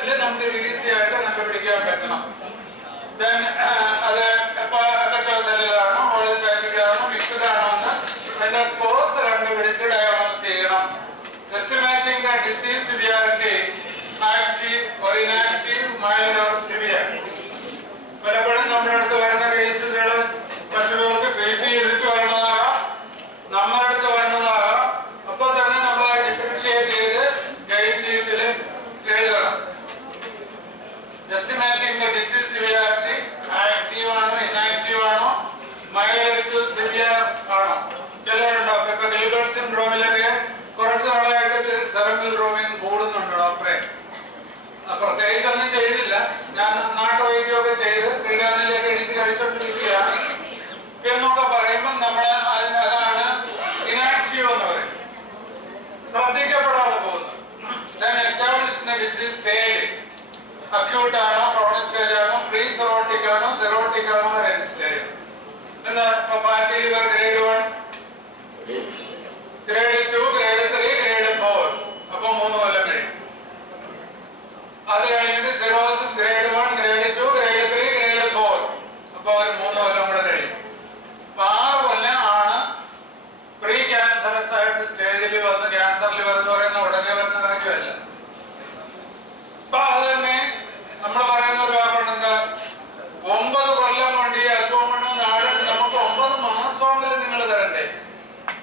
ഡേയ്സിൽ നമുക്ക് ഈസി ആയിട്ട് കണ്ടുപിടിക്കാൻ പറ്റണം. ദെൻ അത് സെല്ലുകളാണോ ഹോളിസ്റ്റാറ്റിക് ആണോ മിക്സ്ഡ് ആണോ എന്ന് അതിന്റെ കോസ് കണ്ടുപിടിച്ച് ഡയഗ്നോസ് ചെയ്യണം. Estimating the disease severity active or inactive mild or severe. പലപ്പോഴും നമ്മുടെ അടുത്ത് വരുന്ന കേസുകൾ മറ്റുള്ളവർക്ക് ട്രീറ്റ് ചെയ്തിട്ട് വരുന്നതാകാം, നമ്മുടെ അടുത്ത് വരുന്നതാകാം. അപ്പൊ തന്നെ നമ്മൾ ഡിഫറൻഷിയേറ്റ് ചെയ്ത് കേസ് ഷീറ്റിൽ എഴുതണം. Estimating the disease severity active ആണോ ഇനാക്റ്റീവ് ആണോ മൈൽഡ് ടു സിവിയർ ആണോ. ചിലരുണ്ടാവും ഇപ്പൊ ഗിൽബർട്ട് സിൻഡ്രോമിലൊക്കെ കുറച്ച് നാളായിട്ട് സെറബ്രൽ റോമിൻ കൂടുന്നുണ്ട് ഡോക്ടറെ. പ്രത്യേകിച്ചൊന്നും ചെയ്തില്ല, ഞാൻ നാട്ടുവൈദ്യമൊക്കെ ചെയ്ത് കീടാനിലൊക്കെ ഇടിച്ച് കഴിച്ചോണ്ടിരിക്കുകയാണ് എന്നൊക്കെ പറയുമ്പോൾ നമ്മൾ അതാണ് ഇനാക്റ്റീവ് എന്ന് പറയും, ശ്രദ്ധിക്കപ്പെടാതെ പോകുന്നു. ഡിസീസ് സ്റ്റേജ് അക്യൂട്ട് ആണോ ക്രോണിക് സ്റ്റേജ് ആണോ പ്രീ സെറോട്ടിക് ആണോ സെറോട്ടിക് ആണോ പറയുന്ന സ്റ്റേജ്. എന്താ fatty liver grade 1 grade 2 grade 3 grade 4 അപ്പൊ 3 കൊല്ലം കഴിയും. അത് കഴിഞ്ഞിട്ട് cirrhosis grade 1 grade 2 grade 3 grade 4 അപ്പൊ ഒരു 3 കൊല്ലം കൂടെ കഴിയും. അപ്പൊ 6 കൊല്ലം ആണ് പ്രീ ക്യാൻസറസ് ആയിട്ട് സ്റ്റേജിൽ വന്ന് ക്യാൻസർ ലിവർ എന്ന് പറയുന്ന ഉടനെ വരുന്ന കാര്യമല്ല. അപ്പൊ അത് തന്നെ നമ്മൾ പറയുന്ന ഒരു വാക്കുണ്ട്, എന്താ 9 കൊല്ലം കൊണ്ട് ഈ അസുഖം കൊണ്ട് നാളെ നമുക്ക് 9 മാസമെങ്കിലും നിങ്ങൾ തരണ്ടേ,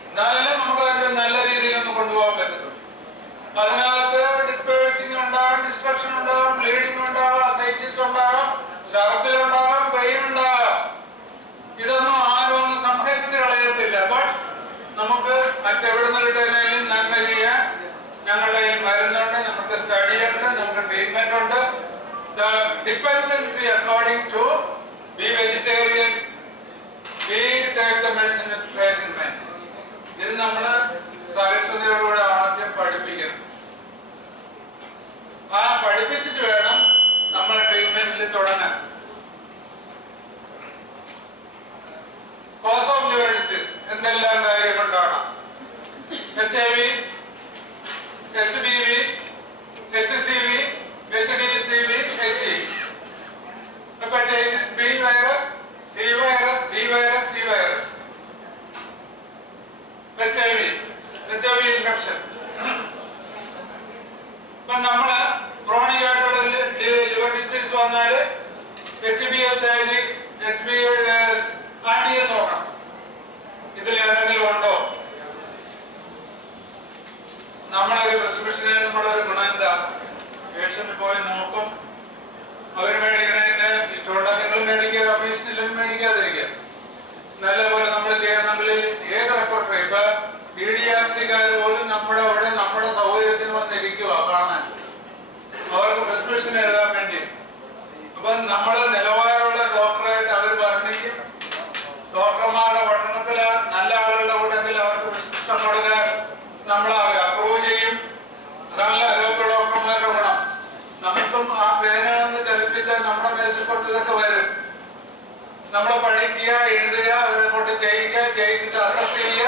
എന്നാലല്ലേ നമുക്ക് അതിന്റെ നല്ല രീതിയിൽ ഒന്ന് കൊണ്ടുപോകാൻ പറ്റുള്ളൂ. അതിനകത്ത് ഡിസ്പേഴ്സിംഗ് ഉണ്ടാകാം, ഡിസ്ട്രക്ഷൻ ഉണ്ടാകാം, ബ്ലീഡിംഗ് ഉണ്ടാകാം, അസൈറ്റിസ് ഉണ്ടാകാം, ഛർദ്ദിൽ ഉണ്ടാകാം, പെയിൻ ഉണ്ടാകാം. ഇതൊന്നും ആരും ഒന്നും സംഹരിച്ച് കളയത്തില്ല. ബട്ട് നമുക്ക് മറ്റെവിടുന്ന് കിട്ടുന്നതിലും നന്മ ചെയ്യാൻ ഞങ്ങളുടെ ഈ മരുന്നുണ്ട്, നമുക്ക് സ്റ്റഡി ഉണ്ട്, നമുക്ക് ട്രീറ്റ്മെന്റ് ഉണ്ട്. The dependency according to be vegetarian, we take the medicine with patient mind. ഇത് നമ്മൾ സരസ്വതിയോടുകൂടെ ആദ്യം പഠിപ്പിക്കണം. ആ പഠിപ്പിച്ചിട്ട് വേണം നമ്മൾ ട്രീറ്റ്മെന്റിൽ തുടങ്ങാൻ. കോസ് ഓഫ് ലിവർ ഡിസീസ് എന്തെല്ലാം കാര്യം കൊണ്ടാണ്? HIV, HBV, HCV, HDCV, HE, hepatitis B virus, C virus, D virus, C virus, HIV infection. ഇപ്പൊ നമ്മള് ക്രോണിക് ആയിട്ടുള്ള ലിവർ ഡിസീസ് വന്നാല് HBS ആന്റിജൻ നോക്കണം, ഇതിൽ ഏതെങ്കിലും ഉണ്ടോ. നമ്മളൊരു പ്രിസ്ക്രിപ്ഷനിൽ നമ്മളൊരു ഗുണം എന്താ, പേഷ്യന്റ് പോയി നോക്കും, അവർ മേടിക്കണതിന്റെ ഇഷ്ടമുണ്ടെങ്കിൽ നിങ്ങൾ മേടിക്കുക, കമ്മീഷൻ ഇല്ലെങ്കിൽ മേടിക്കാതിരിക്കുക. നല്ലപോലെ നമ്മൾ ചെയ്യണമെങ്കിൽ ഏത് റിപ്പോർട്ടർ ഇപ്പൊ PDRCക്കാർ പോലും നമ്മുടെ അവിടെ നമ്മുടെ സൗകര്യത്തിന് വന്നിരിക്കുക കാണാൻ, അവർക്ക് പ്രിസ്ക്രിപ്ഷൻ എഴുതാൻ വേണ്ടി. അപ്പൊ നമ്മൾ നിലവാരമുള്ള ഡോക്ടറായിട്ട് അവർ വർണ്ണിക്കും. ഡോക്ടർമാരുടെ പഠനത്തിൽ നല്ല ആളുകളുടെ കൂടെങ്കിൽ അവർക്ക് പ്രിസ്ക്രിപ്ഷൻ കൊടുക്കാൻ നമ്മൾ അപ്രൂവ് ചെയ്യും. അതല്ല അലോപ്പ ഡോക്ടർമാരുടെ ഗുണം. നമുക്കും ആ പേന ഒന്ന് ചലിപ്പിച്ചാൽ നമ്മുടെ മേശപ്പുറത്ത് ഇതൊക്കെ വരും. നമ്മൾ പഠിക്കുക, എഴുതുക, അവരെ കൊണ്ട് ചെയ്യിക്കുക, ചെയ്യിച്ചിട്ട് അസസ് ചെയ്യുക.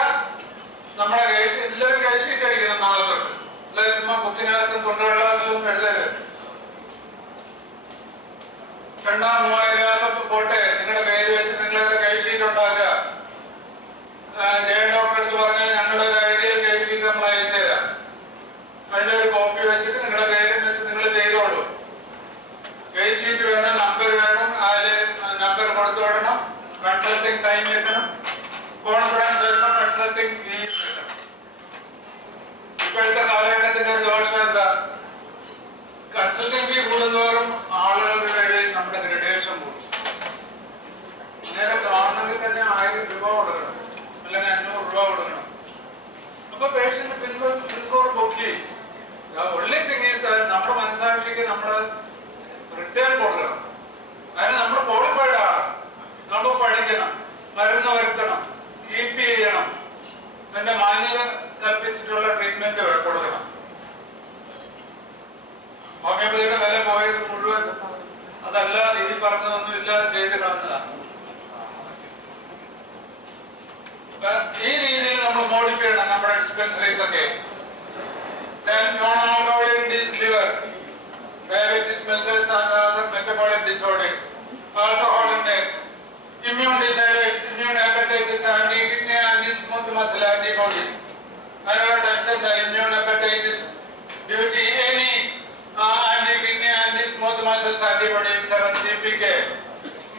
നമ്മുടെ കേസ് എല്ലാവരും കേസ് ഷീറ്റ് അടിക്കണം നാളെ തൊട്ട്. അല്ലാതെ ചുമ്മാ ബുക്കിനകത്തും കൊണ്ടുവെള്ളാസിലൊന്നും എഴുതരുത്. 2,000-3,000 പോട്ടെ, നിങ്ങളുടെ പേര് വെച്ച് നിങ്ങളുടെ കേസ് ഷീറ്റ് ഉണ്ടാക്കുക. ജയ ഡോക്ടർ എടുത്ത് പറഞ്ഞാൽ ഞങ്ങളുടെ ഒരു ഐഡിയൽ കേസ് ഷീറ്റ് നമ്മൾ അയച്ചു തരാം. അതിന്റെ ഒരു കോപ്പി വെച്ചിട്ട് നിങ്ങളുടെ പേരും വെച്ച് നിങ്ങൾ ചെയ്തോളൂ. കേസ് ഷീറ്റ് വേണം, നമ്പർ വേണം, അതില് നമ്പർ കൊടുത്തു വിടണം, കൺസൾട്ടിങ് ടൈം വെക്കണം, കോൺഫിഡൻസ് വരണം, കൺസൾട്ടിങ് ഫീസ് വെക്കണം. ഇപ്പോഴത്തെ കാലഘട്ടത്തിന്റെ ഒരു ദോഷം എന്താ, കൺസൾട്ടിങ് ഫീ കൂടുന്നതോറും ആളുകളുടെ ഇടയിൽ നമ്മുടെ ഗ്രഡേഷൻ കൂടും. നേരെ കാണണമെങ്കിൽ തന്നെ 1000 രൂപ കൊടുക്കണം, അല്ലെങ്കിൽ 500 രൂപ കൊടുക്കണം. അപ്പൊ പേഷ്യന്റ് പിൻകോർ ബുക്ക് ചെയ്യും. ഒള്ളി തിങ് ഈസ് നമ്മുടെ മനസാക്ഷിക്ക് നമ്മൾ റിട്ടേൺ കൊടുക്കണം. അതിന് നമ്മൾ ക്വാളിഫൈഡ് ആണ്, നമ്മൾ പഠിക്കണം, മരുന്ന് വരുത്തണം, കീപ്പ് ചെയ്യണം, അതിന്റെ മാന്യത കൽപ്പിച്ചിട്ടുള്ള ട്രീറ്റ്മെന്റ് കൊടുക്കണം. ഹോമിയോപ്പതിയുടെ വില പോയത് മുഴുവൻ അതല്ല, ഈ പറഞ്ഞതൊന്നും ഇല്ലാതെ ചെയ്ത് കളഞ്ഞതാണ്. ഈ രീതിയിൽ നമ്മൾ മോഡിഫൈ ചെയ്യണം നമ്മുടെ ഡിസ്പെൻസറീസ് ഒക്കെ. Non-alcoholic disease liver, diabetic disorders, alcohol intake, immune disorders, immune hepatitis, anti-kidney, anti-smooth muscle antibodies. I have tested the immune hepatitis due to any anti-kidney, anti-smooth muscles antibodies, serum CPK.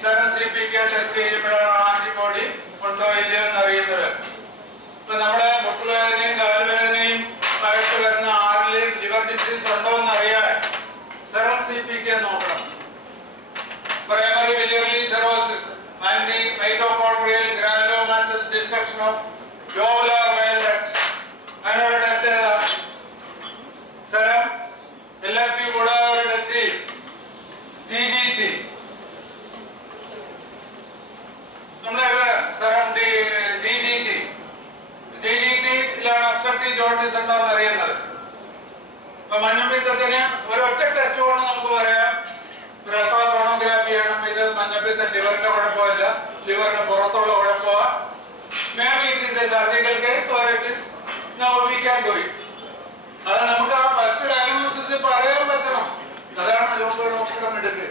Serum CPK test ചെയ്യുമ്പോഴാണ് antibody ഉണ്ടോ ഇല്ലയോ എന്നറിയുന്നത്. ഇപ്പൊ നമ്മുടെ മുട്ടുവേദനയും കാലുവേദനയും ആയിട്ട് വരുന്ന ആറില് liver disease ഉണ്ടോ എന്നറിയാൻ സെറം CPK നോക്കണം. Primary biliary cirrhosis, mitochondrial granulomatous destruction of globular bile ducts. അതിനൊരു ടെസ്റ്റ് ചെയ്താ സെറം LFT കൂടാതെ ഒരു ടെസ്റ്റ് ചെയ്യും, TGT. GGT-ലാണ് ഒബ്സ്ട്രക്റ്റീവ് ജോണ്ടിസ് ഉണ്ടോന്ന് അറിയുന്നത്. അപ്പൊ മഞ്ഞപ്പിത്തത്തിന് ഒരു ഒറ്റ ടെസ്റ്റ് കൊണ്ട് നമുക്ക് പറയാം അൾട്രാസോണോഗ്രാഫി ചെയ്യണം, ഇത് മഞ്ഞപ്പിത്തം ലിവറിന്റെ കുഴപ്പമില്ല, ലിവറിന് പുറത്തുള്ള കുഴപ്പമാ. Maybe it is a surgical case or it is now we can do it. അത് നമുക്ക് ആ ഫസ്റ്റ് ഡയഗ്നോസിസ് പറയാൻ പറ്റണം. അതാണ് ഡോക്ടറുടെ മിടുക്ക്.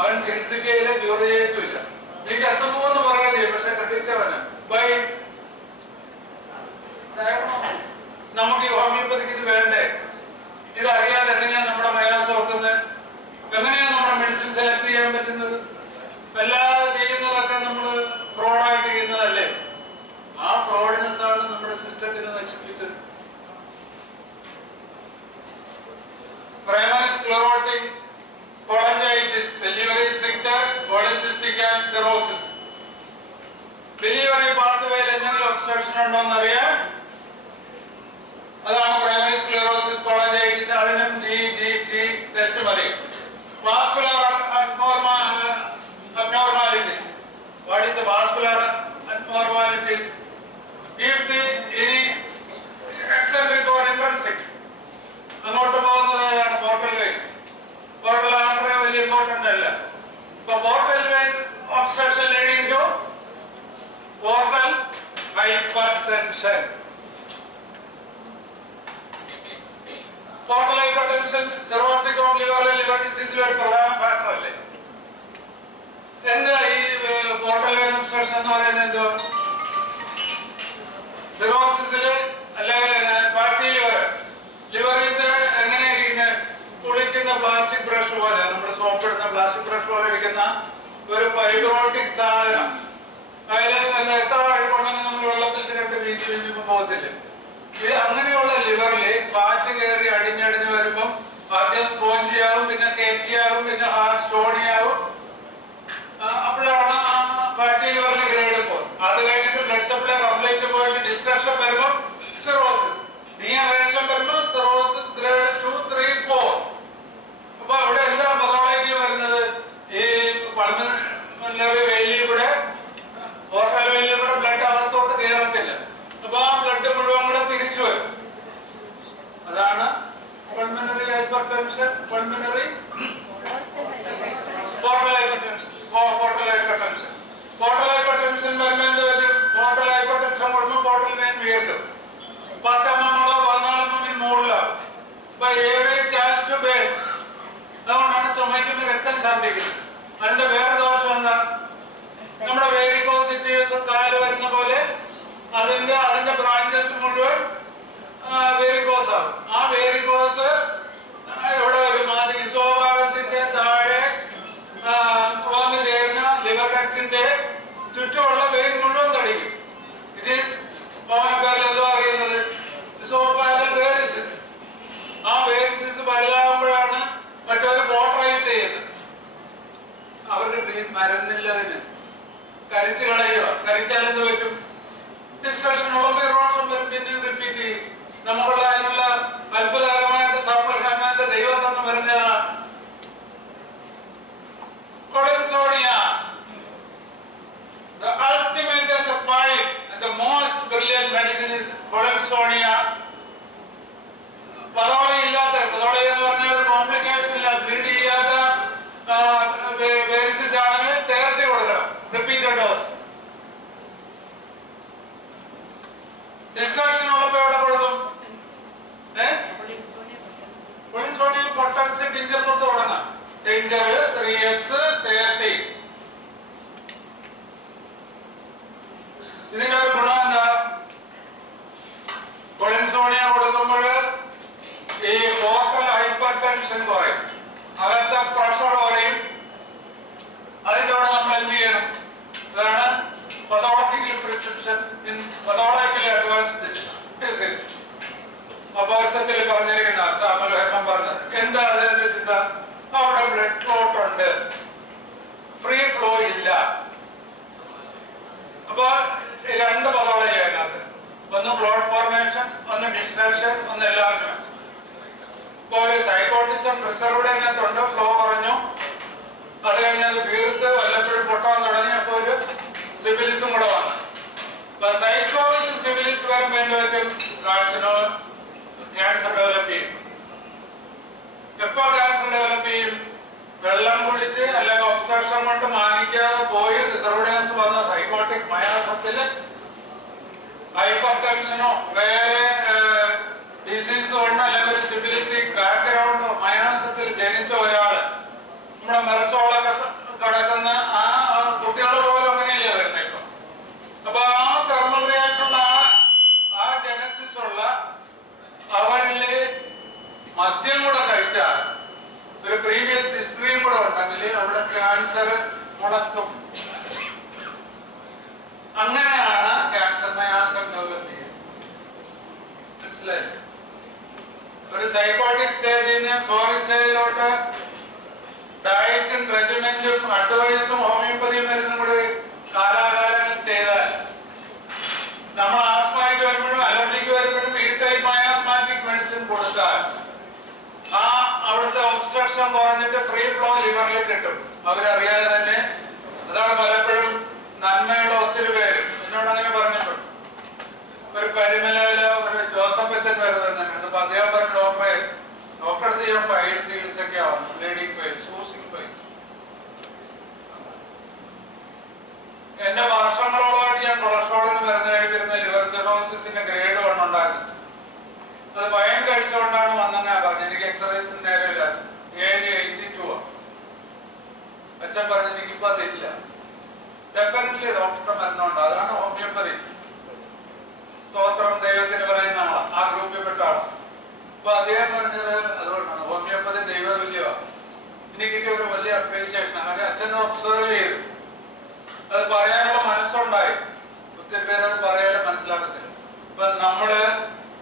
അവൻ ചികിത്സിക്കയില്ല, ക്യൂർ ചെയ്യത്തുമില്ല. നീ ചത്തുപോകുമെന്ന് പറയുകയും ചെയ്യും, പക്ഷെ ക്രെഡിറ്റ് അവന് ബൈ ഡയഗ്നോസിസ്. നമുക്ക് ഈ ഹോമിയോപ്പതിക്ക് ഇത് വേണ്ടേ? ഇതറിയാതെ എങ്ങനെയാണ് നമ്മുടെ പ്രയാസം ഓർക്കുന്നത്? എങ്ങനെയാണ് നമ്മുടെ മെഡിസിൻ സെലക്ട് ചെയ്യാൻ പറ്റുന്നത്? അല്ലാതെ ചെയ്യുന്നതൊക്കെ നമ്മൾ ഫ്രോഡായിട്ട് ചെയ്യുന്നതല്ലേ? ആ ഫ്രോഡിനെസ് ആണ് നമ്മുടെ സിസ്റ്റത്തിനെ നശിപ്പിച്ചത്. Primary sclerotic cholangitis, biliary stricture, polycystic and cirrhosis. Biliary pathway എന്തെങ്കിലും obstruction ഉണ്ടോ എന്നറിയാൻ അതാണ് primary sclerosis cholangitis. അതിനും GGT ടെസ്റ്റ് മതി. Vascular abnormalities. What is the vascular abnormalities? If any eccentric or intrinsic അങ്ങോട്ട് പോകുന്നതാണ് പോർട്ടൽ വെയിൻ. പോർട്ടൽ ആർട്ടറി വലിയ important അല്ല. ഇപ്പൊ portal vein obstruction leading to portal hypertension. Portal hypertension cirrhotic of liver ഡിസീസിലെ ഒരു പ്രധാന factor അല്ലേ? എന്താ ഈ പോർട്ടൽ വെയിൻ ഒബ്സ്ട്രക്ഷൻ എന്ന് പറയുന്നത്? എന്തോ സിറോസിസില് അല്ലെങ്കിൽ ഫാറ്റി ലിവർ ഈസ് എങ്ങനെ ഇരിക്കുന്നത്? കുളിക്കുന്ന പ്ലാസ്റ്റിക് ബ്രഷ് പോലെ, നമ്മുടെ സോപ്പ് ഇടുന്ന പ്ലാസ്റ്റിക് ബ്രഷ് പോലെ ഇരിക്കുന്ന ഒരു ഫൈബ്രോട്ടിക് സാധനം. അതിൽ എത്ര അഴുക്കുണ്ടെങ്കിൽ നമ്മൾ വെള്ളത്തിൽ രണ്ട് വീഴ്ച വീഴുമ്പോൾ പോകത്തില്ല. ഇത് അങ്ങനെയുള്ള ലിവറിൽ ഫാറ്റ് കയറി അടിഞ്ഞടിഞ്ഞ് വരുമ്പം ആദ്യം സ്പോഞ്ചിയാവും, പിന്നെ കേക്കിയാവും, പിന്നെ ഹാർഡ് സ്റ്റോണിയാവും. അപ്പോഴാണ് ഫാറ്റി ലിവറിന് ഗ്രേഡ് 4. അത് കഴിഞ്ഞിട്ട് ബ്ലഡ് സപ്ലൈ കംപ്ലീറ്റ് പോയിട്ട് ഡിസ്ട്രക്ഷൻ വരുമ്പോൾ സിറോസിസ്, ഡീഹൈഡ്രേഷൻ വരുമ്പോൾ സിറോസിസ് ഗ്രേഡ് 2, 3, 4. അപ്പൊ അവിടെ എന്താ പതോളജി വരുന്നത്? ഈ പൾമനറി വെയിലിൽ കൂടെ പോർട്ടൽ വെയിലിൽ കൂടെ ബ്ലഡ് അകത്തോട്ട് കയറത്തില്ല. അപ്പൊ ആ ബ്ലഡ് മുഴുവൻ കൂടെ തിരിച്ചു വരും. അതാണ് pulmonary hypertension, pulmonary portal hypertension. Portal hypertension വരുമ്പോൾ എന്ത് പറ്റും? പോർട്ടൽ ഹൈപ്പർടെൻഷൻ കൊടുക്കുമ്പോൾ പോർട്ടൽ വെയിൻ വീർക്കും. 10 mm 14 mm മുകളിലാണ്. അപ്പൊ ഏറെ ചാൻസ് ടു ബേസ്റ്റ്. അതുകൊണ്ടാണ് ചുമയ്ക്കുമ്പോൾ രക്തം ഛർദ്ദിക്കുന്നത്. അതിന്റെ വേറെ ദോഷം എന്താ? നമ്മുടെ വേരിക്കോസിറ്റീസ് കാല് വരുന്ന പോലെ അതിന്റെ ബ്രാഞ്ചസ് മുഴുവൻ വേരിക്കോസ് ആകും. ആ വേരിക്കോസ് എവിടെ വരും? അത് ഇസോഫാഗസിന്റെ താഴെ വന്നു ചേർന്ന ലിവർ ഡക്റ്റിന്റെ ചുറ്റുമുള്ള വെയിൻ മുഴുവൻ തടിക്കും. ഇറ്റ് ഈസ് എന്തോ അറിയുന്നത് ഇസോഫാഗൽ വേരിസിസ്. ആ വേരിസിസ് വലുതാകുമ്പോഴാണ് മറ്റൊരു പോട്ടറൈസ് ചെയ്യുന്നത്. അവർക്ക് മരുന്നില്ല, അതിന് കരിച്ചു കളയുക. കരിച്ചാൽ എന്ത് പറ്റും? ഡിസ്ട്രക്ഷൻ ഉള്ളപ്പോൾ ഇറോഷൻ വരും, പിന്നെയും റിപ്പീറ്റ് ചെയ്യും. നമുക്കുള്ള അതിനുള്ള അത്ഭുതകരമായിട്ട് സാമ്പൽഹാന്റെ ദൈവം തന്നു വരുന്നതാ കൊളിൻസോണിയ. The ultimate and the fine and the most brilliant medicine is Collinsonia. പതോളി ഇല്ലാത്ത, പതോളി എന്ന് പറഞ്ഞാൽ ഒരു കോംപ്ലിക്കേഷൻ ഇല്ല, 3D ചെയ്യാത്ത വേരിസിസ് ആണെങ്കിൽ തേർത്തി കൊടുക്കണം, റിപ്പീറ്റഡ് ഡോസ്. ഡിസ്ട്രക്ഷൻ ഉള്ളപ്പോൾ എവിടെ കൊടുക്കും? കൊളിൻസോണിയം പൊട്ടൻസിയം ടിഞ്ചറിനോട്ട് തുടങ്ങാം. Tincture 3x 30. ഇതിന്റെ ഒരു ഗുണം എന്താ? കൊളിൻസോണിയ കൊടുക്കുമ്പോൾ ഈ ഫോക്കൽ ഹൈപ്പർ ടെൻഷൻ കുറയും, അകത്തെ പ്രഷർ കുറയും. അതിന്റെ കൂടെ നമ്മൾ എന്ത് ചെയ്യണം? ഇതാണ് pathological prescription in pathological advance disease. അപവർഷത്തിൽ പറഞ്ഞിരിക്കുന്ന സാമലഹം പറഞ്ഞത് എന്താ? അതിന്റെ ചിന്ത അവിടെ ബ്ലഡ് ക്ലോട്ട് ഉണ്ട്, ഫ്രീ ഫ്ലോ ഇല്ല. അപ്പൊ രണ്ട് പതോളജി അതിനകത്ത്, ഒന്ന് ക്ലോട്ട് ഫോർമേഷൻ, ഒന്ന് ഡിസ്ട്രക്ഷൻ, ഒന്ന് എൻലാർജ്മെന്റ്. ഇപ്പൊ ഒരു സൈക്കോട്ടിസം റിസർവ്ഡ് അതിനകത്തുണ്ട്, ഫ്ലോ കുറഞ്ഞു. അത് കഴിഞ്ഞ് അത് വീർത്ത് വല്ലപ്പോഴും പൊട്ടാൻ തുടങ്ങി. അപ്പൊ ഒരു സിവിലിസും കൂടെ വന്നു. അപ്പൊ സൈക്കോളജി സിവിലിസ് വരുമ്പോൾ അതിന്റെ പറ്റും ക്യാൻസർ ഡെവലപ്പ് ചെയ്യും. എപ്പോ ക്യാൻസർ ഡെവലപ്പ് ചെയ്യും? വെള്ളം കുടിച്ച് അല്ലെങ്കിൽ ഒബ്സ്ട്രക്ഷൻ കൊണ്ട് മാനിക്കാതെ പോയി റിസർവ്ഡൻസ് വന്ന സൈക്കോട്ടിക് മയാസത്തില് ഹൈപ്പർ ടെൻഷനോ വേറെ ഡിസീസ് കൊണ്ട് അല്ലെങ്കിൽ ഒരു സിബിലിറ്റിക് ബാക്ക്ഗ്രൗണ്ടോ മയാസത്തിൽ ജനിച്ച ഒരാള് നമ്മുടെ മെർസോളൊക്കെ കിടക്കുന്ന ആ കുട്ടികൾ പോലും അങ്ങനെയല്ലേ വരുന്നത് ഇപ്പൊ. അപ്പൊ ആ തെർമൽ റിയാക്ഷൻ ആ ജനസിസ് ഉള്ള അവരില് മദ്യം കൂടെ കഴിച്ചാൽ, ഒരു പ്രീവിയസ് ഹിസ്റ്ററിയും കൂടെ ഉണ്ടെങ്കിൽ അവിടെ ക്യാൻസർ മുടക്കും. അങ്ങനെയാണ് ക്യാൻസർ മയാസം ഡെവലപ്പ് ചെയ്യുന്നത്. മനസ്സിലായി? ഒരു സൈക്കോട്ടിക് സ്റ്റേജിൽ നിന്ന് ഫ്ലോറിക് സ്റ്റേജിലോട്ട് ഡയറ്റും റെജിമെന്റും അഡ്വൈസും ഹോമിയോപ്പതി മരുന്നും കൂടി കാലാകാലങ്ങൾ ചെയ്താൽ, നമ്മൾ ആസ്മാറ്റിക് വരുമ്പോഴും അലർജിക്ക് വരുമ്പോഴും ഈ ടൈപ്പ് ആസ്മാറ്റിക് മെഡിസിൻ കൊടുത്താൽ ആ അവിടുത്തെ ഒബ്സ്ട്രക്ഷൻ കുറഞ്ഞിട്ട് ഫ്രീ ഫ്ലോ ലിവറിൽ കിട്ടും, അവരറിയാതെ തന്നെ. അതാണ് പലപ്പോഴും നന്മയുള്ള ഒത്തിരി പേര് എന്നോട് അങ്ങനെ പറഞ്ഞിട്ടുണ്ട്. ഒരു കരിമലയില് ഒരു ജോസഫ് അച്ഛൻ വരുന്നത്, അപ്പൊ അദ്ദേഹം പറഞ്ഞ ഡോക്ടർ ചെയ്യാൻ ഫയൽ ചികിത്സയൊക്കെ ആവും, ബ്ലീഡിംഗ് ഫയൽ, സൂസിങ് ഫയൽ. എന്റെ വർഷങ്ങളോളമായിട്ട് ഞാൻ കൊളസ്ട്രോളിന് മരുന്ന് കഴിച്ചിരുന്ന ലിവർ സിറോസിന്റെ ഗ്രേഡ് 1 ഉണ്ടായിരുന്നു. അത് ഭയം കഴിച്ചുകൊണ്ടാണ് വന്നെന്നാ പറഞ്ഞത്. എനിക്ക് എക്സസൈസിന് നേരമില്ല, ഏജ് 82. അച്ഛൻ പറഞ്ഞു എനിക്കിപ്പോ അതില്ല. ഡെഫിനറ്റ്ലി ഡോക്ടറുടെ മരുന്നുണ്ട്, അതാണ് ഹോമിയോപ്പതി. സ്തോത്രം ദൈവത്തിന് പറയുന്ന ആളാ, ആ ഗ്രൂപ്പിൽ പെട്ട ആളാ. അപ്പൊ അദ്ദേഹം പറഞ്ഞത് അതുകൊണ്ടാണ് ഹോമിയോപ്പതി ദൈവതുല്യമാണ്. എനിക്ക് കിട്ടിയ ഒരു വലിയ അപ്രീസിയേഷൻ. അങ്ങനെ അച്ഛനെ ഒബ്സർവ് ചെയ്തു, അത് പറയാനുള്ള മനസ്സുണ്ടായി. ഒത്തിരി പേരത് പറയാനും മനസ്സിലാക്കത്തില്ല. ഇപ്പൊ നമ്മള്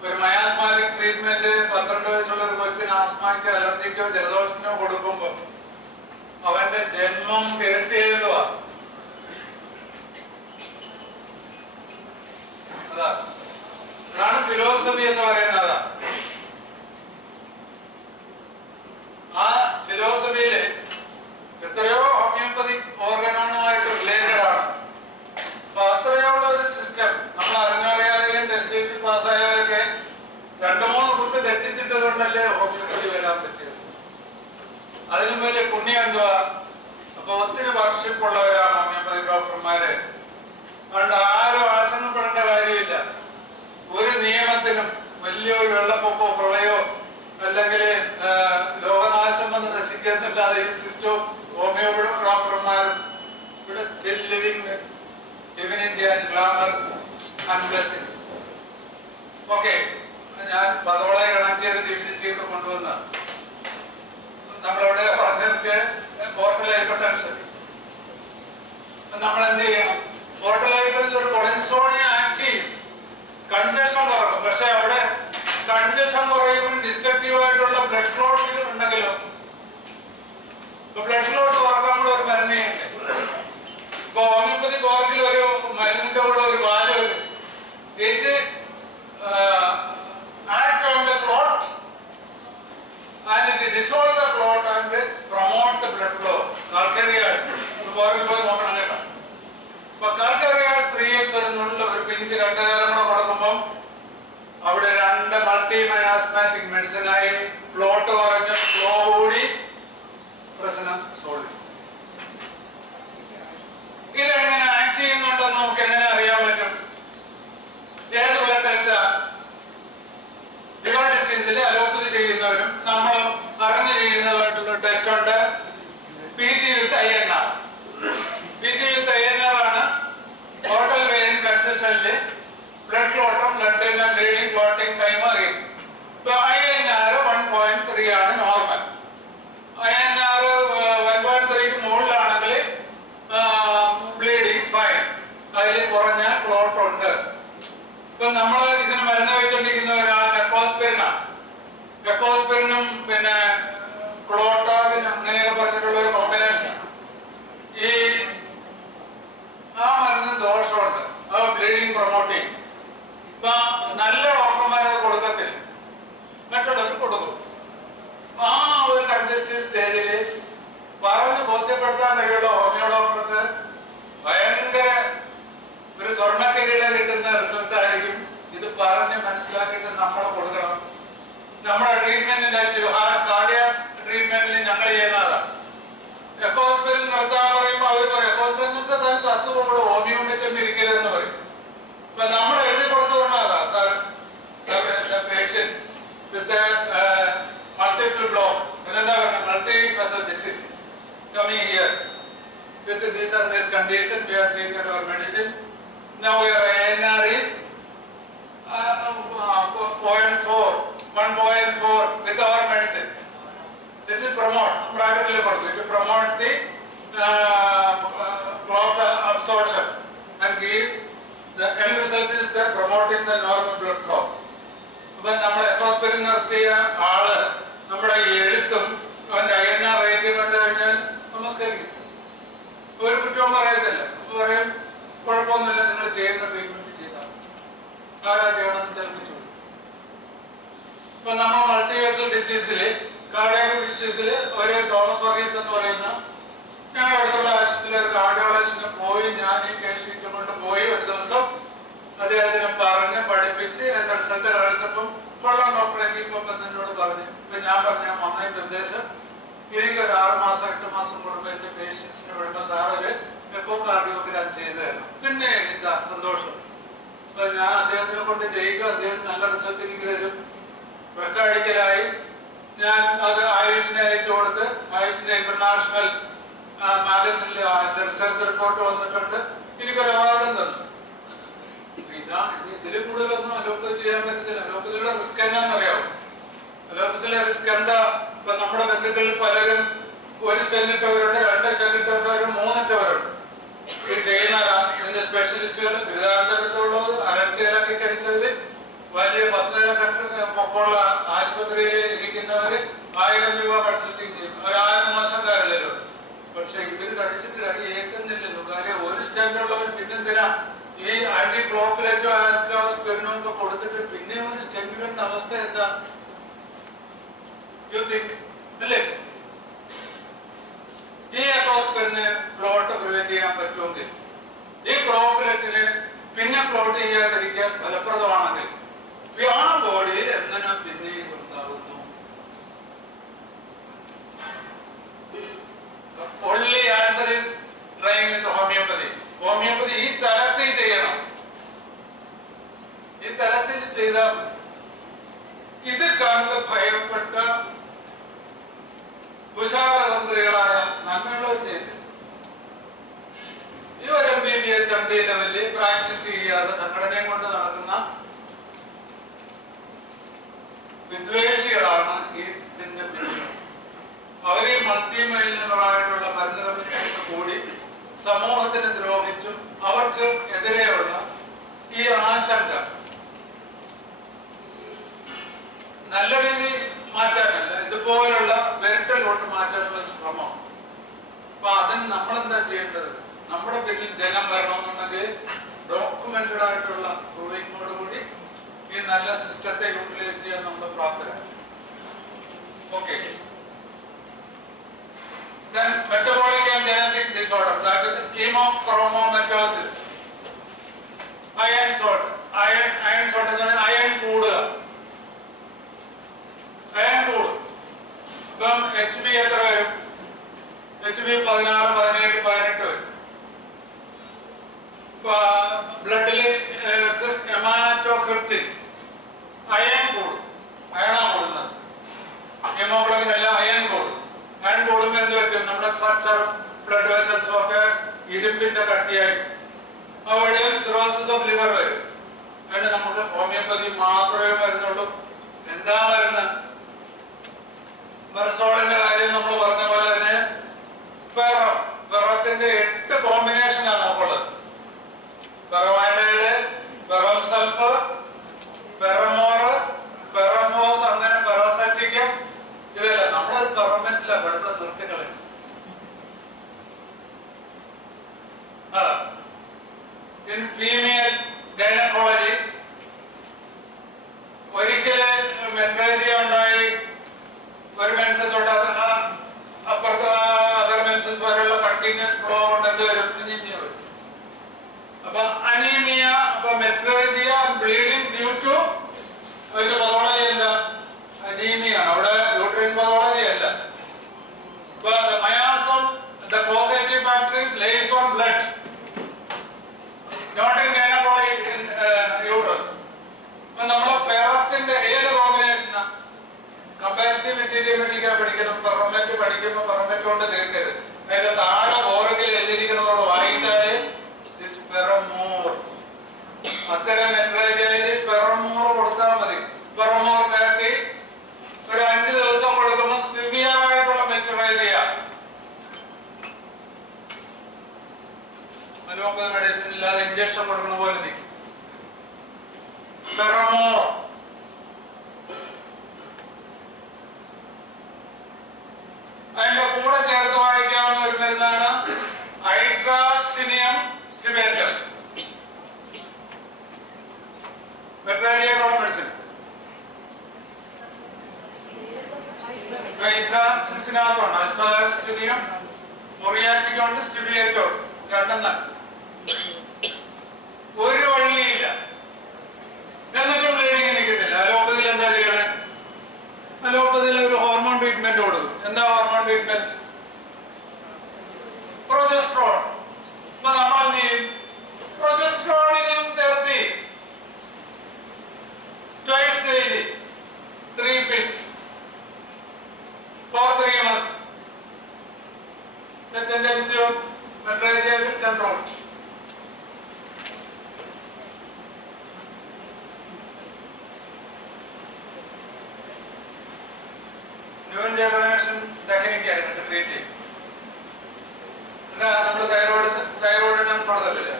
ഒരു മയാസ്മാറ്റിക് ട്രീറ്റ്മെന്റ് 12 വയസ്സുള്ള ഒരു കൊച്ചിന് ആസ്മാക്കോ അലർജിക്കോ ജലദോഷത്തിനോ കൊടുക്കുമ്പോ അവന്റെ ജന്മം തിരുത്തി എഴുതുക. അതാണ് ഫിലോസഫി എന്ന് പറയുന്നത്. ആ ഫിലോസഫിയില് എത്രയോ ഹോമിയോപ്പതിക് ഓർഗനോണുമായിട്ട് റിലേറ്റഡ് ആണ്. അപ്പൊ അത്രയുള്ള ഒരു സിസ്റ്റം നമ്മൾ അറിഞ്ഞറിയാതെയും ടെസ്റ്റ് എഴുതി പാസ്സായവരൊക്കെ 2-3 കുത്ത് തെറ്റിച്ചിട്ട് കൊണ്ടല്ലേ ഹോമിയോപ്പതി വരാൻ പറ്റിയത്. അതിനും വലിയ പുണ്യം എന്തുവാ? അപ്പൊ ഒത്തിരി വർഷിപ്പുള്ളവരാണ് ഹോമിയോപ്പതി ഡോക്ടർമാര്. അതുകൊണ്ട് ആരും ആശങ്കപ്പെടേണ്ട കാര്യമില്ല. ഒരു നിയമത്തിനും വലിയൊരു വെള്ളപ്പൊക്കോ പ്രളയോ അല്ലെങ്കിൽ ലോകനാശം വന്ന് നശിക്കുന്നില്ലാതെ ഈ സിസ്റ്റവും ഹോമിയോ ഡോക്ടർമാരും ഇവിടെ still living divinity and glamour and blessings. Okay, ഞാൻ പതോളെ കണക്ട് ചെയ്ത് ഡിവിനിറ്റി ഒക്കെ കൊണ്ടുവന്ന നമ്മളവിടെ പറഞ്ഞിട്ട് പോർട്ടൽ ഹൈപ്പർ ടെൻഷൻ നമ്മൾ എന്ത് ചെയ്യണം? പോർട്ടൽ ഹൈപ്പർ ഒരു കൊളിൻസോണിയ ആക്ട് ചെയ്യും, കൺജഷൻ കുറക്കും. പക്ഷെ അവിടെ കൺജഷൻ കുറയുമ്പോൾ ഡിസ്ട്രക്റ്റീവ് ആയിട്ടുള്ള ബ്ലഡ് ക്ലോട്ട് ഉണ്ടെങ്കിലോ, ബ്ലഡ് ക്ലോട്ട് കുറക്കാൻ കൂടെ ഒരു മരുന്ന് ചെയ്യണ്ടേ? ഇപ്പൊ ഹോമിയോപ്പതി കോർക്കിൽ ഒരു മരുന്നിന്റെ കൂടെ ഒരു വാല്യൂ വരും, it act on the clot and it dissolve the clot and promote the blood flow. കാൽക്കേറിയാസ് കോർക്കിൽ പോയി നോക്കണം കേട്ടോ. അപ്പൊ കാൽക്കേറിയാസ് 3x വരുന്നുള്ള ഒരു പിഞ്ച് 2 നേരം കൂടെ കൊടുക്കുമ്പോൾ അവിടെ 2 മൾട്ടി മയാസ്മാറ്റിക് മെഡിസിനായി ഫ്ലോട്ട് കുറഞ്ഞ് ഫ്ലോ കൂടി ബ്ലീഡിംഗ് ക്ലോട്ടിംഗ് ടൈം അറിയും. ഇപ്പൊ INR 1.3 ആണ് നോർമൽ. INR 1.3ക്ക് മുകളിലാണെങ്കിൽ ബ്ലീഡിംഗ് ഫൈൻ, അതിൽ കുറഞ്ഞ ക്ലോട്ട് ഉണ്ട്. ഇപ്പൊ നമ്മൾ ഇതിന് മരുന്ന് കഴിച്ചുകൊണ്ടിരിക്കുന്നവരാണ് എക്കോസ്പിരിനും പിന്നെ ക്ലോട്ടാവിനും അങ്ങനെയൊക്കെ പറഞ്ഞിട്ടുള്ള ഒരു കോമ്പിനേഷൻ. ഈ ആ മരുന്ന് ദോഷമുണ്ട്, അത് ബ്ലീഡിംഗ് പ്രൊമോട്ട് ചെയ്യും. ഇപ്പൊ നല്ല ഡോക്ടർമാരത് കൊടുക്കത്തില്ല, മറ്റുള്ളവർ കൊടുക്കും. ആ ഒരു കൺജസ്റ്റീവ് സ്റ്റേജിൽ പറഞ്ഞ് ബോധ്യപ്പെടുത്താൻ കഴിയുള്ള ഹോമിയോ ഡോക്ടർക്ക് ഭയങ്കര ഒരു സ്വർണ്ണക്കിരീടം കിട്ടുന്ന റിസൾട്ട് ആയിരിക്കും. ഇത് പറഞ്ഞ് മനസ്സിലാക്കിയിട്ട് നമ്മൾ കൊടുക്കണം. നമ്മുടെ ട്രീറ്റ്മെന്റിന്റെ കാർഡിയാക് ട്രീറ്റ്മെന്റിൽ ഞങ്ങൾ ചെയ്യുന്നതാണ്. എക്കോസ്പിരിൻ നിർത്താൻ പറയുമ്പോൾ അവർ പറയും എക്കോസ്പിരിൻ നിർത്താൻ തത്തുകൊണ്ട് ഹോമിയോ വെച്ചോണ്ടിരിക്കരുതെന്ന് പറയും. ഇപ്പൊ നമ്മൾ എഴുതി കൊടുത്തുകൊണ്ടാ sir patient with multiple block, multi-vessel disease coming here. With this and this condition, we have taken our medicine. Now your INR is 0.4, 1.4 with our medicine. This is promote, privately to promote the clot absorption and give the end result is the promoting the normal blood flow. But നമ്മൾ എക്കോസ്പിരിൻ നിർത്തിയ ആള് നമ്മുടെ എഴുത്തും അവന്റെ INR rating കണ്ടു കഴിഞ്ഞാൽ നമസ്കരിക്കും, ഒരു കുറ്റവും പറയത്തില്ല. അപ്പൊ പറയും കുഴപ്പമൊന്നുമില്ല, നിങ്ങൾ ചെയ്യുന്ന ട്രീറ്റ്മെന്റ് ചെയ്താൽ ആരാ ചെയ്യണമെന്ന് ചിലപ്പോൾ ചോദിക്കും. ഇപ്പൊ നമ്മൾ മൾട്ടിവെസൽ ഡിസീസില് കാർഡിയാക് ഡിസീസില് ഒരു തോമസ് വർഗീസ് എന്ന് പറയുന്ന ഞങ്ങളുടെ അടുത്തുള്ള ആശുപത്രിയിലെ ഒരു കാർഡിയോളജിസ്റ്റിനെ പോയി ഞാൻ ഈ കേസ് ഷീറ്റും കൊണ്ട് പോയി ഒരു ദിവസം അദ്ദേഹത്തിനെ പറഞ്ഞ് പഠിപ്പിച്ച് എന്റെ റിസൾട്ട് കാണിച്ചപ്പം കൊള്ളാം ഡോക്ടറെ ഇപ്പം എന്നോട് പറഞ്ഞു. ഇപ്പൊ ഞാൻ പറഞ്ഞു ഞാൻ വന്നതിന്റെ ഉദ്ദേശം എനിക്ക് ഒരു 6 മാസം 8 മാസം കൂടുമ്പോൾ എന്റെ പേഷ്യൻസിന് വിടുമ്പോൾ സാർ ഒരു എക്കോ കാർഡിയോഗ്രാം ചെയ്തു തരണം. പിന്നെ എന്താ സന്തോഷം. അപ്പൊ ഞാൻ അദ്ദേഹത്തിനെ കൊണ്ട് ചെയ്യുക, അദ്ദേഹം നല്ല റിസൾട്ട് എനിക്ക് തരും. വെക്കടിക്കലായി ഞാൻ അത് ആയുഷിനെ അയച്ചു കൊടുത്ത് ആയുഷിന്റെ ഇന്റർനാഷണൽ മാഗസിനിൽ റിസർച്ച് റിപ്പോർട്ട് വന്നിട്ടുണ്ട്. എനിക്കൊരു അവാർഡും തന്നു. ഇതിൽ കൂടുതലൊന്നും അലോപ്പതി ചെയ്യാൻ പറ്റത്തില്ല. അലോപ്പതിയുടെ റിസ്ക് എന്നാന്നറിയാമോ? അലോപ്പതിയിലെ റിസ്ക് എന്താ? ഇപ്പൊ നമ്മുടെ ബന്ധുക്കളിൽ പലരും 1 സ്റ്റെന്നിട്ടവരുണ്ട്, 2 സ്റ്റെന്നിട്ടവരുണ്ട്, 3 ഇട്ടവരുണ്ട്. ഇത് ചെയ്യുന്നവരാ ഇതിന്റെ സ്പെഷ്യലിസ്റ്റുകൾ. ബിരുദാനന്തരത്തുള്ളത് അരച്ചിറക്കി കഴിച്ചവര്, വലിയ 10 നില പൊക്കമുള്ള ആശുപത്രിയിൽ ഇരിക്കുന്നവര് 1000 രൂപ കൺസൾട്ടിങ് ചെയ്യും. ഒരു 1000 മോശക്കാരല്ലോ. പക്ഷെ ഇവര് കടിച്ചിട്ട് കടി ഏൽക്കുന്നില്ലല്ലോ. കാര്യം 1 സ്റ്റെൻഡുള്ളവർ പിന്നെന്തിനാ ഈ ആന്റി ക്ലോപ്പിലേറ്റോ ആൻറ്റിസ്പിരിനോ ഒക്കെ കൊടുത്തിട്ട് പിന്നെ ഒരു സ്റ്റെൻഡിന്റെ അവസ്ഥ എന്താ? യു തിങ്ക് അല്ലേ? ഈ എക്കോസ്പിരിന് ക്ലോട്ട് പ്രിവെന്റ് ചെയ്യാൻ പറ്റുമെങ്കിൽ, ഈ ക്ലോപ്പിലേറ്റിന് പിന്നെ ക്ലോട്ട് ചെയ്യാതിരിക്കാൻ ഫലപ്രദമാണെങ്കിൽ ആ ബോഡിയിൽ എങ്ങനെ പിന്നെയും ഉണ്ടാകുന്നു? only answer is trying with homeopathy. Homeopathy ഈ തലത്തിൽ ചെയ്യണം. ഈ തലത്തിൽ ചെയ്താൽ ഇത് കണ്ട് ഭയപ്പെട്ട കുശാലതന്ത്രികളായ നന്മയുള്ളവർ ചെയ്തില്ല. ഈ ഒരു MBBS MD ലെവലിൽ പ്രാക്ടീസ് ചെയ്യാതെ സംഘടനയും കൊണ്ട് നടക്കുന്ന വിദ്വേഷികളാണ് ഈ ഇതിന്റെ പിന്നിൽ. അവരെ മൾട്ടി മൈലിയറുകളായിട്ടുള്ള മരുന്ന് കമ്പനികൾക്ക് കൂടി സമൂഹത്തിന് ദ്രോഹിച്ചും അവർക്ക് എതിരെയുള്ള ഈ ആശങ്ക നല്ല രീതിയിൽ മാറ്റാനല്ല, ഇതുപോലുള്ള വിരട്ടൽ കൊണ്ട് മാറ്റാനുള്ള ശ്രമം. അപ്പൊ അതിന് നമ്മളെന്താ ചെയ്യേണ്ടത്? നമ്മുടെ പിന്നിൽ ജനം വരണമെന്നുണ്ടെങ്കിൽ ഡോക്യുമെന്റഡ് ആയിട്ടുള്ള പ്രൂവിങ്ങോടുകൂടി ഈ നല്ല സിസ്റ്റത്തെ യൂട്ടിലൈസ് ചെയ്യാൻ നമ്മൾ പ്രാപ്തരാണ്. Okay. Then metabolic and genetic disorder, that is hemochromatosis. Iron short എന്നാൽ അയൺ കൂടുക. അയൺ കൂടും. ഇപ്പം HB എത്ര വരും? HB 16, 17, 18 വരും. ബ്ലഡില് ഹെമാറ്റോക്രിപ്റ്റിൻ അയൺ കൂടും. അയണാ കൂടുന്നത്. ഹീമോഗ്ലോബിൻ അല്ല, അയൺ കൂടും. അയൺ കൂടുമ്പോൾ എന്ത് പറ്റും? നമ്മുടെ സ്ട്രക്ചറും ബ്ലഡ് വെസൽസും ഒക്കെ ഇരുമ്പിന്റെ കട്ടിയായി. അവിടെയും സിറോസിസ് ഓഫ് ലിവർ വരും. അതിന് നമുക്ക് ഹോമിയോപ്പതി മാത്രമേ മരുന്നുള്ളൂ. എന്താ മരുന്ന്? മെർസോളിന്റെ കാര്യം നമ്മൾ പറഞ്ഞ പോലെ അതിന് ഫെറത്തിന്റെ 8 കോമ്പിനേഷനാണ് നമുക്കുള്ളത്. ഫെറോമൈഡൈഡ്, ഫെറം സൾഫർ, ഫെറമോർ, ഫെറമോസ്, അങ്ങനെ ഫെറോസറ്റിക്കം. ഇതല്ല നമ്മളൊരു ഫെറമെന്റില പഠിത്തം നിർത്തിക്കളയും. In female gynecology, ഒരിക്കല് മെൻസേജ് ഉണ്ടായി, ഒരു മെൻസസ് ഉണ്ടാകുന്ന അപ്പുറത്ത് അതർ മെൻസസ് വരെയുള്ള കണ്ടിന്യൂസ് ഫ്ലോ കൊണ്ട് എന്ത് വരും? അനീമിയ വരും. അപ്പൊ അനീമിയ, അപ്പൊ മെട്രേജിയ ബ്ലീഡിംഗ് ഡ്യൂ ടു അതിന്റെ പതോളജി എന്താ? അനീമിയാണ്. അവിടെ യൂട്രൈൻ പതോളജി അല്ല. The miasm, the causative factors lays on blood, not in gynecology, in uterus. അപ്പൊ നമ്മളെ ഫെറത്തിന്റെ ഏത് കോമ്പിനേഷനാ? കമ്പാരിറ്റീവ് മെറ്റീരിയൽ പഠിക്കണം. ഫെറമെറ്റ് പഠിക്കുമ്പോൾ ഫെറമെറ്റ് കൊണ്ട് തീർക്കരുത്. അതിന്റെ താഴെ ബോർഡിൽ എഴുതിയിരിക്കുന്നതോട് വായിച്ചാല് ഫെറമോർ. അത്തരം മെട്രേജയിൽ ഫെറമോർ കൊടുത്താൽ മതി. ഫെറമോർ 30 ഒരു 5 ദിവസം കൊടുക്കുമ്പോൾ സിവിയർ ആയിട്ടുള്ള മെട്രേജിയ. അലോപ്പതി മെഡിസിൻ ഇല്ലാതെ ഇഞ്ചക്ഷൻ കൊടുക്കുന്ന പോലെ നിൽക്കും. ഫെറമോർ. അതിന്റെ കൂടെ ചേർത്ത് വായിക്കാവുന്ന ഒരു മരുന്നാണ് ഹൈഡ്രാസിനിയം സ്റ്റിബേറ്റർ. മെട്രേജിയയുടെ മെഡിസിൻ ഹൈഡ്രാസ്റ്റിസിനകത്താണ്. ഹൈഡ്രാസ്റ്റിനിയം മൊറിയാറ്റിക്കുണ്ട്, സ്റ്റിബിയേറ്റോ രണ്ടെണ്ണം. ഒരു വഴിയില്ല. എന്നിട്ടും ബ്ലീഡിങ് നിൽക്കുന്നില്ല. അലോപ്പതിയിൽ എന്താ ചെയ്യണേ? അലോപ്പതിയിൽ ഒരു ഹോർമോൺ ട്രീറ്റ്മെന്റ് കൊടുക്കും. എന്താ ഹോർമോൺ ട്രീറ്റ്മെന്റ്? പ്രൊജസ്ട്രോൺ. അപ്പൊ നമ്മൾ എന്ത് ചെയ്യും? പ്രൊജസ്ട്രോണിനും therapy twice daily 3 pills for 3 months. The tendency of metrorrhagia will control. New generation technique ആണ് ഇതൊക്കെ ട്രീറ്റ് ചെയ്യും. എന്താ നമ്മൾ തൈറോയിഡിനും കൊടുക്കത്തില്ലേ?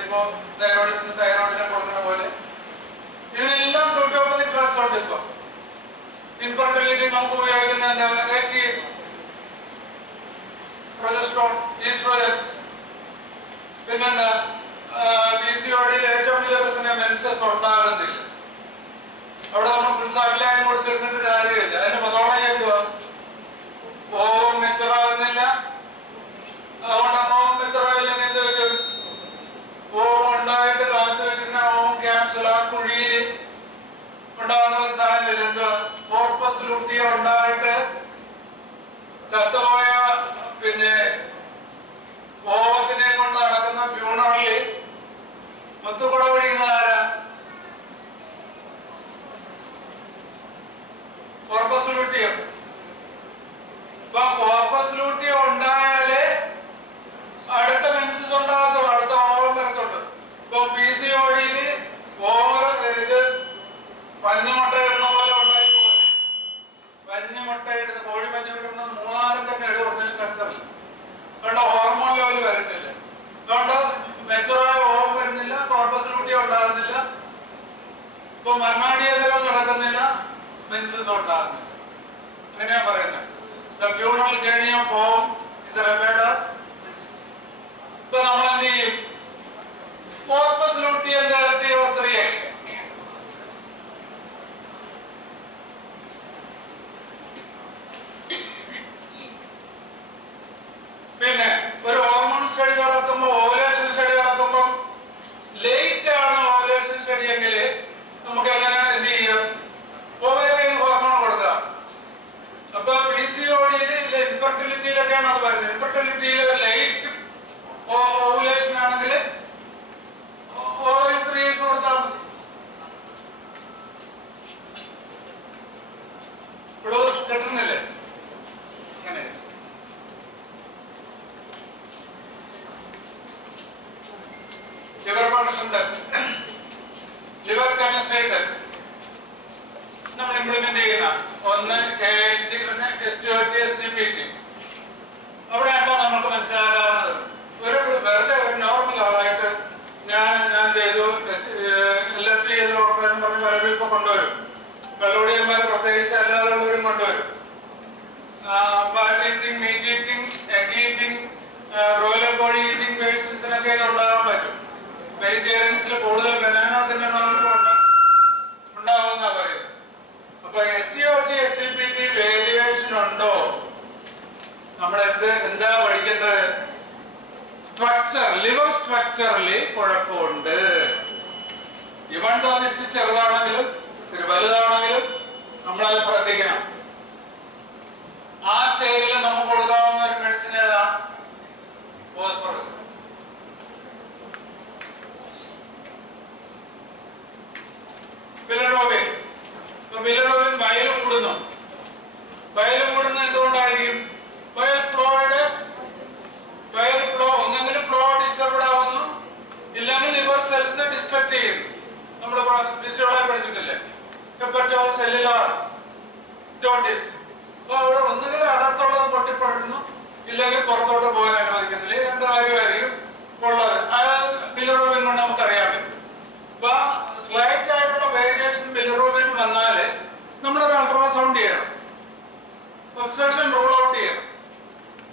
ഇപ്പോ തൈറോയിഡിന് കൊടുക്കുന്ന പോലെ ഇതിനെല്ലാം ഹോമിയോപ്പതി ഡ്രഗ്സ് ഉണ്ട്. ഇപ്പൊ ഇൻഫെർട്ടിലിറ്റി നമുക്ക് ഉപയോഗിക്കുന്ന ATH, പ്രൊജസ്ട്രോൺ, ഈസ്ട്രോജൻ. പിന്നെന്താ PCOD ഏറ്റവും വലിയ പ്രശ്നം മെൻസസ് ഉണ്ടാകുന്നില്ല. അവിടെ നമ്മൾ പ്രിൻസാഗ്ലായം കൊടുത്തിരുന്നിട്ട് കാര്യമില്ല. അതിന്റെ പതോളജി എന്തുവാ? ഓവം മെച്ചറാകുന്നില്ല. അതുകൊണ്ട് ഓവം മെച്ചറായില്ലെങ്കിൽ എന്ത് പറ്റും? ഓവം ഉണ്ടായിട്ട് കാത്തു വെച്ചിരുന്ന ഓവം ക്യാപ്സുൽ ആ കുഴിയിൽ ഉണ്ടാകുന്ന ഒരു സാധനം എന്തുവാ? കോർപ്പസ് ലുട്ടിയ ഉണ്ടായിട്ട് ചത്തുപോയ പിന്നെ ഓവത്തിനെ കൊണ്ട് നടക്കുന്ന ഫ്യൂണറലിൽ മുത്തുകുട പിടിക്കുന്നത് ആരാ? Corpus luteum. ഇപ്പൊ കോർപ്പസ് ലൂട്ടിയം ഉണ്ടായാലേ അടുത്ത മെൻസസ് ഉണ്ടാകത്തുള്ളൂ, അടുത്ത ഓവം വരത്തുള്ളൂ. ഇപ്പൊ PCOD ഓവർ ഇത് പഞ്ഞുമുട്ട ഇടുന്ന പോലെ ഉണ്ടായി പോലെ പഞ്ഞുമുട്ട ഇടുന്ന കോഴി പഞ്ഞു ഇടുന്ന 3-4 ഇട ഒന്നിനും കൾച്ചറില്ല. അതുകൊണ്ട് ഹോർമോൺ ലെവൽ വരുന്നില്ല. അതുകൊണ്ട് മെച്ചുറായ ഓവം വരുന്നില്ല, കോർപ്പസ് ലൂട്ടിയം ഉണ്ടാകുന്നില്ല. ഇപ്പൊ മർമാടിയന്തരം നടക്കുന്നില്ല, മെൻസസ് ഉണ്ടാകുന്നില്ല. അങ്ങനെയാ പറയുന്നത്. The funeral journey of home is referred as menses. ഇപ്പൊ നമ്മൾ എന്ത് ചെയ്യും? Corpus luteum therapy 3x. പിന്നെ ഒരു ഹോർമോൺ സ്റ്റഡി നടക്കുമ്പോൾ, ഓവുലേഷൻ സ്റ്റഡി നടക്കുമ്പോൾ ലേറ്റ് ആണ് ഓവുലേഷൻ സ്റ്റഡി എങ്കിൽ നമുക്ക് എങ്ങനെ എന്ത് ചെയ്യാം? ഓവേറിയൻ ഹോർമോൺ കൊടുക്കാം. അപ്പൊ PCOD ഇൻഫെർട്ടിലിറ്റിയിലൊക്കെയാണ് അത് പറയുന്നത്. ഇൻഫെർട്ടിലിറ്റിയിൽ ലൈറ്റ് ഓവുലേഷൻ ആണെങ്കിൽ ഓവറീസ് 3x കൊടുത്താൽ മതി. ക്ലോസ് കിട്ടുന്നില്ലേ? അങ്ങനെ liver function test liver chemistry test നമ്മൾ ഇംപ്ലിമെന്റ് ചെയ്യുന്ന ഒന്ന് KIT, പിന്നെ SDOT, SGPT. അവിടെ എന്താ നമുക്ക് മനസ്സിലാക്കാവുന്നത്? ഒരു വെറുതെ ഒരു നോർമൽ ആളായിട്ട് ഞാൻ ചെയ്തു LFT ഡോക്ടറെന്ന് പറഞ്ഞ് പലരും ഇപ്പൊ കൊണ്ടുവരും. വെള്ളോടിയന്മാർ പ്രത്യേകിച്ച് അല്ലാതുള്ളവരും കൊണ്ടുവരും. Fat eating, meat eating, egg eating, broiler കോഴി ഈറ്റിംഗ് പേഷ്യൻസിനൊക്കെ ഇത് ഉണ്ടാകാൻ പറ്റും. വെജിറ്റേറിയൻസിൽ കൂടുതൽ ബനാന തിന്നണമെന്ന് ഉണ്ടാവുന്ന പറയുന്നത്. അപ്പൊ SCOT, SCPT വേരിയേഷൻ ഉണ്ടോ? നമ്മൾ എന്താ പഠിക്കേണ്ടത്? സ്ട്രക്ചർ, ലിവർ സ്ട്രക്ചറിൽ കുഴപ്പമുണ്ട്. ഇവൺ തോന്നിട്ട് ചെറുതാണെങ്കിലും വലുതാണെങ്കിലും നമ്മളത് ശ്രദ്ധിക്കണം. ആ സ്റ്റേജിൽ നമുക്ക് കൊടുക്കാവുന്ന ഒരു മെഡിസിൻ ഏതാണ്? ഫോസ്ഫറസ്. ബിലിറൂബിൻ. ബിലിറൂബിൻ ബയൽ കൂടുന്നു. ബയൽ കൂടുന്നത് എന്തുകൊണ്ടായിരിക്കും? ബയൽ ഫ്ലോ ഒന്നെങ്കിലും ഫ്ലോ ഡിസ്റ്റർബ്ഡ് ആവുന്നു, ഇല്ലെങ്കിൽ ലിവർ സെൽസ് ഡിസ്ട്രക്ട് ചെയ്യുന്നു. നമ്മൾ ഫിസിയോളജി പഠിച്ചിട്ടില്ലേ? Hepatocellular jaundice. അപ്പൊ അവിടെ ഒന്നുകിൽ അകത്തുള്ളത് പൊട്ടിപ്പടരുന്നു, ഇല്ലെങ്കിൽ പുറത്തോട്ട് പോകാൻ അനുവദിക്കുന്നില്ല. ഈ രണ്ട് കാര്യമായിരിക്കും ഉള്ളത്. അത് ബിലിറൂബിൻ കൊണ്ട് നമുക്കറിയാൻ പറ്റും. അപ്പൊ സ്ലൈറ്റ് ആയിട്ടുള്ള വേരിയേഷൻ ബിലിറൂബിൻ വന്നാല് നമ്മളൊരു അൾട്രാസൗണ്ട് ചെയ്യണം, ഒബ്സ്ട്രക്ഷൻ റൂൾ ഔട്ട് ചെയ്യണം,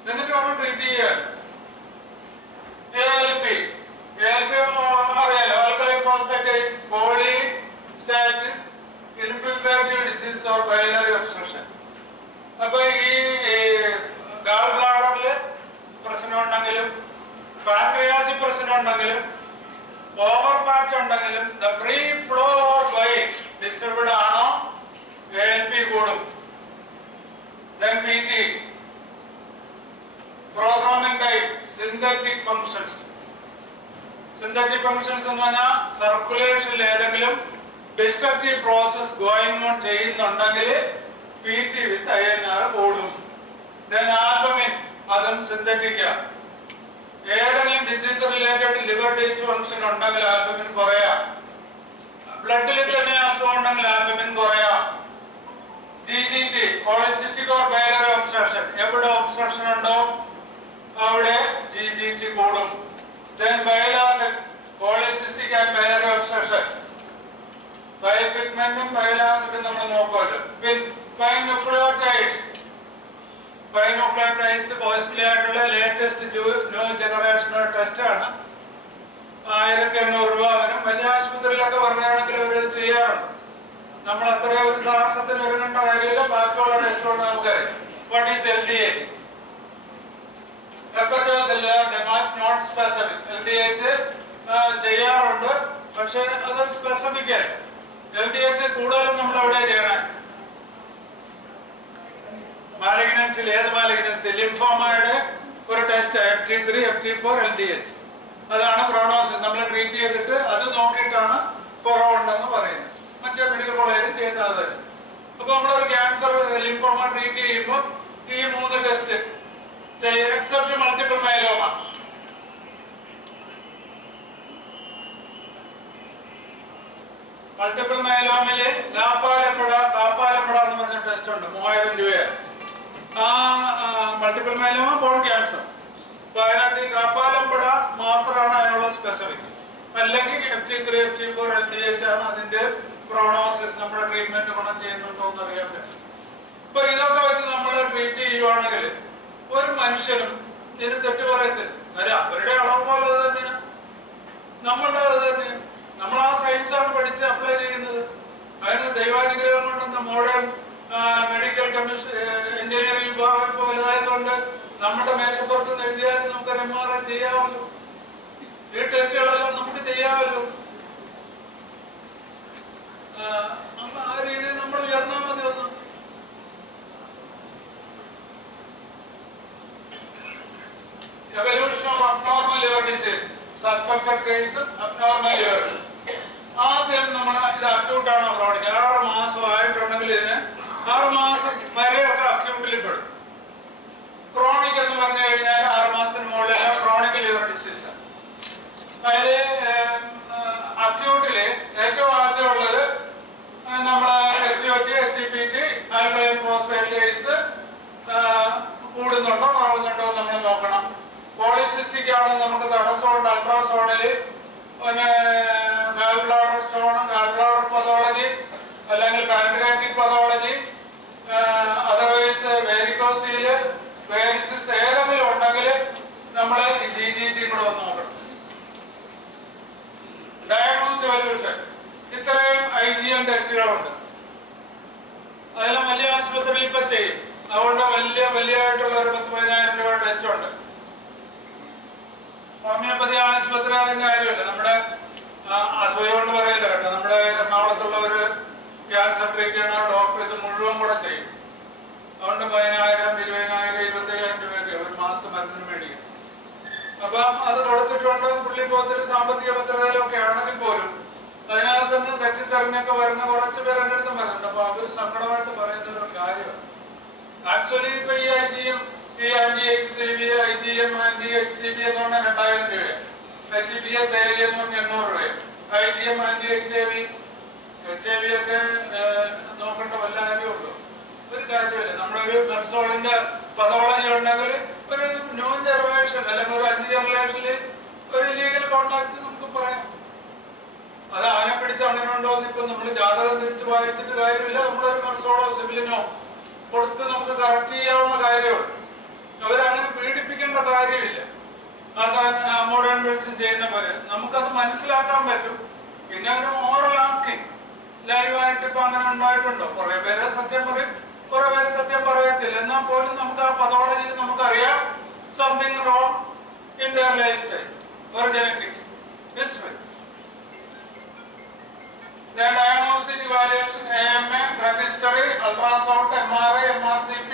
എന്നിട്ട് വേണം ട്രീറ്റ് ചെയ്യാൻ. ALP അറിയാലോ, ആൽക്കലൈൻ ഫോസ്ഫേറ്റേസ് പോളിസ്റ്റാറ്റിസ് infiltrative disease or biliary obstruction. അപ്പൊ ഈ ഗാൾ ബ്ലാഡറില് പ്രശ്നമുണ്ടെങ്കിലും പാൻക്രിയാസിൽ പ്രശ്നമുണ്ടെങ്കിലും ഓവർ ഫാറ്റ് ഉണ്ടെങ്കിലും the free flow of bile disturbed ആണോ ALP കൂടും. Then PT, programming type, synthetic functions. Synthetic functions എന്ന് പറഞ്ഞാൽ സർക്കുലേഷനിൽ ഏതെങ്കിലും ഡിസ്ട്രക്റ്റീവ് പ്രോസസ് ഗോയിങ് ഓൺ ചെയ്യുന്നുണ്ടെങ്കിൽ PT വിത്ത് INR കൂടും. Then albumin, അതും സിന്തറ്റിക്. ഏതെങ്കിലും ഡിസീസ് റിലേറ്റഡ് ലിവർ ഡിസ്ഫങ്ഷൻ ഉണ്ടെങ്കിൽ ആൽബുമിൻ കുറയാം. ബ്ലഡിൽ തന്നെ അസുഖം ഉണ്ടെങ്കിൽ ആൽബുമിൻ കുറയാം. GGT, cholecystic or biliary obstruction, എവിടെ ഒബ്സ്ട്രക്ഷൻ ഉണ്ടോ അവിടെ GGT കൂടും. Then bile acid, polycystic and biliary obstruction. Bile pigment and bile acid നമ്മൾ നോക്കുമല്ലോ. Pinucleotides, കോസ്റ്റ്ലി ആയിട്ടുള്ള ലേറ്റസ്റ്റ് ന്യൂ ജനറേഷൻ ടെസ്റ്റ് ആണ്. 1800 രൂപ വരും. വലിയ ആശുപത്രിയിലൊക്കെ പറയുകയാണെങ്കിൽ അവർ ചെയ്യാറുണ്ട്. നമ്മൾ അത്രയും ഒരു സാഹസത്തിന് ഒരുങ്ങേണ്ട കാര്യമില്ല. ബാക്കിയുള്ള ടെസ്റ്റുകൊണ്ട് നമുക്കറിയാം. What is LDH? Not specific. LDH ചെയ്യാറുണ്ട്, പക്ഷെ അതൊരു സ്പെസിഫിക് ആണ്. LDH കൂടുതലും നമ്മൾ എവിടെ ചെയ്യണേ? മാലിഗ്നൻസിൽ. ഏത് മാലിഗ്നൻസി? ലിംഫോമയുടെ ഒരു ടെസ്റ്റ് FT3, FT4, LDH. അതാണ് പ്രോഗ്നോസിസ്. നമ്മൾ ട്രീറ്റ് ചെയ്തിട്ട് അത് നോക്കിയിട്ടാണ് കുറവുണ്ടെന്ന് പറയുന്നത്. മറ്റേ മെഡിക്കൽ കോളേജിൽ ചെയ്യുന്നത് തന്നെ. അപ്പൊ നമ്മളൊരു ക്യാൻസർ ലിംഫോമ ട്രീറ്റ് ചെയ്യുമ്പോൾ ഈ 3 ടെസ്റ്റ് ചെയ്യും. Except multiple myeloma. മൾട്ടിപ്പിൾ മൈലോമയില് ലാപ്പാലപ്പട, കാപ്പാലപ്പട എന്ന് പറഞ്ഞ ടെസ്റ്റ് ഉണ്ട്. 3000 രൂപയാണ്. ആ മൾട്ടിപ്പിൾ മൈലോമ ബോൺ ക്യാൻസർ. അപ്പൊ അതിനകത്ത് ഈ കാപ്പാലപ്പട മാത്രമാണ് അതിനുള്ള സ്പെസിഫിക്. അല്ലെങ്കിൽ FT3, FT4, LDH ആണ് അതിന്റെ പ്രോഗ്നോസിസ്. നമ്മുടെ ട്രീറ്റ്മെന്റ് ഗുണം ചെയ്യുന്നുണ്ടോ എന്ന് അറിയാൻ പറ്റും. അപ്പൊ ഇതൊക്കെ വെച്ച് നമ്മൾ ട്രീറ്റ് ചെയ്യുവാണെങ്കിൽ ഒരു മനുഷ്യനും ഇതിന് തെറ്റ് പറയത്തില്ല. അവരുടെ അളവ് പോലെ അത് തന്നെയാണ്, നമ്മളുടെ അത് തന്നെയാണ്. നമ്മൾ ആ സയൻസാണ് പഠിച്ച് അപ്ലൈ ചെയ്യുന്നത്. അതിന് ദൈവാനുഗ്രഹം കൊണ്ടെന്ന മോഡേൺ മെഡിക്കൽ എഞ്ചിനീയറിംഗ് വിഭാഗം ഇപ്പോൾ വലുതായതുകൊണ്ട് നമ്മുടെ മേശപ്പുറത്ത് നിന്ന് എഴുതിയാലും നമുക്ക് MRI ചെയ്യാമല്ലോ. ഈ ടെസ്റ്റുകളെല്ലാം നമുക്ക് ചെയ്യാമല്ലോ. ആ രീതിയിൽ നമ്മൾ ഉയർന്നാൽ മതി. ഒന്ന് evolution of abnormal liver disease, suspected case abnormal liver. ആദ്യം നമ്മൾ ഇത് അക്യൂട്ട് ആണോ ക്രോണിക്? 6 മാസം ആയിട്ടുണ്ടെങ്കിൽ ഇതിന് 6 മാസം വരെയൊക്കെ അക്യൂട്ടിൽ പെടും. ക്രോണിക് എന്ന് പറഞ്ഞു കഴിഞ്ഞാൽ 6 മാസത്തിന് മുകളിൽ ക്രോണിക് ലിവർ ഡിസീസ്. അതായത് അക്യൂട്ടില് ഏറ്റവും ആദ്യം ഭംഗമാകുന്നുണ്ടോ എന്ന് നമ്മൾ നോക്കണം. പോളിസിസ്റ്റിക് ആണെങ്കിൽ നമുക്ക് തടസ്സമുണ്ട്. അൾട്രാസോണിൽ പിന്നെ gall bladder stone, gall bladder pathology അല്ലെങ്കിൽ പാൻക്രിയാറ്റിക് പതോളജി, അതർവൈസ് വേരിക്കോസീല്, വേരിസിസ് ഏതെങ്കിലും ഉണ്ടെങ്കിൽ നമ്മൾ GGT കൂടെ വന്ന് നോക്കണം. ഡയഗ്നോസ് എവല്യൂഷൻ ഇത്രയും IgM ടെസ്റ്റുകളുണ്ട്. അതെല്ലാം വലിയ ആശുപത്രിയിൽ ഇപ്പൊ ചെയ്യും. അതുകൊണ്ട് വലിയതായിട്ടുള്ള ഒരു 10,000-15,000 രൂപ ടെസ്റ്റ് ഉണ്ട്. ഹോമിയോപ്പതി ആശുപത്രി അതിന്റെ കാര്യമില്ല. നമ്മുടെ അസൂയ കൊണ്ട് പറയില്ല കേട്ടോ. നമ്മുടെ എറണാകുളത്തുള്ള ഒരു ക്യാൻസർ ട്രീറ്റ് ചെയ്യുന്ന ഡോക്ടർ ഇത് മുഴുവൻ കൂടെ ചെയ്യും. അതുകൊണ്ട് 10,000, 20,000, 25,000 രൂപയൊക്കെ ഒരു മാസത്തെ മരുന്നിന് മേടിക്കും. അപ്പം അത് കൊടുത്തിട്ടുണ്ട്. പുള്ളി പോലത്തെ സാമ്പത്തിക ഭദ്രതയിലൊക്കെ ആണെങ്കിൽ പോലും അതിനകത്ത് നിന്ന് തെറ്റിത്തെറിഞ്ഞൊക്കെ വരുന്ന കുറച്ച് പേർ എൻ്റെ അടുത്തും വരുന്നുണ്ട്. അപ്പൊ അവർ സങ്കടമായിട്ട് പറയുന്ന ഒരു കാര്യമാണ്. ആക്ച്വലി ഇപ്പൊ ഈ IgM, ഈ anti-HCV, IgM, anti-HCV എന്ന് പറഞ്ഞാൽ 2,000 രൂപ, HBS ALA എന്ന് പറഞ്ഞാൽ 800 രൂപ, IgM, anti-HIV, HIV ഒക്കെ നോക്കേണ്ട വല്ല കാര്യമുള്ളൂ? ഒരു കാര്യമില്ല. നമ്മളൊരു മെർസോളിന്റെ പതോളജി ഉണ്ടെങ്കിൽ ഒരു ന്യൂ ജനറേഷൻ അല്ലെങ്കിൽ ഒരു 5 ജനറേഷനിൽ ഒരു ലീഗൽ കോൺടാക്ട് നമുക്ക് പറയാം. അത് അവനെ പിടിച്ച് അങ്ങനെയുണ്ടോ എന്ന് ഇപ്പൊ നമ്മൾ ജാതകം തിരിച്ച് വായിച്ചിട്ട് കാര്യമില്ല. നമ്മളൊരു മെർസോളോ സിവിലിനോ കൊടുത്ത് നമുക്ക് കറക്റ്റ് ചെയ്യാവുന്ന കാര്യമുള്ളൂ. അവരങ്ങനെ പീഡിപ്പിക്കേണ്ട കാര്യമില്ല. മോഡേൺ മെഡിസിൻ ചെയ്യുന്ന പോലെ നമുക്കത് മനസ്സിലാക്കാൻ പറ്റും. പിന്നെ ഒരു ഓറൽ ആസ്കിങ് ലൈവായിട്ട് ഇപ്പൊ അങ്ങനെ ഉണ്ടായിട്ടുണ്ടോ? കുറെ പേര് സത്യം പറയും, കുറെ പേര് സത്യം പറയത്തില്ല. എന്നാൽ പോലും നമുക്ക് ആ പതോളജിയിൽ നമുക്കറിയാം something wrong in their life style or genetic history. The diagnostic evaluation AMA, registry, ultrasound, MRI, MRCP,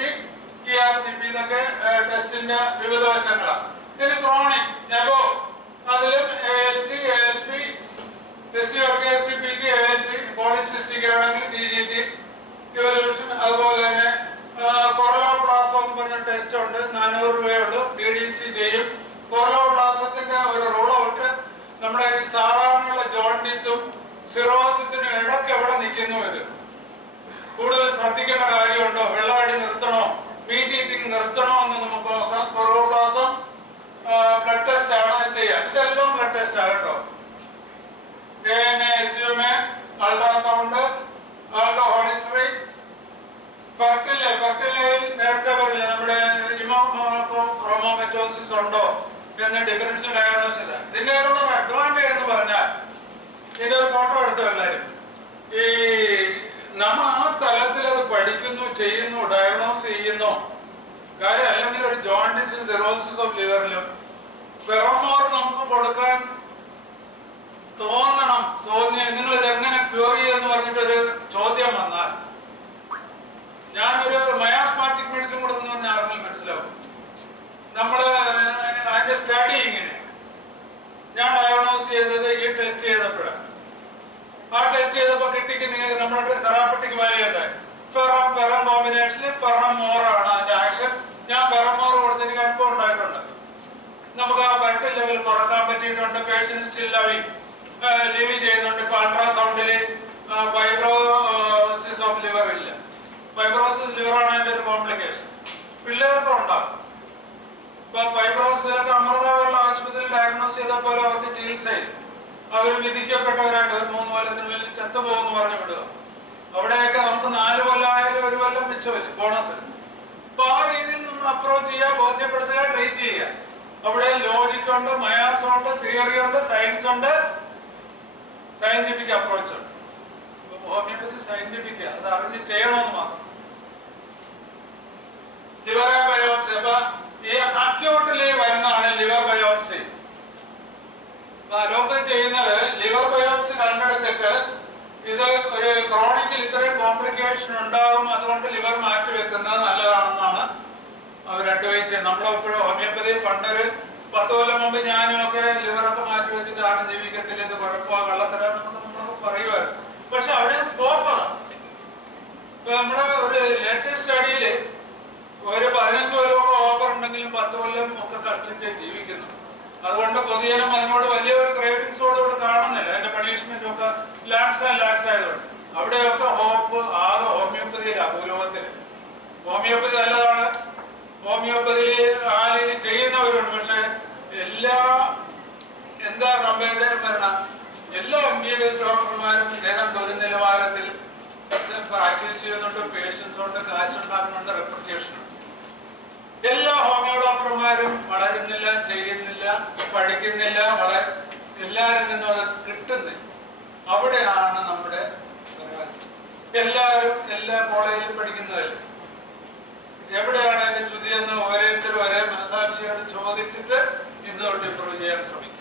ERCP ഇതൊക്കെ ടെസ്റ്റിന്റെ വിവിധ വശങ്ങളാണ്. ഇതിന് ക്രോണിക് എബോ അതിലും ALT, ALP, SCOPT, ALP, polycystic ആണെങ്കിൽ GGT ഇവല്യൂഷൻ. അതുപോലെ തന്നെ കൊറലോപ്ലാസം എന്ന് പറഞ്ഞ ടെസ്റ്റ് ഉണ്ട്, 400 രൂപയുണ്ട്. DDC ചെയ്യും. കൊറലോപ്ലാസത്തിന്റെ ഒരു റൂൾ ഔട്ട് നമ്മുടെ സാധാരണയുള്ള ജോണ്ടിസും സിറോസിസിനും ഇടയ്ക്ക് എവിടെ നിൽക്കുന്നു, ഇത് കൂടുതൽ ശ്രദ്ധിക്കേണ്ട കാര്യമുണ്ടോ? വെള്ളമടി നിർത്തണോ, മീറ്റ് ഈറ്റിംഗ് നിർത്തണോ എന്ന് നമുക്ക് നോക്കാം. കൊറലോപ്ലാസം ബ്ലഡ് ടെസ്റ്റ് ആണ് ചെയ്യാൻ. ഇതെല്ലാം ബ്ലഡ് ടെസ്റ്റ് ആണ് കേട്ടോ. DNA, SUMA, ultrasound, alcohol history, fertile നേരത്തെ പറഞ്ഞില്ല നമ്മുടെ ക്രോമോമെറ്റോസിസ് ഉണ്ടോ എന്ന് ഡിഫറൻഷ്യൽ ഡയഗ്നോസിസ്. ഇതിന്റെയൊക്കെ ഒരു അഡ്വാൻറ്റേജ് എന്ന് പറഞ്ഞാൽ ഇതിന്റെ ഒരു ഫോട്ടോ എടുത്തു എല്ലാവരും. ഈ നമ്മൾ ആ തലത്തിൽ അത് പഠിക്കുന്നു, ചെയ്യുന്നു, ഡയഗ്നോസ് ചെയ്യുന്നു കാര്യം. അല്ലെങ്കിൽ ഒരു ജോണ്ടിസും സിറോസിസ് ഓഫ് ലിവറിലും ഫെറമോർ നമുക്ക് കൊടുക്കാൻ തോന്നിയ നിങ്ങൾ ഇതെങ്ങനെ ക്യൂർ ചെയ്യുമെന്ന് പറഞ്ഞിട്ടൊരു ചോദ്യം വന്നാൽ ഞാനൊരു മയാസ്മാറ്റിക് മെഡിസിൻ കൊടുക്കുന്നു പറഞ്ഞാൽ ആർക്കും മനസ്സിലാവും. നമ്മള് അതിന്റെ സ്റ്റഡി ഇങ്ങനെ ഞാൻ ഡയഗ്നോസ് ചെയ്തത് ഈ ടെസ്റ്റ് ചെയ്തപ്പോഴാണ്. ആ ടെസ്റ്റ് ചെയ്തപ്പോൾ കിട്ടിക്ക് നിങ്ങൾക്ക് നമ്മുടെ തെറാപ്പറ്റിക് വാല്യൂ എന്തായി? ഫെറം കോമ്പിനേഷനിൽ ഫെറമോറാണ് അതിന്റെ ആക്ഷൻ. ഞാൻ ഫെറമോർ കൊടുത്ത് എനിക്ക് അനുഭവം ഉണ്ടായിട്ടുണ്ട്. നമുക്ക് ആ ഫെർട്ടിൽ ലെവൽ കുറക്കാൻ പറ്റിയിട്ടുണ്ട്. പേഷ്യന്റ് സ്റ്റിൽ ലിവ് ചെയ്യുന്നുണ്ട്. ഇപ്പൊ അൾട്രാസൗണ്ടില് ഫൈബ്രോസിസ് ഓഫ് ലിവർ ഇല്ല. ഫൈബ്രോസിസ് ലിവറാണ് അതിന്റെ ഒരു കോംപ്ലിക്കേഷൻ. പിള്ളേർക്കും ഉണ്ടാകും. ഇപ്പൊ ഫൈബ്രോസിലൊക്കെ അമൃതവെള്ള ആശുപത്രിയിൽ ഡയഗ്നോസ് ചെയ്ത പോലെ അവർക്ക് ചികിത്സയിൽ അവർ വിധിക്കപ്പെട്ടവരായിട്ട് ഒരു 3 കൊല്ലത്തിനുള്ളിൽ ചത്തുപോകുമെന്ന് പറഞ്ഞു വിടുക. അവിടെയൊക്കെ നമുക്ക് 4 കൊല്ലമായാലും 1 കൊല്ലം മിച്ചമില്ല ബോണസ്. അപ്പൊ ആ രീതിയിൽ നമ്മൾ അപ്രോച്ച് ചെയ്യുക, ബോധ്യപ്പെടുത്തുക, ട്രീറ്റ് ചെയ്യുക. അവിടെ ലോജിക് ഉണ്ട്, മയാസം ഉണ്ട്, തിയറി ഉണ്ട്, സയൻസ് ഉണ്ട്, സയന്റിഫിക് അപ്രോച്ച് ഉണ്ട്. ഹോമിയോപ്പതി സയന്റിഫിക്, അത് അറിഞ്ഞ് ചെയ്യണമെന്ന് മാത്രം. ലിവർ ബയോപ്സി, അപ്പൊ ഈ അക്യൂട്ടില് വരുന്നതാണ് ലിവർ ബയോപ്സി. അലോപ്പതി ചെയ്യുന്നത് ലിവർ ബയോപ്സി കണ്ടെടുത്തിട്ട് ഇത് ഒരു ക്രോണിക്കിൽ ഇത്രയും കോംപ്ലിക്കേഷൻ ഉണ്ടാകും, അതുകൊണ്ട് ലിവർ മാറ്റി വെക്കുന്നത് നല്ലതാണെന്നാണ് അവർ അഡ്വൈസ് ചെയ്യുന്നത്. നമ്മളെപ്പോഴും ഹോമിയോപ്പതി പണ്ടൊരു 10 കൊല്ലം മുമ്പ് ഞാനും ഒക്കെ ലിവറൊക്കെ മാറ്റി വെച്ചിട്ട് ആരും ജീവിക്കത്തില്ല, ഇത് കുഴപ്പമോ കള്ളത്തരാണെന്നൊക്കെ നമ്മളൊക്കെ പറയുമായിരുന്നു. പക്ഷെ അവിടെ സ്കോപ്പാണ്. ഇപ്പൊ നമ്മുടെ ഒരു ലേറ്റസ്റ്റ് സ്റ്റഡിയില് ഒരു 15 കൊല്ലമൊക്കെ ഓഫർ ഉണ്ടെങ്കിലും 10 കൊല്ലം ഒക്കെ കഷ്ടിച്ച് ജീവിക്കുന്നു. അതുകൊണ്ട് പൊതുജനം അതിനോട് വലിയൊരു ക്രേവിങ്സോടുകൂടെ കാണുന്നില്ല. അതിന്റെ പണിഷ്മെന്റും ഒക്കെ ലാക്സ് ആയതുകൊണ്ട് അവിടെയൊക്കെ ഹോപ്പ് ആകെ ഹോമിയോപ്പതിയിലാണ്. ഭൂലോകത്തില് ഹോമിയോപ്പതി നല്ലതാണ്. ഹോമിയോപ്പതിയിൽ ആ രീതി ചെയ്യുന്നവരുണ്ട്. പക്ഷെ എല്ലാ എന്താ കമ്പയർ പറഞ്ഞ എല്ലാ MBBS ഡോക്ടർമാരും ഏതാണ്ട് ഒരു നിലവാരത്തിൽ പ്രാക്ടീസ് ചെയ്യുന്നുണ്ട്, പേഷ്യൻസ് ഉണ്ട്, കാശുണ്ടാക്കുന്നുണ്ട്, റെപ്യൂട്ടേഷനുണ്ട്. എല്ലാ ഹോമിയോ ഡോക്ടർമാരും വളരുന്നില്ല, ചെയ്യുന്നില്ല, പഠിക്കുന്നില്ല, എല്ലാവരിൽ നിന്നും അത് കിട്ടുന്നില്ല. അവിടെയാണ് നമ്മുടെ എല്ലാവരും എല്ലാ കോളേജിലും പഠിക്കുന്നതല്ല. എവിടെയാണ് അതിന്റെ ചുതിയെന്ന് ഓരോരുത്തരും ഒരേ മനസാക്ഷിയോട് ചോദിച്ചിട്ട് ഇന്ന് തൊട്ട് ഇംപ്രൂവ് ചെയ്യാൻ ശ്രമിക്കും.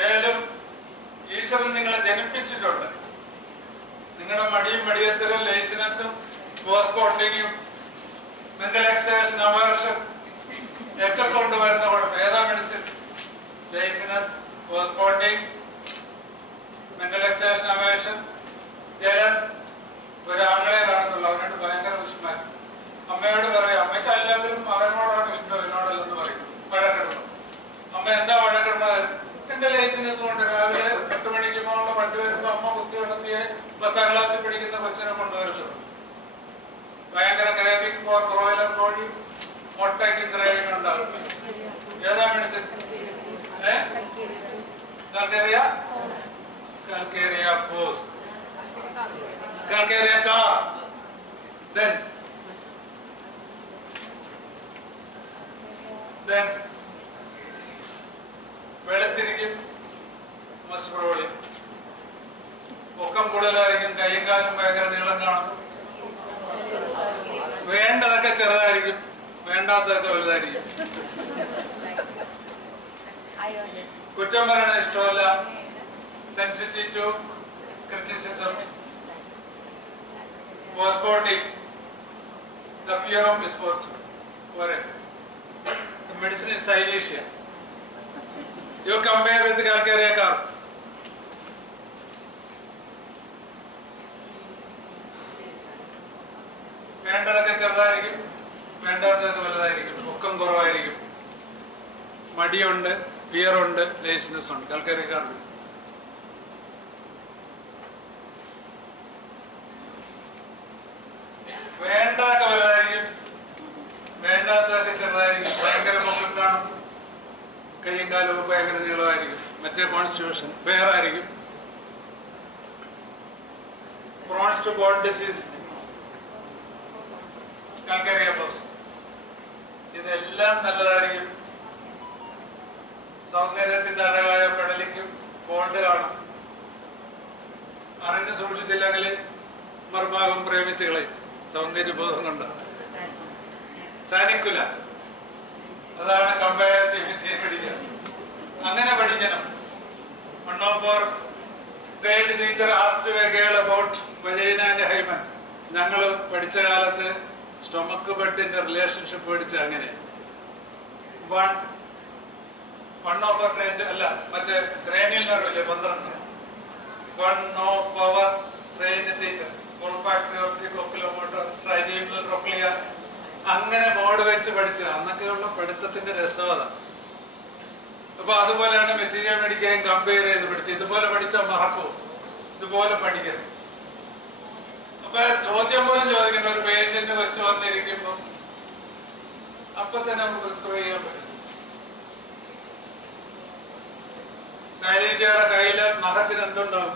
ഏതായാലും ഈശ്വരൻ നിങ്ങളെ ജനിപ്പിച്ചിട്ടുണ്ട്. നിങ്ങളുടെ മടിയും മടിയത്തരും ലേസിനെസ്സും പോസ്റ്റ്പോണ്ടിങ്ങും മെന്റൽ എക്സേഷൻ അവേർഷൻ ഒക്കെ കൊണ്ടുവരുന്ന കുഴപ്പം ഏതാ medicine? Laziness, postponing, mental exertion aversion, jealous. ഒരാങ്ങളെ കാണത്തുള്ളൂ, അവനോട് ഭയങ്കര വിഷമം. അമ്മയോട് പറയും, അമ്മയ്ക്ക് എല്ലാവരും അവനോടാണ് ഇഷ്ടം, എന്നോടല്ലെന്ന് പറയും. വഴക്കിടുന്നു. അമ്മ എന്താ വഴക്കിടുന്നത്? എന്റെ ലൈസൻസ് കൊണ്ട് രാവിലെ 8 മണിക്ക് പോകുന്ന വണ്ടി വരുമ്പോ അമ്മ കുത്തി വളർത്തിയ 10ാം ക്ലാസ്സിൽ പഠിക്കുന്ന കൊച്ചിനെ കൊണ്ടുവരുത്തുള്ളൂ. ഭയങ്കര ക്രേവിംഗ് ഫോർ ബ്രോയിലർ കോഴി, മുട്ടയ്ക്ക് ക്രേവിംഗ് ഉണ്ടാകും. ഏതാ medicine? Calcarea phos, calcarea carb. Then വെളുത്തിരിക്കും, മസ്റ്റ് പ്രോബ്ലി. പൊക്കം കൂടുതലായിരിക്കും, കൈയും കാലും ഭയങ്കര നീളം കാണും. വേണ്ടതൊക്കെ ചെറുതായിരിക്കും, വേണ്ടാത്തതൊക്കെ വലുതായിരിക്കും. കുറ്റം പറയണ ഇഷ്ടമല്ല, sensitive to criticism, postponing, the fear of misfortune. പോരെ, medicine is silicea. You compare with calcarea car. വേണ്ടതൊക്കെ ചെറുതായിരിക്കും, വേണ്ടാത്തതൊക്കെ വലുതായിരിക്കും, പൊക്കം കുറവായിരിക്കും, മടിയുണ്ട്, ഫിയറുണ്ട്, ലേസിനെസ് ഉണ്ട്. കാൽക്കേറിയ കാർ വേണ്ടതൊക്കെ വലുതായിരിക്കും, വേണ്ടാത്തതൊക്കെ ചെറുതായിരിക്കും, ഭയങ്കര പൊക്കം കാണും, കയ്യും കാലും ഭയങ്കര നീളമായിരിക്കും. മറ്റേ കോൺസ്റ്റിറ്റ്യൂഷൻ ഫെയർ ആയിരിക്കും. പ്രോൺസ് ടു ബോൺ ഡിസീസ്, കാൽക്കേറിയ ഫോസ്. ഇതെല്ലാം നല്ലതായിരിക്കും. സൗന്ദര്യത്തിന്റെ അഴകായ പെടലിക്കും ഫോൾഡ് കാണും. അറിഞ്ഞ് സൂക്ഷിച്ചില്ലെങ്കിൽ മറുഭാഗം പ്രേമിച്ച് കളയും. സൗന്ദര്യബോധം കൊണ്ട് സാനിക്കുല. അതാണ് കമ്പാരിറ്റീവ് പഠിക്കുക. അങ്ങനെ പഠിക്കണം. One of our great teacher asked a girl about vagina and hymen. ഞങ്ങൾ പഠിച്ച കാലത്ത് സ്റ്റൊമക്ക് ബെഡിന്റെ റിലേഷൻഷിപ്പ് പഠിച്ച അങ്ങനെ വൺ ഓഫ് അല്ല മറ്റേ cranial നെർവില്ലേ 12. One of our trained teacher, olfactory, optic, oculomotor, trigeminal, trochlear. അങ്ങനെ ബോർഡ് വെച്ച് പഠിച്ച അന്നൊക്കെയുള്ള പഠിത്തത്തിന്റെ രസവത. അപ്പൊ അതുപോലെയാണ് മെറ്റീരിയൽ മെഡിക്കയും കമ്പയർ ചെയ്ത് പഠിച്ചത്. ഇതുപോലെ പഠിച്ചാൽ മറക്കും, ഇതുപോലെ പഠിക്കണം. അപ്പൊ ചോദ്യം പോലും ചോദിക്കേണ്ട ഒരു പേഷ്യന്റ് വെച്ച് വന്നിരിക്കുമ്പോ അപ്പൊ തന്നെ നമുക്ക് പ്രിസ്ക്രൈബ് ചെയ്യാൻ പറ്റും. ശൈലീഷയുടെ കയ്യില് നഖത്തിന് എന്തുണ്ടാവും?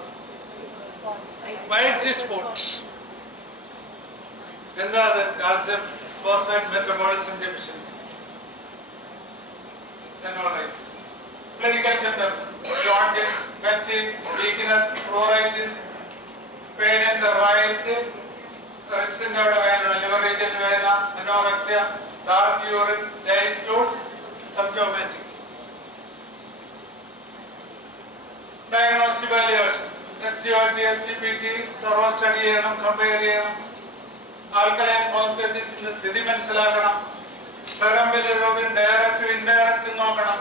White spot. എന്താ അത്? Calcium phosphate metabolism deficiency. Then all right. Clinical symptoms: jaundice, fatigue, weakness, pruritus, pain in the right ribs in the vein, liver region vein, anorexia, dark urine, chase stool, symptomatic. Diagnostic evaluation: SCOT, SCPT, thorough study ചെയ്യണം, compare ചെയ്യണം. Alkaline കോൺഫ്ലിക്റ്റിന്റെ സ്ഥിതി മനസ്സിലാക്കണം. Serum bilirubin direct indirect നോക്കണം.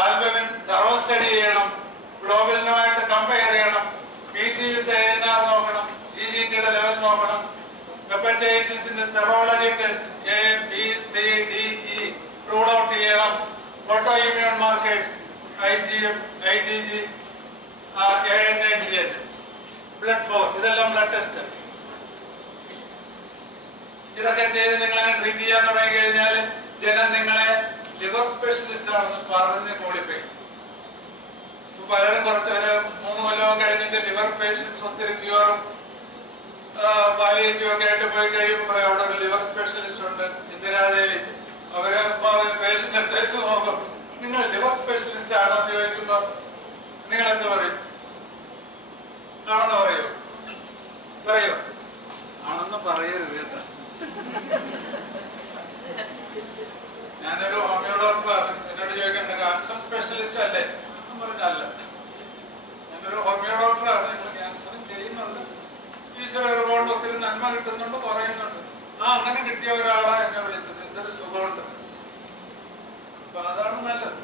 Albumin thorough study ചെയ്യണം. ഗ്ലോബലിനുമായിട്ട് compare ചെയ്യണം. PT with ANR നോക്കണം. GGTയുടെ ലെവൽ നോക്കണം. ഹെപ്പറ്റൈറ്റിസിന്റെ serology test A, B, C, D, E rule out ചെയ്യണം. Auto immune markers IgM, IgG, ANA, blood for, ഇതെല്ലാം ബ്ലഡ് ടെസ്റ്റ്. ഇതൊക്കെ ചെയ്ത് നിങ്ങളെ ട്രീറ്റ് ചെയ്യാൻ തുടങ്ങി കഴിഞ്ഞാൽ ജനം നിങ്ങളെ ലിവർ സ്പെഷ്യലിസ്റ്റ് ആണെന്ന് പറഞ്ഞ് ക്വാളിഫൈ. പലരും കുറച്ച് ഒരു 3 കൊല്ലവും കഴിഞ്ഞിട്ട് ലിവർ പേഷ്യൻസ് ഒത്തിരി ക്യൂറും പാലിയേറ്റീവ് ഒക്കെ ആയിട്ട് പോയി കഴിയുമ്പോൾ അവിടെ ഒരു ലിവർ സ്പെഷ്യലിസ്റ്റ് ഉണ്ട്, ഇന്ദിരാദേവി. അവര് പേഷ്യന്റ് വെച്ച് നോക്കും, നിങ്ങൾ ലിവർ സ്പെഷ്യലിസ്റ്റ് ആണോ എന്ന് ചോദിക്കുമ്പോ നിങ്ങൾ എന്ത് പറയും? ആണെന്ന് പറയോ? ആണെന്ന് പറയരുത് കേട്ടോ. ഞാനൊരു ഹോമിയോ ഡോക്ടറാണ്, എന്നോട് ചോദിക്കണ്ട ക്യാൻസർ സ്പെഷ്യലിസ്റ്റ് അല്ലേ? പറഞ്ഞല്ല, ഞാനൊരു ഹോമിയോ ഡോക്ടറാണ്, ഞങ്ങൾ ക്യാൻസറും ചെയ്യുന്നുണ്ട്, ഈശ്വര ഒരുപാട് ഒത്തിരി നന്മ കിട്ടുന്നുണ്ട്, കുറയുന്നുണ്ട്. അങ്ങനെ കിട്ടിയ ഒരാളാണ് എന്നെ വിളിച്ചത്. എന്തൊരു സുഖമുണ്ട്. അപ്പൊ അതാണ് നല്ലത്.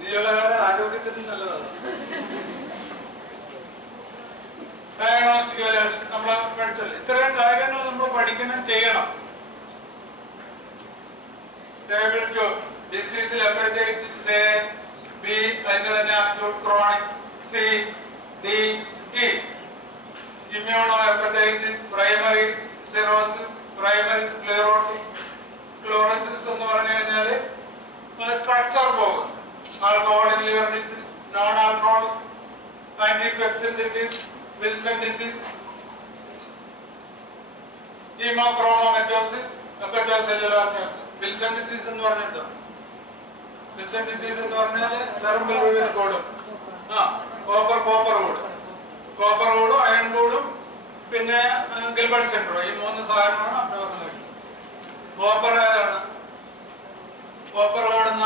ഇതിലുള്ള ആരോഗ്യത്തിന് നല്ലതാണ്. ഡയഗ്നോസ്റ്റിക് വാല്യുവേഷൻ നമ്മൾ പഠിച്ചല്ലേ. ഇത്രയും കാര്യങ്ങൾ നമ്മൾ പഠിക്കണം, ചെയ്യണം. ഡിസീസിൽ ഹെപ്പറ്റൈറ്റിസ് എ, ബി, അതിന്റെ തന്നെ acute chronic, C, D, E. Immuno hepatitis, primary cirrhosis, primary sclerosis എന്ന് പറഞ്ഞു കഴിഞ്ഞാല് സ്ട്രക്ചർ പോകും. Alcoholic liver disease, non alcoholic, antipepsin disease, Wilson disease, haemochromatosis, hepatocellular cancer. Wilson disease എന്ന് പറഞ്ഞാൽ എന്താ? വിൽസൺ ഡിസീസ് എന്ന് പറഞ്ഞാൽ സെറിബ്രൽ ഫ്ലൂയിഡ് കൂടും, കോപ്പർ കൂടും, അയൺ കൂടും, പിന്നെ ഗിൽബർട്ട് സിൻഡ്രോം. ഈ 3 സാധനമാണ് അബ്നോർമൽ. കോപ്പർ ഏതാണ്? കോപ്പർ കൂടുന്ന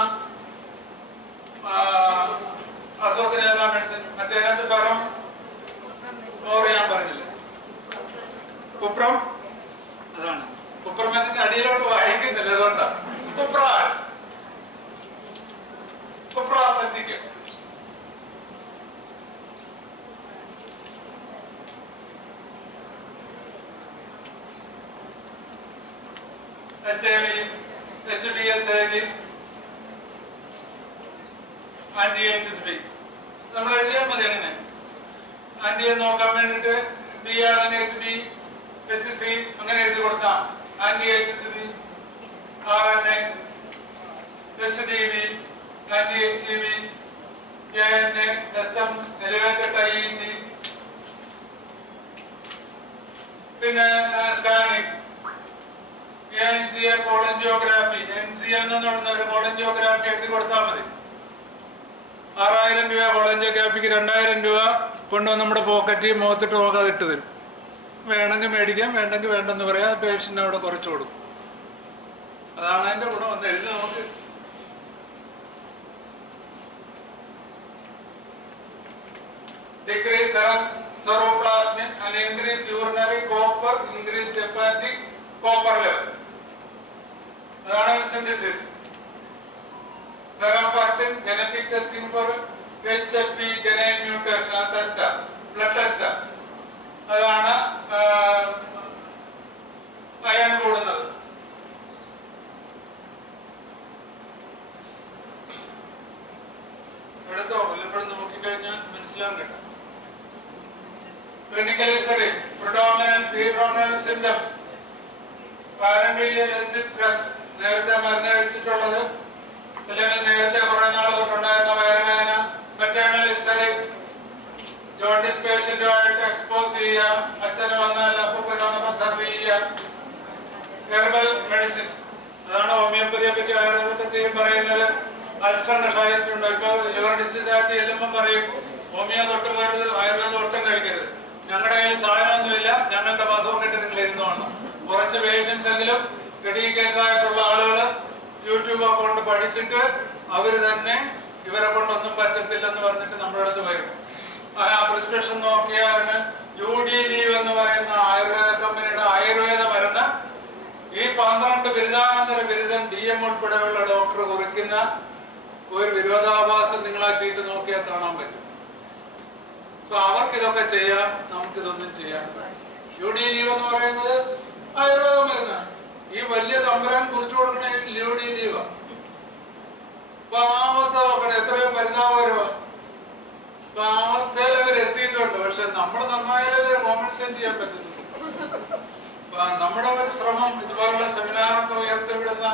അസുഖത്തിന് ഏതാ മെഡിസിൻ? മറ്റേതിനകത്ത് പരം ഞാൻ പറഞ്ഞില്ലേ, കുപ്രം. അതാണ് കുപ്രമത്തിന്റെ അടിയിലോട്ട് വായിക്കുന്നില്ല, അതുകൊണ്ടാണ് കുപ്രാസറ്റിക്. HIV, HBS, ആന്റി-HSV നമ്മൾ എഴുതിയാൽ മതി. അങ്ങനെ ആന്റി നോക്കാൻ വേണ്ടിട്ട് ബി ആണെങ്കിൽ HB, HC അങ്ങനെ എഴുതി കൊടുക്കാം. ആന്റി-HSV, RNA, HDV, ആന്റി-HCV, ANA, SM, elevated IEG, പിന്നെ സ്കാനിങ്, NCA കോളൻജിയോഗ്രാഫി. NCA എന്ന് പറയുന്ന ഒരു കോളൻജിയോഗ്രാഫി എഴുതി കൊടുത്താൽ മതി. 6000 രൂപ കോളൻജിയോഗ്രാഫിക്ക് 2000 രൂപ കൊണ്ടുവന്ന് നമ്മുടെ പോക്കറ്റിൽ മുഖത്തിട്ട് നോക്കാതെ ഇട്ട് തരും. വേണമെങ്കിൽ മേടിക്കാം, വേണ്ടെങ്കിൽ വേണ്ടെന്ന് പറയാം. പേഷ്യന്റ് അവിടെ കുറച്ച് കൊടുക്കും. അതാണ് അതിന്റെ ഗുണം. ഒന്ന് എഴുതി നമുക്ക്. Decrease ceruloplasmin and increase urinary copper, increased hepatic copper level. അതാണ് വിൽസൺ ഡിസീസ്. സെറാഫാക്ടിൻ genetic testing for HFP gene mutation, ആ ടെസ്റ്റാ, ബ്ലഡ് ടെസ്റ്റാ. അതാണ് അയൺ കൂടുന്നത്. എടുത്തോ, വല്ലപ്പോഴും നോക്കിക്കഴിഞ്ഞാൽ മനസ്സിലാവും കേട്ടോ. Clinical history, predominant symptoms, parenteral drugs, നേരത്തെ മരുന്ന് കഴിച്ചിട്ടുള്ളത്, അല്ലെങ്കിൽ നേരത്തെ കുറെ നാൾ തൊട്ടുണ്ടായിരുന്ന വയറുവേദന, മെറ്റേണൽ ഹിസ്റ്ററി, ജോണ്ടിസ് പേഷ്യന്റുമായിട്ട് എക്സ്പോസ് ചെയ്യുക, അച്ഛന് വന്നാൽ അപ്പൂപ്പന് വന്നപ്പോൾ സർവ് ചെയ്യുക, ഹെർബൽ മെഡിസിൻസ്. അതാണ് ഹോമിയോപ്പതിയെ പറ്റി ആയുർവേദത്തെ പറ്റിയും പറയുന്നത്. അൽസ്റ്റർ കഷായിച്ചിട്ടുണ്ട്. ഇപ്പൊ ലിവർ ഡിസീസ് ആയിട്ട് ചെല്ലുമ്പോൾ പറയും ഹോമിയോ തൊട്ട് പോയത് ആയുർവേദം ഒട്ടും കഴിക്കരുത്. ഞങ്ങളുടെ കയ്യിൽ സാധനമൊന്നുമില്ല, ഞങ്ങളുടെ മതവും കെട്ടി നിങ്ങൾ ഇരുന്നോണം. കുറച്ച് പേഷ്യൻസ് എങ്കിലും ഡെഡിക്കേറ്റഡ് ആയിട്ടുള്ള ആളുകൾ യൂട്യൂബ് അക്കൗണ്ട് പഠിച്ചിട്ട് അവര് തന്നെ ഇവരെ കൊണ്ടൊന്നും പറ്റത്തില്ലെന്ന് പറഞ്ഞിട്ട് നമ്മുടെ അടുത്ത് വരും. ആ പ്രിസ്ക്രിപ്ഷൻ നോക്കിയാൽ UD ലീവ് എന്ന് പറയുന്ന ആയുർവേദ കമ്പനിയുടെ ആയുർവേദ മരുന്ന് ഈ 12 ബിരുദാനന്തര ബിരുദം DM ഉൾപ്പെടെയുള്ള ഡോക്ടർ കുറിക്കുന്ന ഒരു വിരോധാഭാസം നിങ്ങൾ ആ ചീട്ട് നോക്കിയാൽ കാണാൻ പറ്റും. അപ്പൊ അവർക്കിതൊക്കെ ചെയ്യാം, നമുക്കിതൊന്നും ചെയ്യാൻ. UD ലീവ് എന്ന് പറയുന്നത് ആയുർവേദ മരുന്ന്. ഈ വലിയ തമ്പുരാൻ കുറിച്ചു കൊടുക്കണ UD ലീവാ. അപ്പൊ ആ അവസ്ഥ നോക്കണം, എത്രയോ പരിതാപകരമാണ്. അപ്പൊ ആ അവസ്ഥയിൽ അവർ എത്തിയിട്ടുണ്ട്. പക്ഷെ നമ്മൾ നന്നായാലേ കോമ്പൻസേറ്റ് ചെയ്യാൻ പറ്റുന്നു. നമ്മുടെ ഒരു ശ്രമം ഇതുപോലുള്ള സെമിനാറൊക്കെ ഉയർത്തിവിടുന്ന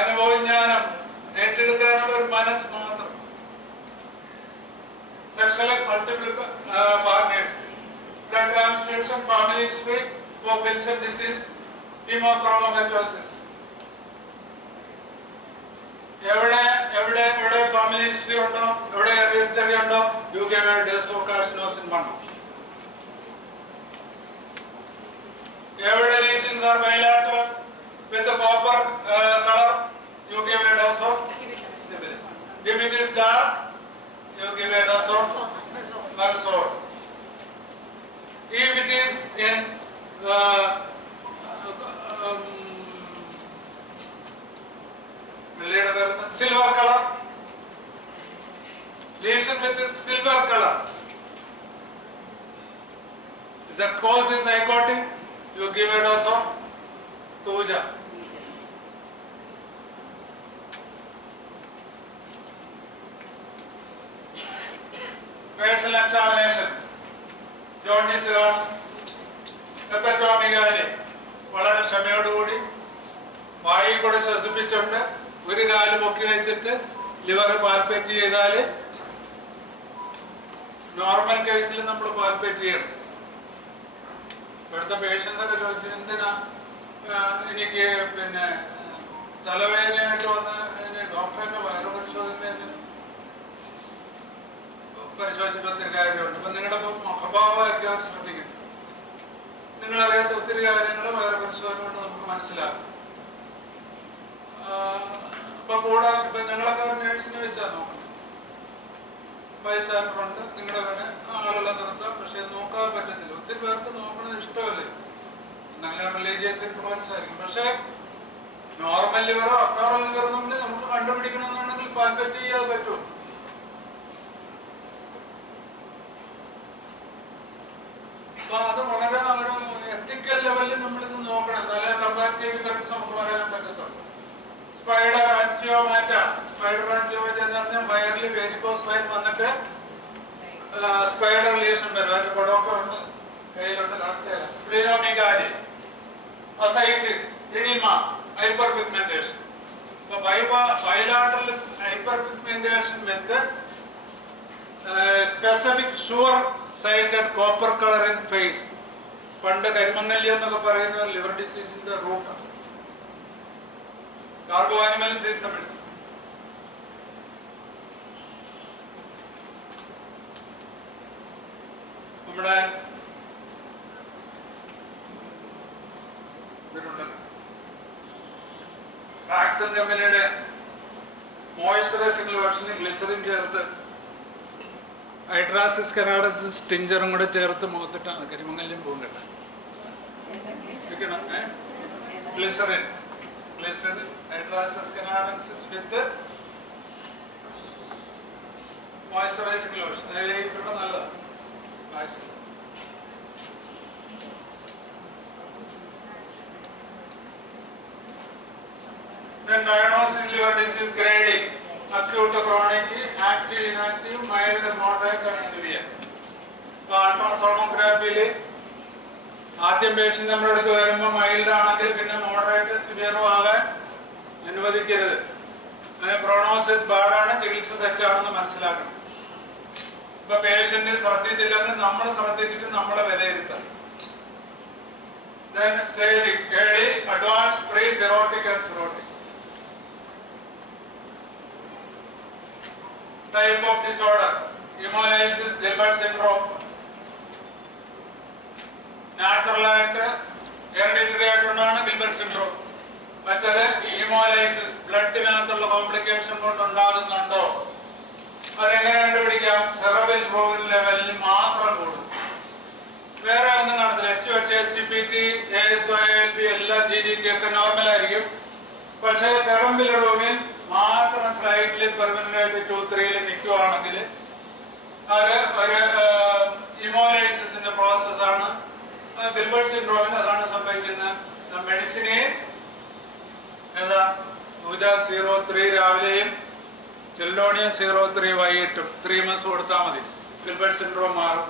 അനുഭവജ്ഞാനം ഏറ്റെടുക്കാനുള്ള ഒരു മനസ്സ് മാത്രം. Sexual multiple partners, blood transfusion, family history, Wilson disease, haemochromatosis. എവിടെ ഫാമിലി ഹിസ്റ്ററി ഉണ്ടോ, എവിടെ ഹെറിഡിറ്ററി ഉണ്ടോ, you give a dose of carcinosin 1. എവിടെ lesions are bilateral with a copper color, you give a dose of Sibyl. If it is dark, you give a dose of Versor. If it is in silver color, lesion with a silver color, if the cause is psychotic, you give a dose of Tuja. Personal examination. Jaundice ആണ്, ഹെപ്പറ്റോമിഗാലി. വളരെ ക്ഷമയോടുകൂടി വായിൽ കൂടെ ശ്വസിപ്പിച്ചുകൊണ്ട് ഒരു കാല് പൊക്കി വെച്ചിട്ട് liver palpate ചെയ്താൽ, നോർമൽ കേസിൽ നമ്മൾ പാൽപ്പേറ്റ് ചെയ്യണം. ഇവിടുത്തെ പേഷ്യൻസ് ഒക്കെ ചോദിച്ചു, എന്തിനാ എനിക്ക് പിന്നെ തലവേദനയായിട്ട് വന്ന് ഡോക്ടറിന്റെ വയറ് പരിശോധിച്ചിട്ട് ഒത്തിരി കാര്യമുണ്ട്. ഇപ്പൊ നിങ്ങളുടെ മുഖഭാവമായിരിക്കും അവർ ശ്രദ്ധിക്കുന്നത്. നിങ്ങളറിയാത്ത ഒത്തിരി കാര്യങ്ങൾ വയറ് പരിശോധന കൊണ്ട് നമുക്ക് മനസ്സിലാകും. ഇപ്പൊ കൂടാതെ ഇപ്പൊ ഞങ്ങളൊക്കെ ഒരു നേഴ്സിനെ വെച്ചാൽ നോക്കുന്നത്. ബൈസ്റ്റാൻഡറുണ്ട്, നിങ്ങളുടെ വേണേ ആളുകളെ നിർത്താം, പക്ഷെ നോക്കാൻ പറ്റത്തില്ല. ഒത്തിരി പേർക്ക് നോക്കണത് ഇഷ്ടമല്ലേ, നല്ല റിലീജിയസ് ഇൻഫ്ലുവൻസ് ആയിരിക്കും. പക്ഷെ നോർമൽ ലിവറോ അബ്നോർമൽ ലിവറോ നമുക്ക് കണ്ടുപിടിക്കണമെന്നുണ്ടെങ്കിൽ പാൽപ്പേറ്റ് ചെയ്യാതെ പറ്റുമോ? അപ്പൊ അത് വളരെ ഒരു എത്തിക്കൽ ലെവലിൽ നമ്മളിത് നോക്കണം. എന്നാലേ കമ്പാരിറ്റീവ് കറക്റ്റ് നമുക്ക് പറയാൻ പറ്റത്തുള്ളൂ. സ്പൈഡർ ആൻജിയോമാറ്റ എന്ന് പറഞ്ഞാൽ വയറിൽ വെരിക്കോസ് വെയിൻ വന്നിട്ട് സ്പൈഡർ ലീഷൻ വരും. അതിന്റെ പടമൊക്കെ ഉണ്ട്, കയ്യിലുണ്ട്, കാണിച്ചാൽ. Splenomegaly, ascites, oedema, hyper pigmentation. ഇപ്പൊ bilateral hyper pigmentation with specific sure sited copper colour in face. പണ്ട് കരിമങ്ങല്ലി എന്നൊക്കെ പറയുന്ന ലിവർ ഡിസീസിന്റെ റൂട്ടാണ്. Carbo animalis is the medicine. നമ്മുടെ വാക്സിൻ കമ്പനിയുടെ മോയ്സ്ചറൈസിംഗ് ലോഷനിൽ ഗ്ലിസറിൻ ചേർത്ത് ഹൈഡ്രാസിസ് കനാഡസിസ് ടിഞ്ചറും കൂടെ ചേർത്ത് മുഖത്തിട്ടാണ് കരിമങ്ങല്യം പോകും കേട്ടോ. ഗ്ലിസറിൻ ഹൈഡ്രാസിസ് കനാഡൻസിസ് വിത്ത് മോയ്സ്ചറൈസിംഗ് ലോഷൻ. ഇവിടെ നല്ലതാണ്. Then diagnosis liver disease grading: acute, chronic, active, inactive, mild, moderate and severe. അൾട്രാസോണോഗ്രാഫിയിൽ ആദ്യം പേഷ്യന്റ് നമ്മുടെ അടുത്ത് വരുമ്പോൾ മൈൽഡ് ആണെങ്കിൽ പിന്നെ മോഡറേറ്റ് സിവിയറും ആകാൻ അനുവദിക്കരുത്. പ്രോഗ്നോസിസ് ബാഡാണ്, ചികിത്സ തെറ്റാണെന്ന് മനസ്സിലാക്കണം. ഇപ്പൊ പേഷ്യന്റ് ശ്രദ്ധിച്ചില്ലെങ്കിൽ നമ്മൾ ശ്രദ്ധിച്ചിട്ട് നമ്മളെ വിലയിരുത്താം. Then staging: early, advanced, pre-cirrhotic and cirrhotic. Type of disorder: hemolysis, Gilbert syndrome. Natural ആയിട്ട് hereditary ആയിട്ടുണ്ടാണ് ഗിൽബർട്ട് സിൻഡ്രോം. മറ്റേത് ഹീമോലൈസിസ്, ബ്ലഡിനകത്തുള്ള കോംപ്ലിക്കേഷൻ കൊണ്ടുണ്ടാകുന്നുണ്ടോ? അതെങ്ങനെ കണ്ടുപിടിക്കാം? സെറബൽ പ്രോബിൻ ലെവലിൽ മാത്രം കൂടും, വേറെ ഒന്നും കാണത്തില്ല. SUT, SGPT, ASOALB എല്ലാം GGT ഒക്കെ നോർമൽ ആയിരിക്കും. പക്ഷേ സെറം ബിലിറൂബിൻ മാത്രം സ്ലൈറ്റ്ലി പെർമനന്റ് 2-3 നിൽക്കുവാണെങ്കിൽ അത് ഒരു ഹീമോലൈസിന്റെ പ്രോസസ്സാണ്. ഗിൽബർട്ട് സിൻഡ്രോമിന് അതാണ് സംഭവിക്കുന്നത്. മെഡിസിൻ ഈസ് ഏതാ? പൂജ 03 രാവിലെയും ചിൽഡോണിയം 03 വൈകിട്ടും 3 months കൊടുത്താൽ മതി, ഗിൽബർട്ട് സിൻഡ്രോം മാറും.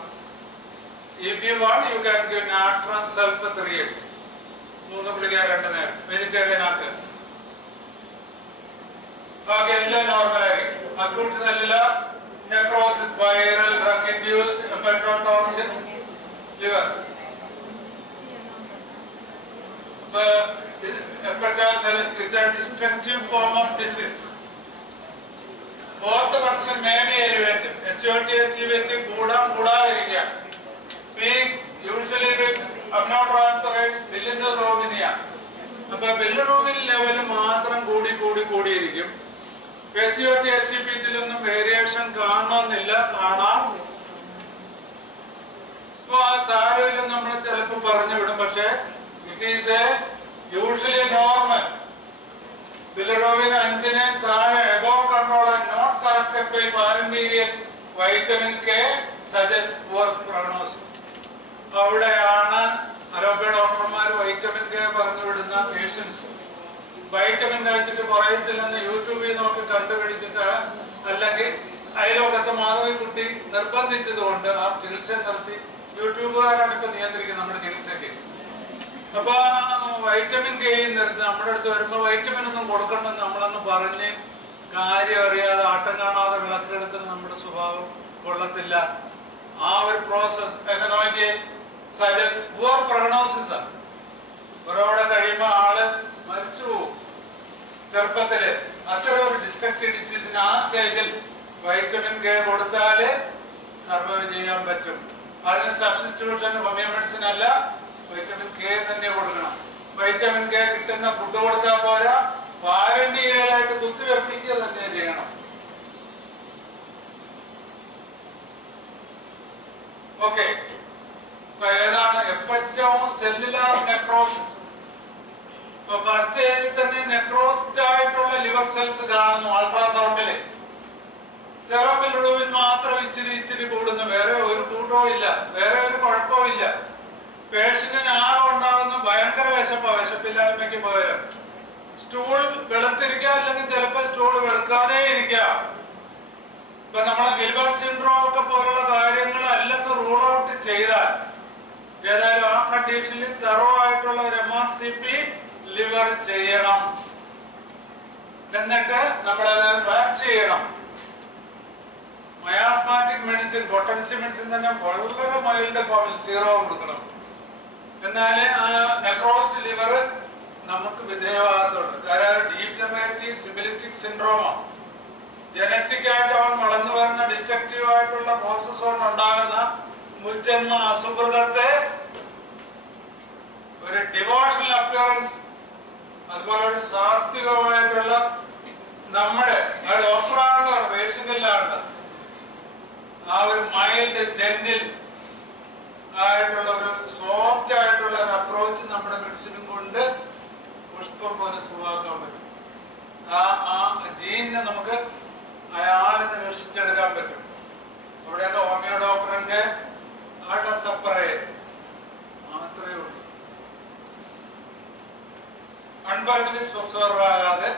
If you want, you can give natron self for 3 years. 3 ഗുളിക 2 നേരം വെജിറ്റേറിയൻ ആക്കുക. ബാക്കി എല്ലാം നോർമൽ ആയിരിക്കും. Acute cellular necrosis, viral drug induced hepatotoxin liver. Hepatocellular is a destructive form of disease. Both the function may be elevated. SGOT കൂടാതിരിക്കുക. Being usually with aminotransferase bilirubin. അപ്പോൾ bilirubin level മാത്രം കൂടിയിരിക്കും. SGOT SGPT-ലൊന്നും variation കാണണമെന്നില്ല, കാണാം. അപ്പോൾ ആ സാരയിൽ നമ്മൾ ചിലപ്പോൾ പറഞ്ഞു വിടും, പക്ഷേ it is a usually normal. Bilirubin 5-നെ താഴെ above control and not corrected by parenteral vitamin K suggest poor prognosis. അവിടെയാണ് അലോപ്പതി ഡോക്ടർമാർ വൈറ്റമിൻ കെ പറഞ്ഞു വിടുന്ന പേഷ്യൻസ്. വൈറ്റമിൻ കഴിച്ചിട്ട് കുറയത്തില്ലെന്ന് യൂട്യൂബിൽ നോക്കി കണ്ടുപിടിച്ചിട്ട്, അല്ലെങ്കിൽ അയലോകത്തെ മാധവിക്കുട്ടി നിർബന്ധിച്ചത് കൊണ്ട് ആ ചികിത്സ നിർത്തി. യൂട്യൂബുകാരാണ് ഇപ്പൊ നിയന്ത്രിക്കുന്നത് നമ്മുടെ ചികിത്സയ്ക്ക്. അപ്പൊ വൈറ്റമിൻ കെ നിർത്തി നമ്മുടെ അടുത്ത് വരുമ്പോ വൈറ്റമിൻ ഒന്നും കൊടുക്കണമെന്ന് നമ്മളൊന്ന് പറഞ്ഞ് കാര്യം അറിയാതെ ആട്ടം കാണാതെ വിളക്കെടുക്കുന്ന നമ്മുടെ സ്വഭാവം കൊള്ളത്തില്ല. ആ ഒരു പ്രോസസ് എന്നെ നോക്കി സജസ്റ്റ് പുവർ പ്രഗ്നോസിസ് ആണ്. ഒരോടെ കഴിയുമ്പോ ആള് മരിച്ചു പോകും. ചെറുപ്പത്തില് അത്ര ഒരു ഡിസ്ട്രക്റ്റീവ് ഡിസീസിന് ആ സ്റ്റേജിൽ വൈറ്റമിൻ കെ കൊടുത്താല് സർവൈവ് ചെയ്യാൻ പറ്റും. അതിന് സബ്സ്റ്റിറ്റ്യൂഷൻ ഹോമിയോ മെഡിസിൻ അല്ല, വൈറ്റമിൻ കെ തന്നെ കൊടുക്കണം. വൈറ്റമിൻ കെ കിട്ടുന്ന ഫുഡ് കൊടുത്താൽ പോരാ, പാരന്റീയലായിട്ട് കുത്തിവെപ്പിക്കുക തന്നെ ചെയ്യണം. ഓക്കെ, ഏതാണ് ഹെപ്പറ്റോസെല്ലുലാർ നെക്രോസിസ്? ഫസ്റ്റ് സ്റ്റേജിൽ തന്നെ നെക്രോസ്ഡ് ആയിട്ടുള്ള ലിവർ സെൽസ് കാണുന്നു അൾട്രാസൗണ്ടില്. സെറം ബിലിറൂബിൻ മാത്രം ഇച്ചിരി കൂടുന്നു, വേറെ ഒരു കൂട്ടവും ഇല്ല, വേറെ ഒരു കുഴപ്പവും ഇല്ല. പേഷ്യന്റിന് ആകെ ഉണ്ടാകുന്ന ഭയങ്കര വിശപ്പില്ലായ്മയ്ക്ക് പകരം സ്റ്റൂൾ വെളുത്തിരിക്കുക, അല്ലെങ്കിൽ ചിലപ്പോൾ സ്റ്റൂൾ വെളുക്കാതെ ഇരിക്കുക. ഇപ്പൊ നമ്മളെ ഗിൽബർട്ട് സിൻഡ്രോം ഒക്കെ പോലുള്ള കാര്യങ്ങൾ അല്ലെന്ന് റൂൾ ഔട്ട് ചെയ്താൽ ഏതായാലും ആ കണ്ടീഷനിൽ തറോ ആയിട്ടുള്ള ഒരു MRCP ലിവർ ചെയ്യണം. എന്നിട്ട് നമ്മളത് വാച്ച് ചെയ്യണം. മയാസ്മാറ്റിക് മെഡിസിൻ, പൊട്ടൻസി മെഡിസിൻ തന്നെ വളരെ മൈൽഡ് ഫോമിൽ 0 കൊടുക്കണം. എന്നാല് ആ നെക്രോസ്ഡ് ലിവർ നമുക്ക് വിധേയമാകത്തുള്ളൂ. കാരണം ഡീപ് സിബിലിറ്റിക് സിൻഡ്രോമാണ്. ജനറ്റിക് ആയിട്ട് അവൻ വളർന്നു വരുന്ന ഡിസ്ട്രക്റ്റീവ് ആയിട്ടുള്ള പ്രോസസ് കൊണ്ട് ഉണ്ടാകുന്ന മുജ്ജന്മ അസുഖത്തെ ഒരു ഡിവോഷണൽ അപ്പിയറൻസ്, അതുപോലെ ഒരു സാത്വികമായിട്ടുള്ള നമ്മുടെ ഡോക്ടറാണ് പേഷ്യന്റിലാണ് ആ ഒരു മൈൽഡ് ജെന്റിൽ ആയിട്ടുള്ള ഒരു സോഫ്റ്റ് ആയിട്ടുള്ള ഒരു അപ്രോച്ച് നമ്മുടെ മെഡിസിനും കൊണ്ട് പുഷ്പം പോലെ സുഖമാക്കാൻ പറ്റും. ആ ജീനിനെ നമുക്ക് അയാളിനെ രക്ഷിച്ചെടുക്കാൻ പറ്റും. അവിടെയൊക്കെ ഹോമിയോ ഡോക്ടറിന്റെ ആട്ടസപ്പറേ മാത്രമേ ഉള്ളൂ. അൺഫോർച്ചുനേറ്റ് ഒബ്സർവർ ആകാതെ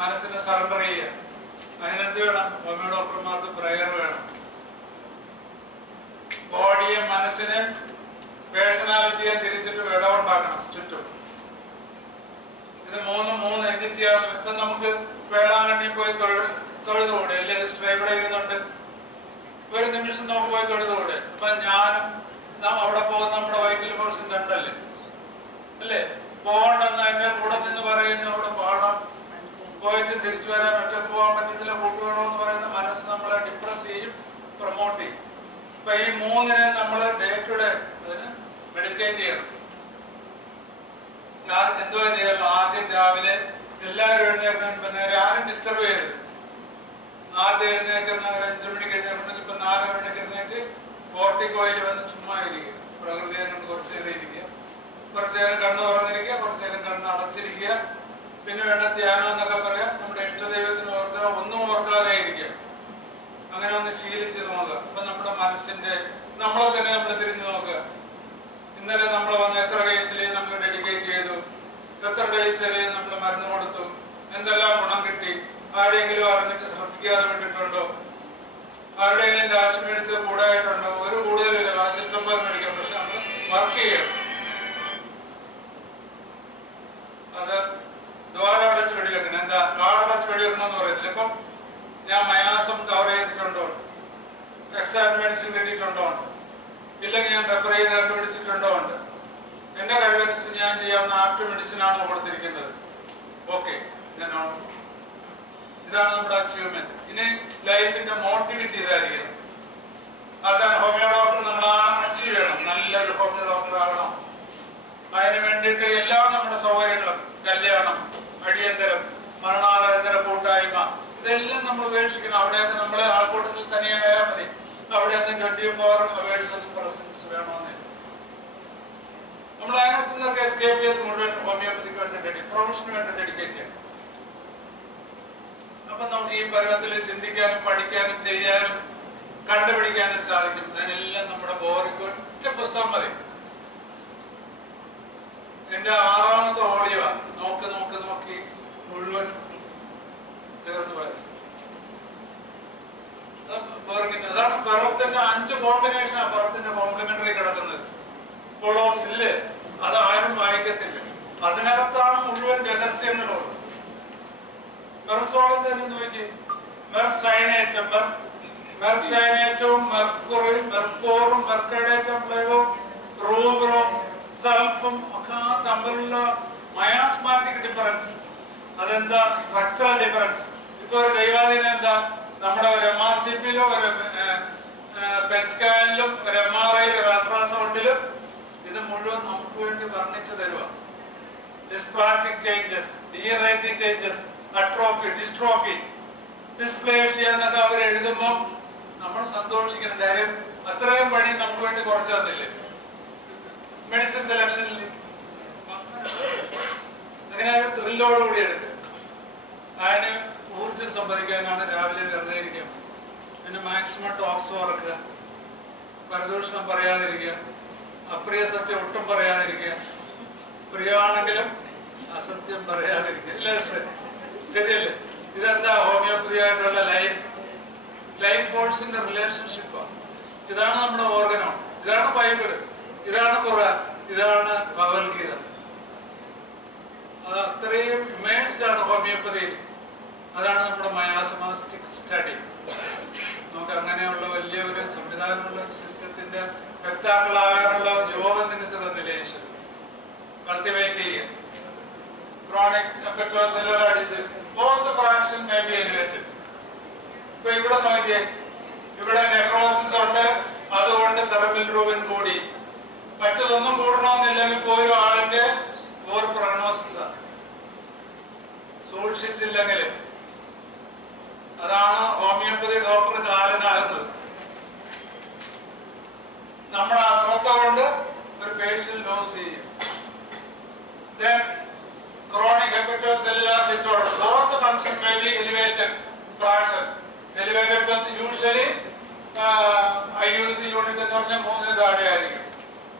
മനസ്സിനെ സറണ്ടർ ചെയ്യുക. അതിനെന്ത് വേണം? ഹോമിയോ ഡോക്ടർമാർക്ക് പ്രയർ വേണം. ബോഡിയെ മനസ്സിനെ പേഴ്സണാലിറ്റിയെ തിരിച്ചിട്ട് വിടവുണ്ടാക്കണം ചുറ്റും. ഇത് മൂന്ന് എൻറ്റിറ്റിയാണ്. ഇപ്പൊ നമുക്ക് വേളാങ്കണ്ണി പോയി തൊഴുതുകൂടെ, അല്ലെങ്കിൽ ഇവിടെ ഇരുന്നുണ്ട് ഒരു നിമിഷം നമുക്ക് പോയി തൊഴുതുകൂടെ? അപ്പൊ ഞാനും അവിടെ പോകുന്ന നമ്മുടെ വൈറ്റൽ ഫോഴ്സും കണ്ടല്ലേ അല്ലേ? പോകണ്ടെന്ന് എന്റെ കൂടെ നിന്ന് പറയുന്ന അവിടെ പാടാം, പോയിട്ട് തിരിച്ചു വരാൻ ഒറ്റക്ക് പോകാൻ പറ്റുന്നില്ല, കൂട്ടുവേണമെന്ന് പറയുന്ന മനസ്സ് നമ്മളെ ഡിപ്രസ് ചെയ്യും, പ്രൊമോട്ട് ചെയ്യും. അപ്പൊ ഈ മൂന്നിനെ നമ്മൾ ഡേ ടു ഡേ അതിന് മെഡിറ്റേറ്റ് ചെയ്യണം. എന്തുവാ ചെയ്യണം? ആദ്യം രാവിലെ എല്ലാവരും എഴുന്നേൽക്കുന്ന നേരെ ആരും ഡിസ്റ്റർബ് ചെയ്യരുത്. ആദ്യം എഴുന്നേൽക്കുന്ന ഒരു 5 മണിക്ക് എഴുന്നേൽക്കുന്നെങ്കിൽ ഇപ്പൊ 4 മണിക്ക് എഴുന്നേറ്റ് പോർട്ടിക്കോയിൽ വന്ന് ചുമ്മാ ഇരിക്കുക, പ്രകൃതിയെ കണ്ട് കുറച്ചു നേരം ഇരിക്കുക, കുറച്ചു നേരം കണ്ണ് തുറന്നിരിക്കുക, കുറച്ചു നേരം കണ്ണ് അടച്ചിരിക്കുക. പിന്നെ വേണ്ട ധ്യാനം എന്നൊക്കെ പറയാം. നമ്മുടെ ഇഷ്ടദൈവത്തിന് ഓർക്കുക, ഒന്നും ഓർക്കാതെ ഇരിക്കുക. അങ്ങനെ ഒന്ന് ശീലിച്ച് നോക്കുക. അപ്പൊ നമ്മുടെ മനസ്സിന്റെ നമ്മളെ തന്നെ നമ്മൾ തിരിഞ്ഞു നോക്കുക. ഇന്നലെ നമ്മൾ വന്ന് എത്ര കേസിൽ നമ്മൾ ഡെഡിക്കേറ്റ് ചെയ്തു, എത്ര ഡേയ്സിൽ നമ്മൾ മരുന്ന് കൊടുത്തു, എന്തെല്ലാം ഗുണം കിട്ടി, ആരെങ്കിലും അറിഞ്ഞിട്ട് ശ്രദ്ധിക്കാതെ വിട്ടിട്ടുണ്ടോ? ആരുടെയെങ്കിലും കാശ് മേടിച്ച് കൂടായിട്ടുണ്ടോ? ഒരു കൂടുതലില്ല, കാശ് ഇഷ്ടംപോലെ മേടിക്കാം, പക്ഷെ നമ്മൾ വർക്ക് ചെയ്യണം. അത് ദ്വാരം അടച്ച് വെടിവെക്കണം. എന്താ കാർഡടച്ച് വെടിവെക്കണം എന്ന് പറയത്തില്ല. ഇപ്പം ഞാൻ മയാസം കവർ ചെയ്തിട്ടുണ്ടോ, എക്സാം മെഡിസിൻ കിട്ടിയിട്ടുണ്ടോ, ഇല്ലെങ്കിൽ ഞാൻ റെഫർ ചെയ്ത് കണ്ടുപിടിച്ചിട്ടുണ്ടോ ഉണ്ട്. എന്റെ കഴിവനുസരിച്ച് ഞാൻ ചെയ്യാവുന്ന ആപ്റ്റ് മെഡിസിൻ ആണ് കൊടുത്തിരിക്കുന്നത്. ഓക്കെ, ഇതാണ് നമ്മുടെ അച്ചീവ്മെന്റ്. ഇനി ലൈഫിന്റെ മോട്ടിവിറ്റി ഇതായിരിക്കണം. അവസാന ഹോമിയോ ഡോക്ടർ നമ്മൾ അച്ചീവ് ചെയ്യണം, നല്ലൊരു ഹോമിയോ ഡോക്ടർ ആകണം. അതിന് വേണ്ടിയിട്ട് എല്ലാ നമ്മുടെ സൗകര്യങ്ങളും, കല്യാണം, അടിയന്തരം, മരണാനന്തര കൂട്ടായ്മ, ഇതെല്ലാം നമ്മൾ ഉപേക്ഷിക്കണം. അവിടെയൊക്കെ നമ്മളെ ആൾക്കൂട്ടത്തിൽ തനിയായാൽ മതി. അവിടെയൊന്നും 24 അവേഴ്സ് ഒന്നും പ്രസൻസ് വേണമെന്നില്ല. നമ്മൾ അതിനകത്ത് നിന്നൊക്കെ എസ്കേപ്പ് ചെയ്ത് മുഴുവൻ ഹോമിയോപ്പതിക്ക് വേണ്ടി പ്രൊഫഷന് വേണ്ടി ഡെഡിക്കേറ്റ് ചെയ്യണം. അപ്പൊ നമുക്ക് ഈ പരുവത്തിൽ ചിന്തിക്കാനും പഠിക്കാനും ചെയ്യാനും കണ്ടുപിടിക്കാനും സാധിക്കും. അതിനെല്ലാം നമ്മുടെ ബോറിക്ക് ഒറ്റ പുസ്തകം മതി. എന്റെ 6ാമത്തെ ഓഡിയോ നോക്കി നോക്കി നോക്കി മുഴുവൻ തീർന്നു പോയത്. അതാണ് പെറത്തിന്റെ 5 കോമ്പിനേഷൻ. പെറത്തിന്റെ കോംപ്ലിമെന്ററി കിടക്കുന്നത് ഫോളോപ്സ് ഇല്ലേ, അത് ആരും വായിക്കത്തില്ല. അതിനകത്താണ് മുഴുവൻ രഹസ്യങ്ങളുള്ളത്. മെർസോളം തന്നെ നോക്കി, മെർസൈനേറ്റം, മെർസൈനേറ്റവും മെർക്കുറി, മെർക്കോറും, മെർക്കഡേറ്റം പ്ലേവും, റൂബറും, സൾഫും ഒക്കെ തമ്മിലുള്ള മയാസ്മാറ്റിക് ഡിഫറൻസ്. അതെന്താ? Structural difference. ഇപ്പൊ ഒരു ദൈവാധീനം എന്താ? നമ്മുടെ ഒരു MRCP-യിലും ഒരു പെസ്കാനിലും ഒരു MRI-യിലും ഒരു അൾട്രാസൗണ്ടിലും ഇത് മുഴുവൻ നമുക്ക് വേണ്ടി വർണ്ണിച്ചു തരുക. Dysplastic changes, degenerative changes, atrophy, dystrophy, dysplasia എന്നൊക്കെ അവർ എഴുതുമ്പോൾ നമ്മൾ സന്തോഷിക്കണം. കാര്യം അത്രയും പണി നമുക്ക് വേണ്ടി കുറച്ചു തന്നില്ലേ മെഡിസിൻ സെലക്ഷനിൽ. അങ്ങനെ ഒരു ത്രില്ലോടുകൂടി എടുത്ത് അതിന് ഊർജ്ജം സമ്പാദിക്കാനാണ് രാവിലെ വെറുതെ ഇരിക്കുക. പിന്നെ മാക്സിമം ടോക്സ് ഓർക്കുക, പരദൂഷണം പറയാതിരിക്കുക, അപ്രിയ സത്യം ഒട്ടും പറയാതിരിക്കുക, പ്രിയമാണെങ്കിലും അസത്യം പറയാതിരിക്കുക. ഇല്ലേ? ശരിയല്ലേ? ഇതെന്താ ഹോമിയോപ്പതി ആയിട്ടുള്ള ലൈഫ് ഫോഴ്സിന്റെ റിലേഷൻഷിപ്പാണ്. ഇതാണ് നമ്മുടെ ഓർഗനോ, ഇതാണ് ബൈബിള്, ഇതാണ് ഖുർആൻ, ഇതാണ് ഭഗവത്ഗീത. അത് അത്രയും ഇമേഴ്സ്ഡ് ആണ് ഹോമിയോപ്പതിയിൽ. അതാണ് നമ്മുടെ മയാസമാസ്റ്റിക് സ്റ്റഡി. നമുക്ക് അങ്ങനെയുള്ള വലിയ ഒരു സംവിധാനമുള്ള സിസ്റ്റത്തിന്റെ വ്യക്താക്കളാകാനുള്ള യോഗം നിങ്ങൾക്ക് തന്നില്ലേ ഈശ്വരൻ? കൾട്ടിവേറ്റ് ചെയ്യുക. Chronic hepatocellular disease, both the fraction may be elevated. ഇപ്പൊ ഇവിടെ നോക്കിയേ, ഇവിടെ നെക്രോസിസ് ഉണ്ട്, അതുകൊണ്ട് സെറബിലിറൂബിൻ കൂടി. മറ്റതൊന്നും കൂടണമെന്നില്ലെങ്കിൽ പോലും ആളിന്റെ പോർ പ്രഗ്നോസിസ് ആണ്. സൂക്ഷിച്ചില്ലെങ്കിൽ അതാണ് ഹോമിയോപ്പതി ഡോക്ടർ കാലനാകുന്നത്. നമ്മുടെ അശ്രദ്ധ കൊണ്ട് ഒരു പേഷ്യന്റ് ലോസ് ചെയ്യും. Chronic hepatocellular disorders, both the function may be elevated fraction. Elevated but usually IUC unit എന്ന് പറഞ്ഞാൽ 3 താഴെയായിരിക്കും.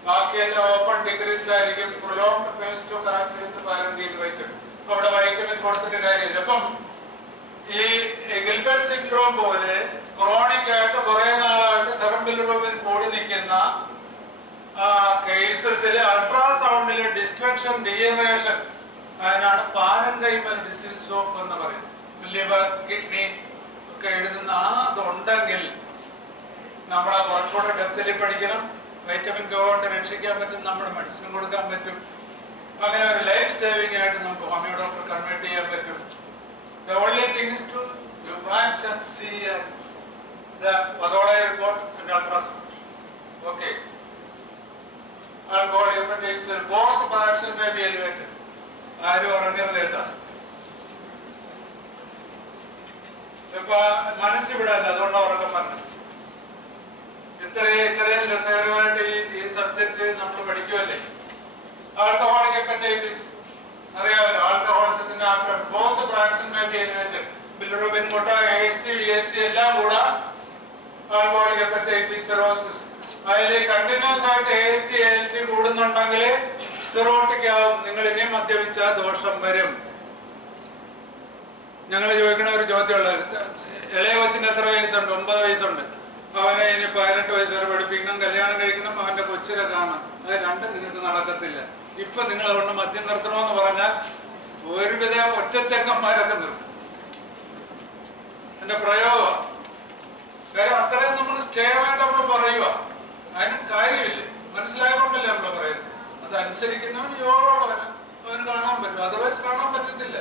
ബാക്കിയെല്ലാം ഓപ്പൺ ഡിക്രീസ്ഡ് ആയിരിക്കും. Prolonged fails to correct with parenteral vitamin. അവിടെ വൈറ്റമിൻ കൊടുത്തിട്ട് കാര്യമില്ല. അപ്പം ഈ ഗിൽബർട്ട് സിൻഡ്രോം പോലെ ക്രോണിക് ആയിട്ട് കുറെ നാളായിട്ട് സെറബിലിറൂബിൻ കൂടി നിൽക്കുന്ന കേസസിൽ അൾട്രാസൗണ്ടിലെ ഡിസ്ട്രക്ഷൻ, ഡീജനറേഷൻ, അതിനാണ് പാരൻകൈമൽ ഡിസീസ് ഓഫ് എന്ന് പറയുന്നത്. ലിവർ, കിഡ്നി ഒക്കെ എഴുതുന്ന അതുണ്ടെങ്കിൽ നമ്മളെ കുറച്ചുകൂടെ ഡെപ്തിൽ പഠിക്കണം. വൈറ്റമിൻ കെ കൊണ്ട് രക്ഷിക്കാൻ പറ്റും, നമ്മുടെ മെഡിസിൻ കൊടുക്കാൻ പറ്റും. അങ്ങനെ ഒരു ലൈഫ് സേവിംഗ് ആയിട്ട് നമുക്ക് ഹോമിയോ ഡോക്ടർ കൺവേർട്ട് ചെയ്യാൻ പറ്റും. The only thing is to watch and see the pathology report and ultrasound. Okay. Alcohol, hepatitis, both parts may be elevated. ആരും ഉറങ്ങരുത് കേട്ടാ. ഇപ്പൊ മനസ്സിവിടല്ല, അതുകൊണ്ട് ഉറക്കം പറഞ്ഞത്. ഇത്രയും രസകരമായിട്ട് ഈ സബ്ജക്ട് നമ്മൾ പഠിക്കുമല്ലേ. ആൽക്കഹോളിക് ഹെപ്പറ്റൈറ്റിസ് അറിയാമല്ലോ. ആൽക്കഹോളിസത്തിന്റെ both fraction may be elevated. Bilirubin കൊട്ട, AST, VST എല്ലാം കൂടെ ആൽക്കഹോളിക് ഹെപ്പറ്റൈറ്റിസ്, സിറോസിസ്. അതിൽ കണ്ടിന്യൂസ് ആയിട്ട് AST, ALT കൂടുന്നുണ്ടെങ്കിൽ സിറോട്ടിക് ആവും. നിങ്ങൾ ഇനിയും മദ്യപിച്ചാൽ ദോഷം വരും. ഞങ്ങൾ ചോദിക്കണ ഒരു ചോദ്യമുള്ളത്, ഇളയ കൊച്ചിന് എത്ര വയസ്സുണ്ട്? 9 വയസ്സുണ്ട്. അവനെ ഇനി 18 വയസ്സ് വരെ പഠിപ്പിക്കണം, കല്യാണം കഴിക്കണം, അവന്റെ കൊച്ചിനെ കാണണം. അത് രണ്ടും നിങ്ങൾക്ക് നടക്കത്തില്ല. ഇപ്പൊ നിങ്ങൾ അതുകൊണ്ട് മദ്യം നിർത്തണമെന്ന് പറഞ്ഞാൽ ഒരുവിധ ഒറ്റച്ചക്കന്മാരൊക്കെ നിർത്തും. എന്റെ പ്രയോഗം കാര്യം അത്രയും നമ്മൾ സ്റ്റേവായിട്ട് നമ്മൾ പറയുക. അതിന് കാര്യമില്ല, മനസ്സിലായതുകൊണ്ടല്ലേ നമ്മൾ പറയുന്നത്. അതനുസരിക്കുന്നവന് യോഗമുള്ളവന് അവന് കാണാൻ പറ്റും, അതർവൈസ് കാണാൻ പറ്റത്തില്ല.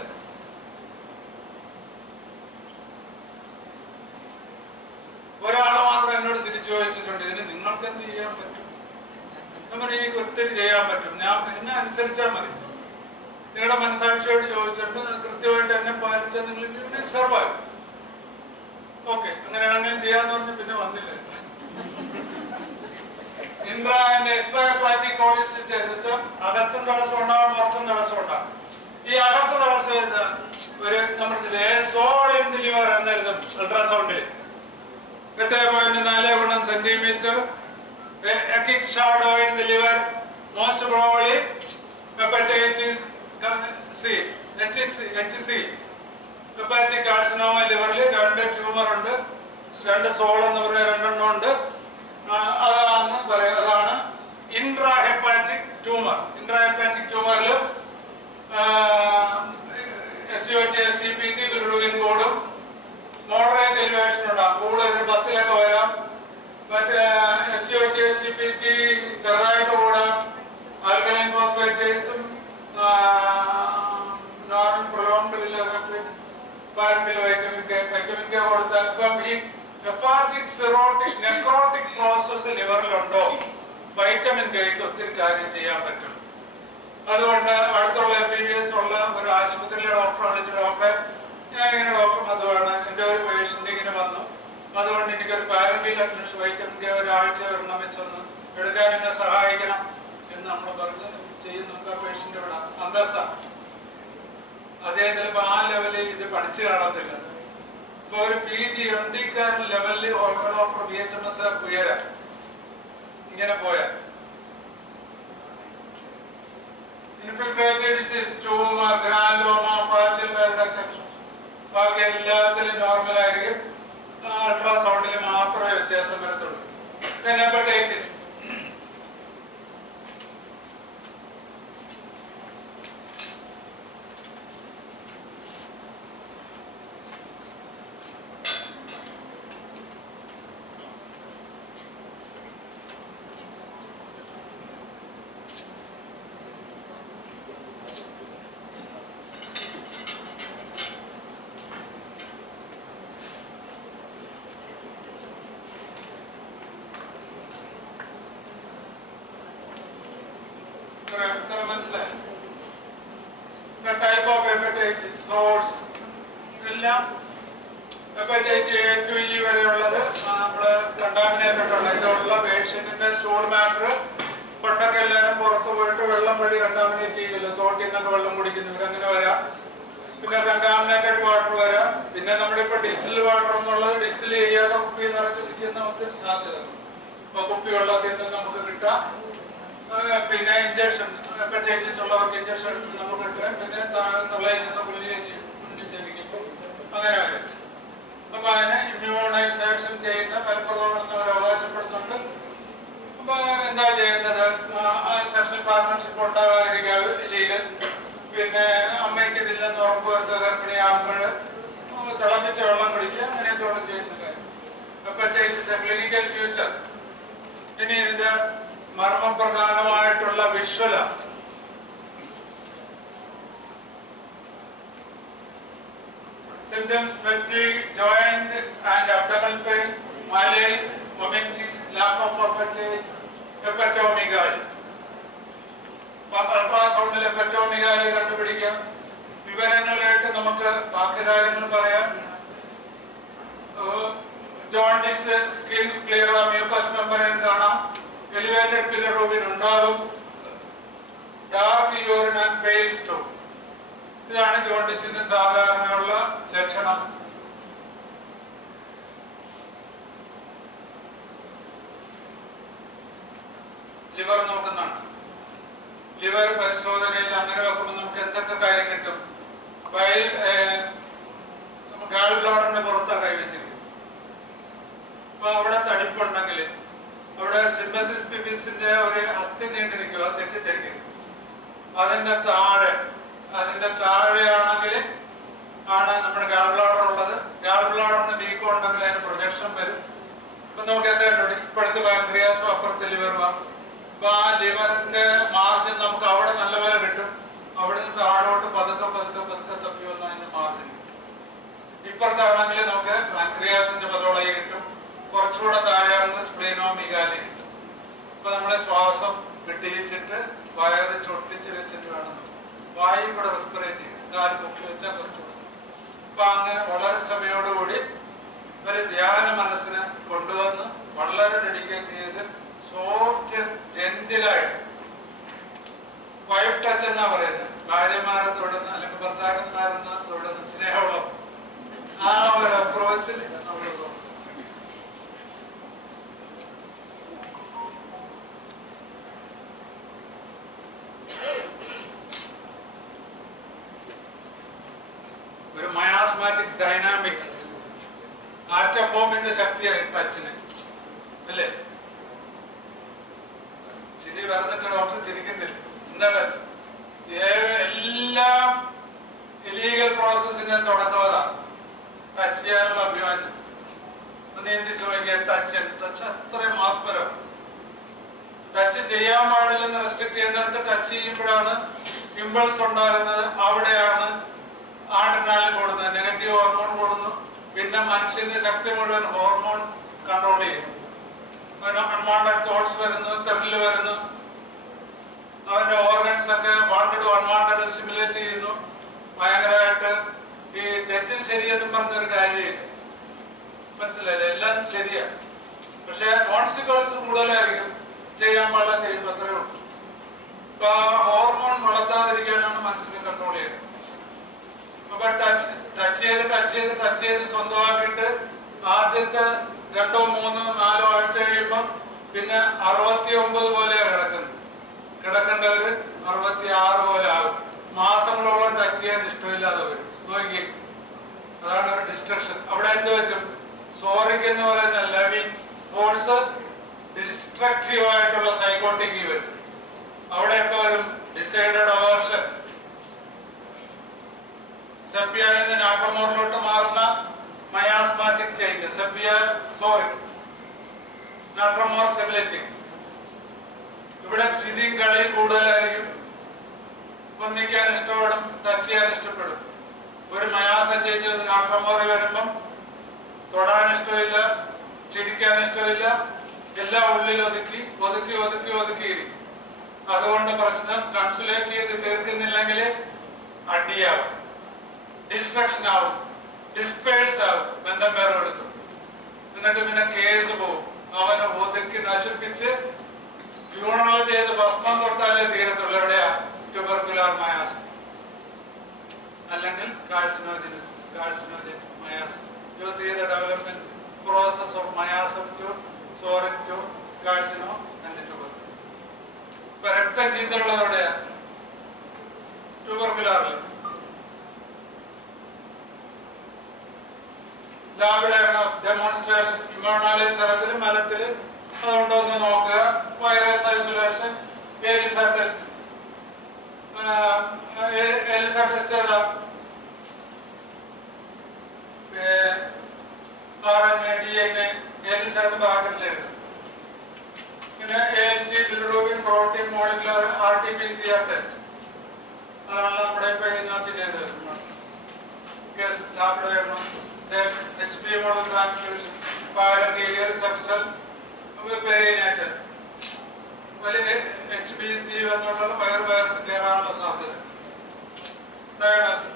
ഒരാള് മാത്രം എന്നോട് തിരിച്ചു ചോദിച്ചിട്ടുണ്ട്, ഇതിന് നിങ്ങൾക്ക് എന്ത് ചെയ്യാൻ പറ്റും? നമ്മൾ ഈ ഒത്തിരി ചെയ്യാൻ പറ്റും, ഞാൻ എന്നെ അനുസരിച്ചാൽ മതി. നിങ്ങളുടെ മനസാക്ഷിയോട് ചോദിച്ചിട്ട് കൃത്യമായിട്ട് എന്നെ പാലിച്ചാൽ നിങ്ങൾ സർവൈവ്. ഓക്കെ, അങ്ങനെയാണെങ്കിൽ ചെയ്യാന്ന് പറഞ്ഞ് പിന്നെ വന്നില്ല. ഇൻട്രാ ആൻഡ് എക്സ്ട്രാ ഹെപ്പാറ്റിക് കോളിസിറ്റി വെച്ചാൽ അകത്തും തടസ്സം ഉണ്ടാകും, പുറത്തും തടസ്സം ഉണ്ടാകും. ഈ അകത്ത് തടസ്സം എഴുതാൻ ഒരു നമ്മുടെ സോളിൻ ലിവർ എന്ന് എഴുതും അൾട്രാസൗണ്ടിൽ. 8.4 centimetre. Shadow in the liver, most probably hepatitis C, HC. Hepatic carcinoma ലിവറിൽ 2 ട്യൂമർ ഉണ്ട്, 2 സോൾ എന്ന് പറഞ്ഞ 2 എണ്ണം ഉണ്ട്. അതാണ് പറയുക, അതാണ് intra hepatic tumour. Intra hepatic ട്യൂമറിൽ SCOT SCPT ബിലിറൂബിൻ കൂടും, മോഡറേറ്റ് എലിവേഷൻ ഉണ്ടാകും, കൂടുതൽ 10 വരാം. മറ്റേ SCOT SCPT ചെറുതായിട്ട് കൂടാം. ആൽക്കലൈൻ ഫോസ്ഫേറ്റേസും നോൺ പ്രൊലോങ്ഡ് പാരമ്പിൽ വൈറ്റമിൻ കെ കൊടുത്താൽ ഇപ്പം ഈ ഹെപ്പാറ്റിക് സിറോട്ടിക് നെക്രോട്ടിക് പ്രോസസ് ലിവറിലുണ്ടോ, വൈറ്റമിൻ കെക്ക് ഒത്തിരി കാര്യം ചെയ്യാൻ പറ്റും. അതുകൊണ്ട് അടുത്തുള്ള MBBS ഉള്ള ഒരു ആശുപത്രിയിലെ ഡോക്ടറെ വിളിച്ചു, ഡോക്ടറെ ഞാനിങ്ങനെ ഡോക്ടർ മധുവാണ്, എൻ്റെ ഒരു പേഷ്യൻ്റ് ഇങ്ങനെ വന്നു, അതുകൊണ്ട് എനിക്കൊരു പാരമ്പീൽ അഡ്മിഷൻ വൈറ്റമിൻ കെ ഒരാഴ്ച വരണം വെച്ചൊന്ന് എടുക്കാൻ എന്നെ സഹായിക്കണം എന്ന് നമ്മൾ പറഞ്ഞ് ചെയ്യുന്നു. ആ പേഷ്യൻ്റ് ഇവിടെ അന്തസ്സ, അദ്ദേഹം ചിലപ്പോൾ ആ ലെവലിൽ ഇത് പഠിച്ചു കാണത്തില്ല. ഇപ്പൊ ഒരു PG MD ലെവലിൽ ഡോക്ടർ BHMS ഉയരാൻ ഇങ്ങനെ പോയാൽ ഇൻഫിൽട്രേറ്റഡ് ഡിസീസ്, ട്യൂമർ, ഗ്രാൻലോമ, പാർഷ്യൽ ബാക്കി എല്ലാത്തിലും നോർമൽ ആയിരിക്കും. അൾട്രാസൗണ്ടിൽ മാത്രമേ വ്യത്യാസം വരത്തുള്ളൂ. ഹെപ്പറ്റൈറ്റിസ് മനസ്സിലായി. ടൈപ്പ് ഓഫ് ഹെപ്പറ്റൈറ്റിസ്, സോഴ്സ് എല്ലാം ഹെപ്പറ്റൈറ്റിസ് A to E വരെയുള്ളത് നമ്മള് കണ്ടാമിനേറ്റഡ് ഉള്ള ഇതുള്ള പേഷ്യന്റിന്റെ സ്റ്റൂൾ മാറ്റർ. പണ്ടൊക്കെ എല്ലാവരും പുറത്തു പോയിട്ട് വെള്ളം വഴി കണ്ടാമിനേറ്റ് ചെയ്യില്ല, തോട്ടിൽ നിന്നൊക്കെ വെള്ളം കുടിക്കുന്നവർ, അങ്ങനെ വരാം. പിന്നെ കണ്ടാമിനേറ്റഡ് വാട്ടർ വരാം. പിന്നെ നമ്മളിപ്പോ ഡിസ്റ്റിൽ വാട്ടർ എന്നുള്ളത് ഡിസ്റ്റിൽ ചെയ്യാതെ കുപ്പി നിറച്ച് കുടിക്കുന്ന ഒത്തിരി സാധ്യത. അപ്പൊ കുപ്പി വെള്ളത്തിൽ നിന്ന് നമുക്ക് കിട്ടാം. പിന്നെ ഇഞ്ചക്ഷൻ, ഹെപ്പറ്റൈറ്റിസ് ഉള്ളവർക്ക് ഇഞ്ചക്ഷൻ എടുത്ത് നമുക്ക് കിട്ടാം. പിന്നെ തള്ളയിൽ നിന്ന് കുഞ്ഞു ജനിക്കും, അങ്ങനെ വരും. അപ്പൊ അതിനെ ഇമ്മ്യൂണൈസേഷൻ ചെയ്യുന്ന ഫലപ്രദമാണെന്ന് അവർ അവകാശപ്പെടുന്നുണ്ട്. അപ്പൊ എന്താ ചെയ്യുന്നത്? സെക്ഷൽ പാർട്ണർഷിപ്പ് ഉണ്ടാകാതിരിക്കാതെ ലീഗൽ. പിന്നെ അമ്മയ്ക്ക് ഇതില്ലെന്ന് ഉറപ്പുവരുത്തുക, ഗർഭിണിയാകുമ്പോൾ തിളപ്പിച്ച വെള്ളം കുടിക്കുക, അങ്ങനെയൊക്കെയുള്ള ചെയ്യുന്ന കാര്യം. Hepatitis clinical future. ഇനി ഇതിന്റെ മർമ്മപ്രധാനമായിട്ടുള്ള വിഷ്വല symptoms: fatigue, joint and abdominal pain, malaise, vomiting, lack of appetite, hepatomegaly. അൾട്രാസൗണ്ടിൽ hepatomegaly കണ്ടുപിടിക്കാം. വിവരങ്ങളായിട്ട് നമുക്ക് ബാക്കി കാര്യങ്ങൾ പറയാം. Jaundice, skin clear, mucus membrane കാണാം, എലിവേറ്റഡ് ബിലിറൂബിൻ ഉണ്ടാകും, dark urine and pale stool. ഇതാണ് ജോണ്ടിസിന്റെ സാധാരണയുള്ള ലക്ഷണം. ലിവർ നോക്കുന്നുണ്ട്. ലിവർ പരിശോധനയിൽ അങ്ങനെ വെക്കുമ്പോൾ നമുക്ക് എന്തൊക്കെ കാര്യം കിട്ടും? ബ്ലാഡറിന്റെ പുറത്താണ് കൈവച്ചിരിക്കുന്നത്. അപ്പൊ അവിടെ തടിപ്പുണ്ടെങ്കിൽ അവിടെ സിംബസിസ് പിബിസിന്റെ ഒരു അസ്ഥി നീണ്ടു നിൽക്കുക, തെറ്റിദ്ധരിക്കുന്നു. അതിന്റെ താഴെയാണെങ്കിൽ ആണ് നമ്മുടെ ഗാൾ ബ്ലാഡർ ഉള്ളത്. ഗാൾ ബ്ലാഡറിന് വീക്കം ഉണ്ടെങ്കിൽ അതിന് പ്രൊജക്ഷൻ വരും. ഇപ്പൊ നമുക്ക് എന്തായിട്ടുണ്ട്, ഇപ്പോഴത്തെ പാൻക്രിയാസും അപ്പുറത്തെ ലിവറും. അപ്പൊ ആ ലിവറിന്റെ മാർജിൻ നമുക്ക് അവിടെ നല്ലപോലെ കിട്ടും. അവിടെ നിന്ന് താഴോട്ട് പതുക്കെ പതുക്കെ പതുക്കെ തപ്പി വന്ന അതിന്റെ മാർജിൻ. ഇപ്പുറത്താണെങ്കിൽ നമുക്ക് പാൻക്രിയാസിന്റെ പതോളയി കിട്ടും. കുറച്ചുകൂടെ താഴെയാണെങ്കിൽ സ്പ്ലീനോ മിഗാലി കിട്ടും. അപ്പൊ നമ്മളെ ശ്വാസം വിട്ടിച്ചിട്ട് വയറ് ചൊട്ടിച്ച് വെച്ചിട്ട് വേണം വായു കൂടെ റെസ്പിറേറ്റ് ചെയ്യും. കാല് പൊക്കി വെച്ചാൽ കുറച്ചുകൂടെ. അപ്പൊ അങ്ങനെ വളരെ സമയോടുകൂടി ഒരു ധ്യാന മനസ്സിനെ കൊണ്ടുവന്ന് വളരെ ഡെഡിക്കേറ്റ് ചെയ്ത് സോഫ്റ്റ് ജെന്റിലായിട്ട് വൈഫ് ടച്ച് എന്നാ പറയുന്നത്, ഭാര്യമാരെ തൊടുന്ന അല്ലെങ്കിൽ ഭർത്താക്കന്മാരെന്ന തൊടുന്ന സ്നേഹമുള്ള ആ ഒരു അപ്രോച്ചിൽ നമ്മൾ ഒരു മയാസ്മാറ്റിക് ഡൈനാമിക് ആറ്റം ബോംബിന്റെ ശക്തിയായി ടച്ചിന് അല്ലേ? ചിരി പറഞ്ഞിട്ട് ഡോക്ടർ ചിരിക്കുന്നില്ല. എന്താ ടച്ച്? എല്ലാം ഇലീഗൽ പ്രോസസ്സിന്റെ തുടക്കമാണ് ടച്ച് ചെയ്യാനുള്ള അഭിമാനം. നീന്തിച്ച് നോക്കിയാൽ ടച്ച് അത്രയും മാസ്പരം. ടച്ച് ചെയ്യാൻ പാടില്ലെന്ന് റെസ്ട്രിക്ട് ചെയ്യുന്നിടത്ത് ടച്ച് ചെയ്യുമ്പോഴാണ് ഇമ്പൾസ് ഉണ്ടാകുന്നത്. അവിടെയാണ് ആഡ്രിനാലിൻ കൂടുന്നത്, നെഗറ്റീവ് ഹോർമോൺ കൂടുന്നു. പിന്നെ മനുഷ്യന്റെ ശക്തി മുഴുവൻ ഹോർമോൺ കൺട്രോൾ ചെയ്യുന്നു. അൺവാണ്ടഡ് തോട്ട്സ് വരുന്നു, തെറില് വരുന്നു. അവന്റെ ഓർഗൻസ് ഒക്കെ വാണ്ടഡ് അൺവാണ്ടഡ് സ്റ്റിമുലേറ്റ് ചെയ്യുന്നു ഭയങ്കരമായിട്ട്. ഈ തെറ്റും ശരിയെന്നും പറഞ്ഞൊരു കാര്യമില്ല, മനസ്സിലായില്ലേ? എല്ലാം ശരിയാണ്, പക്ഷെ കോൺസിക്വൻസ് കൂടുതലായിരിക്കും. ചെയ്യാൻ പാടില്ല ചെയ്യുമ്പോൾ അത്രേ ഉള്ളൂ. ഇപ്പൊ ആ ഹോർമോൺ വളർത്താതിരിക്കാനാണ് മനസ്സിനെ കൺട്രോൾ ചെയ്യുന്നത്. അപ്പൊ ടച്ച് ചെയ്ത് സ്വന്തമാക്കിയിട്ട് ആദ്യത്തെ 2, 3, 4 ആഴ്ച കഴിയുമ്പോ പിന്നെ 69 പോലെയാണ് കിടക്കേണ്ടവര് 66 പോലെ ആകും. മാസങ്ങളോളം ടച്ച് ചെയ്യാൻ ഇഷ്ടമില്ലാതെ വരും. നോക്കി, അതാണ് ഒരു ഡിസ്ട്രക്ഷൻ. അവിടെ എന്ത് പറ്റും? സോറിക് എന്ന് പറയുന്ന ലവിങ് ഫോഴ്സ് ഡിസ്ട്രക്റ്റീവ് ആയിട്ടുള്ള സൈക്കോട്ടിക് വരും. അവിടെ ഒക്കെ വരും ഡിസൈഡഡ് അവേർഷൻ. സെപ്പിയയിൽ നിന്ന് നാട്രമോറിലോട്ട് മാറുന്ന മയാസ്മാറ്റിക് ചേഞ്ച്. സെപ്പിയ സോറിക്, നാട്രമോർ സെമിലറ്റിക്. ഇവിടെ ചിരിയും കളിയും കൂടുതലായിരിക്കും. ഒന്നിക്കാൻ ഇഷ്ടപ്പെടും, ടച്ച് ചെയ്യാൻ ഇഷ്ടപ്പെടും. ഒരു മയാസം ചേഞ്ച് നാട്രമോറി വരുമ്പം തൊടാൻ ഇഷ്ടമില്ല, ചിരിക്കാൻ ഇഷ്ടമില്ല, എല്ലാം ഉള്ളിൽ ഒതുക്കി ഒതുക്കിയിരിക്കും. അതുകൊണ്ട് പ്രശ്നം കൺസുലേറ്റ് ചെയ്ത് തീർക്കുന്നില്ലെങ്കിൽ അടിയാവും, ഡിസ്ട്രക്ഷൻ ആവും, ഡിസ്പേഴ്സ് ആവും, ബന്ധം വേറെ എടുക്കും. എന്നിട്ട് പിന്നെ കേസ് പോവും. അവനെ ഒതുക്കി നശിപ്പിച്ച് ഫ്യൂണറൽ ചെയ്ത് ഭസ്മം തൊട്ടാലേ തീരത്തുള്ളൂ. എവിടെയാ? ട്യൂബർക്കുലാർ മയാസം അല്ലെങ്കിൽ കാർസിനോജനിസിസ്, carcinogenic മയാസം. You see the development process of miasm to soric to carcino and tubercular. ഇപ്പൊ രക്തം ചീത്തയുള്ളത് എവിടെയാ? ട്യൂബർക്കുലാറിൽ. ലാബ് ഡയഗ്നോസ്, ഡെമോൺസ്ട്രേഷൻ, ഇമ്മ്യൂണോളജി സ്ഥലത്തില് മലത്തില് അതുകൊണ്ടോ ഒന്ന് നോക്കുക. Virus isolation, ELISA test. ELISA test ഏതാ? RNA, DNA, എലിസയുടെ ഭാഗത്തിലെഴുതും. പിന്നെ ALT, bilirubin, protein, molecular, RT-PCR test. അതാണ് നമ്മുടെ ഇപ്പൊ ഇതിനകത്ത് ചെയ്തത്. Lab diagnosis, HB model transfusion, parenteral, sexual, perinatal. HBC എന്നുള്ള വൈറസ് കയറാനുള്ള സാധ്യത. Diagnosis.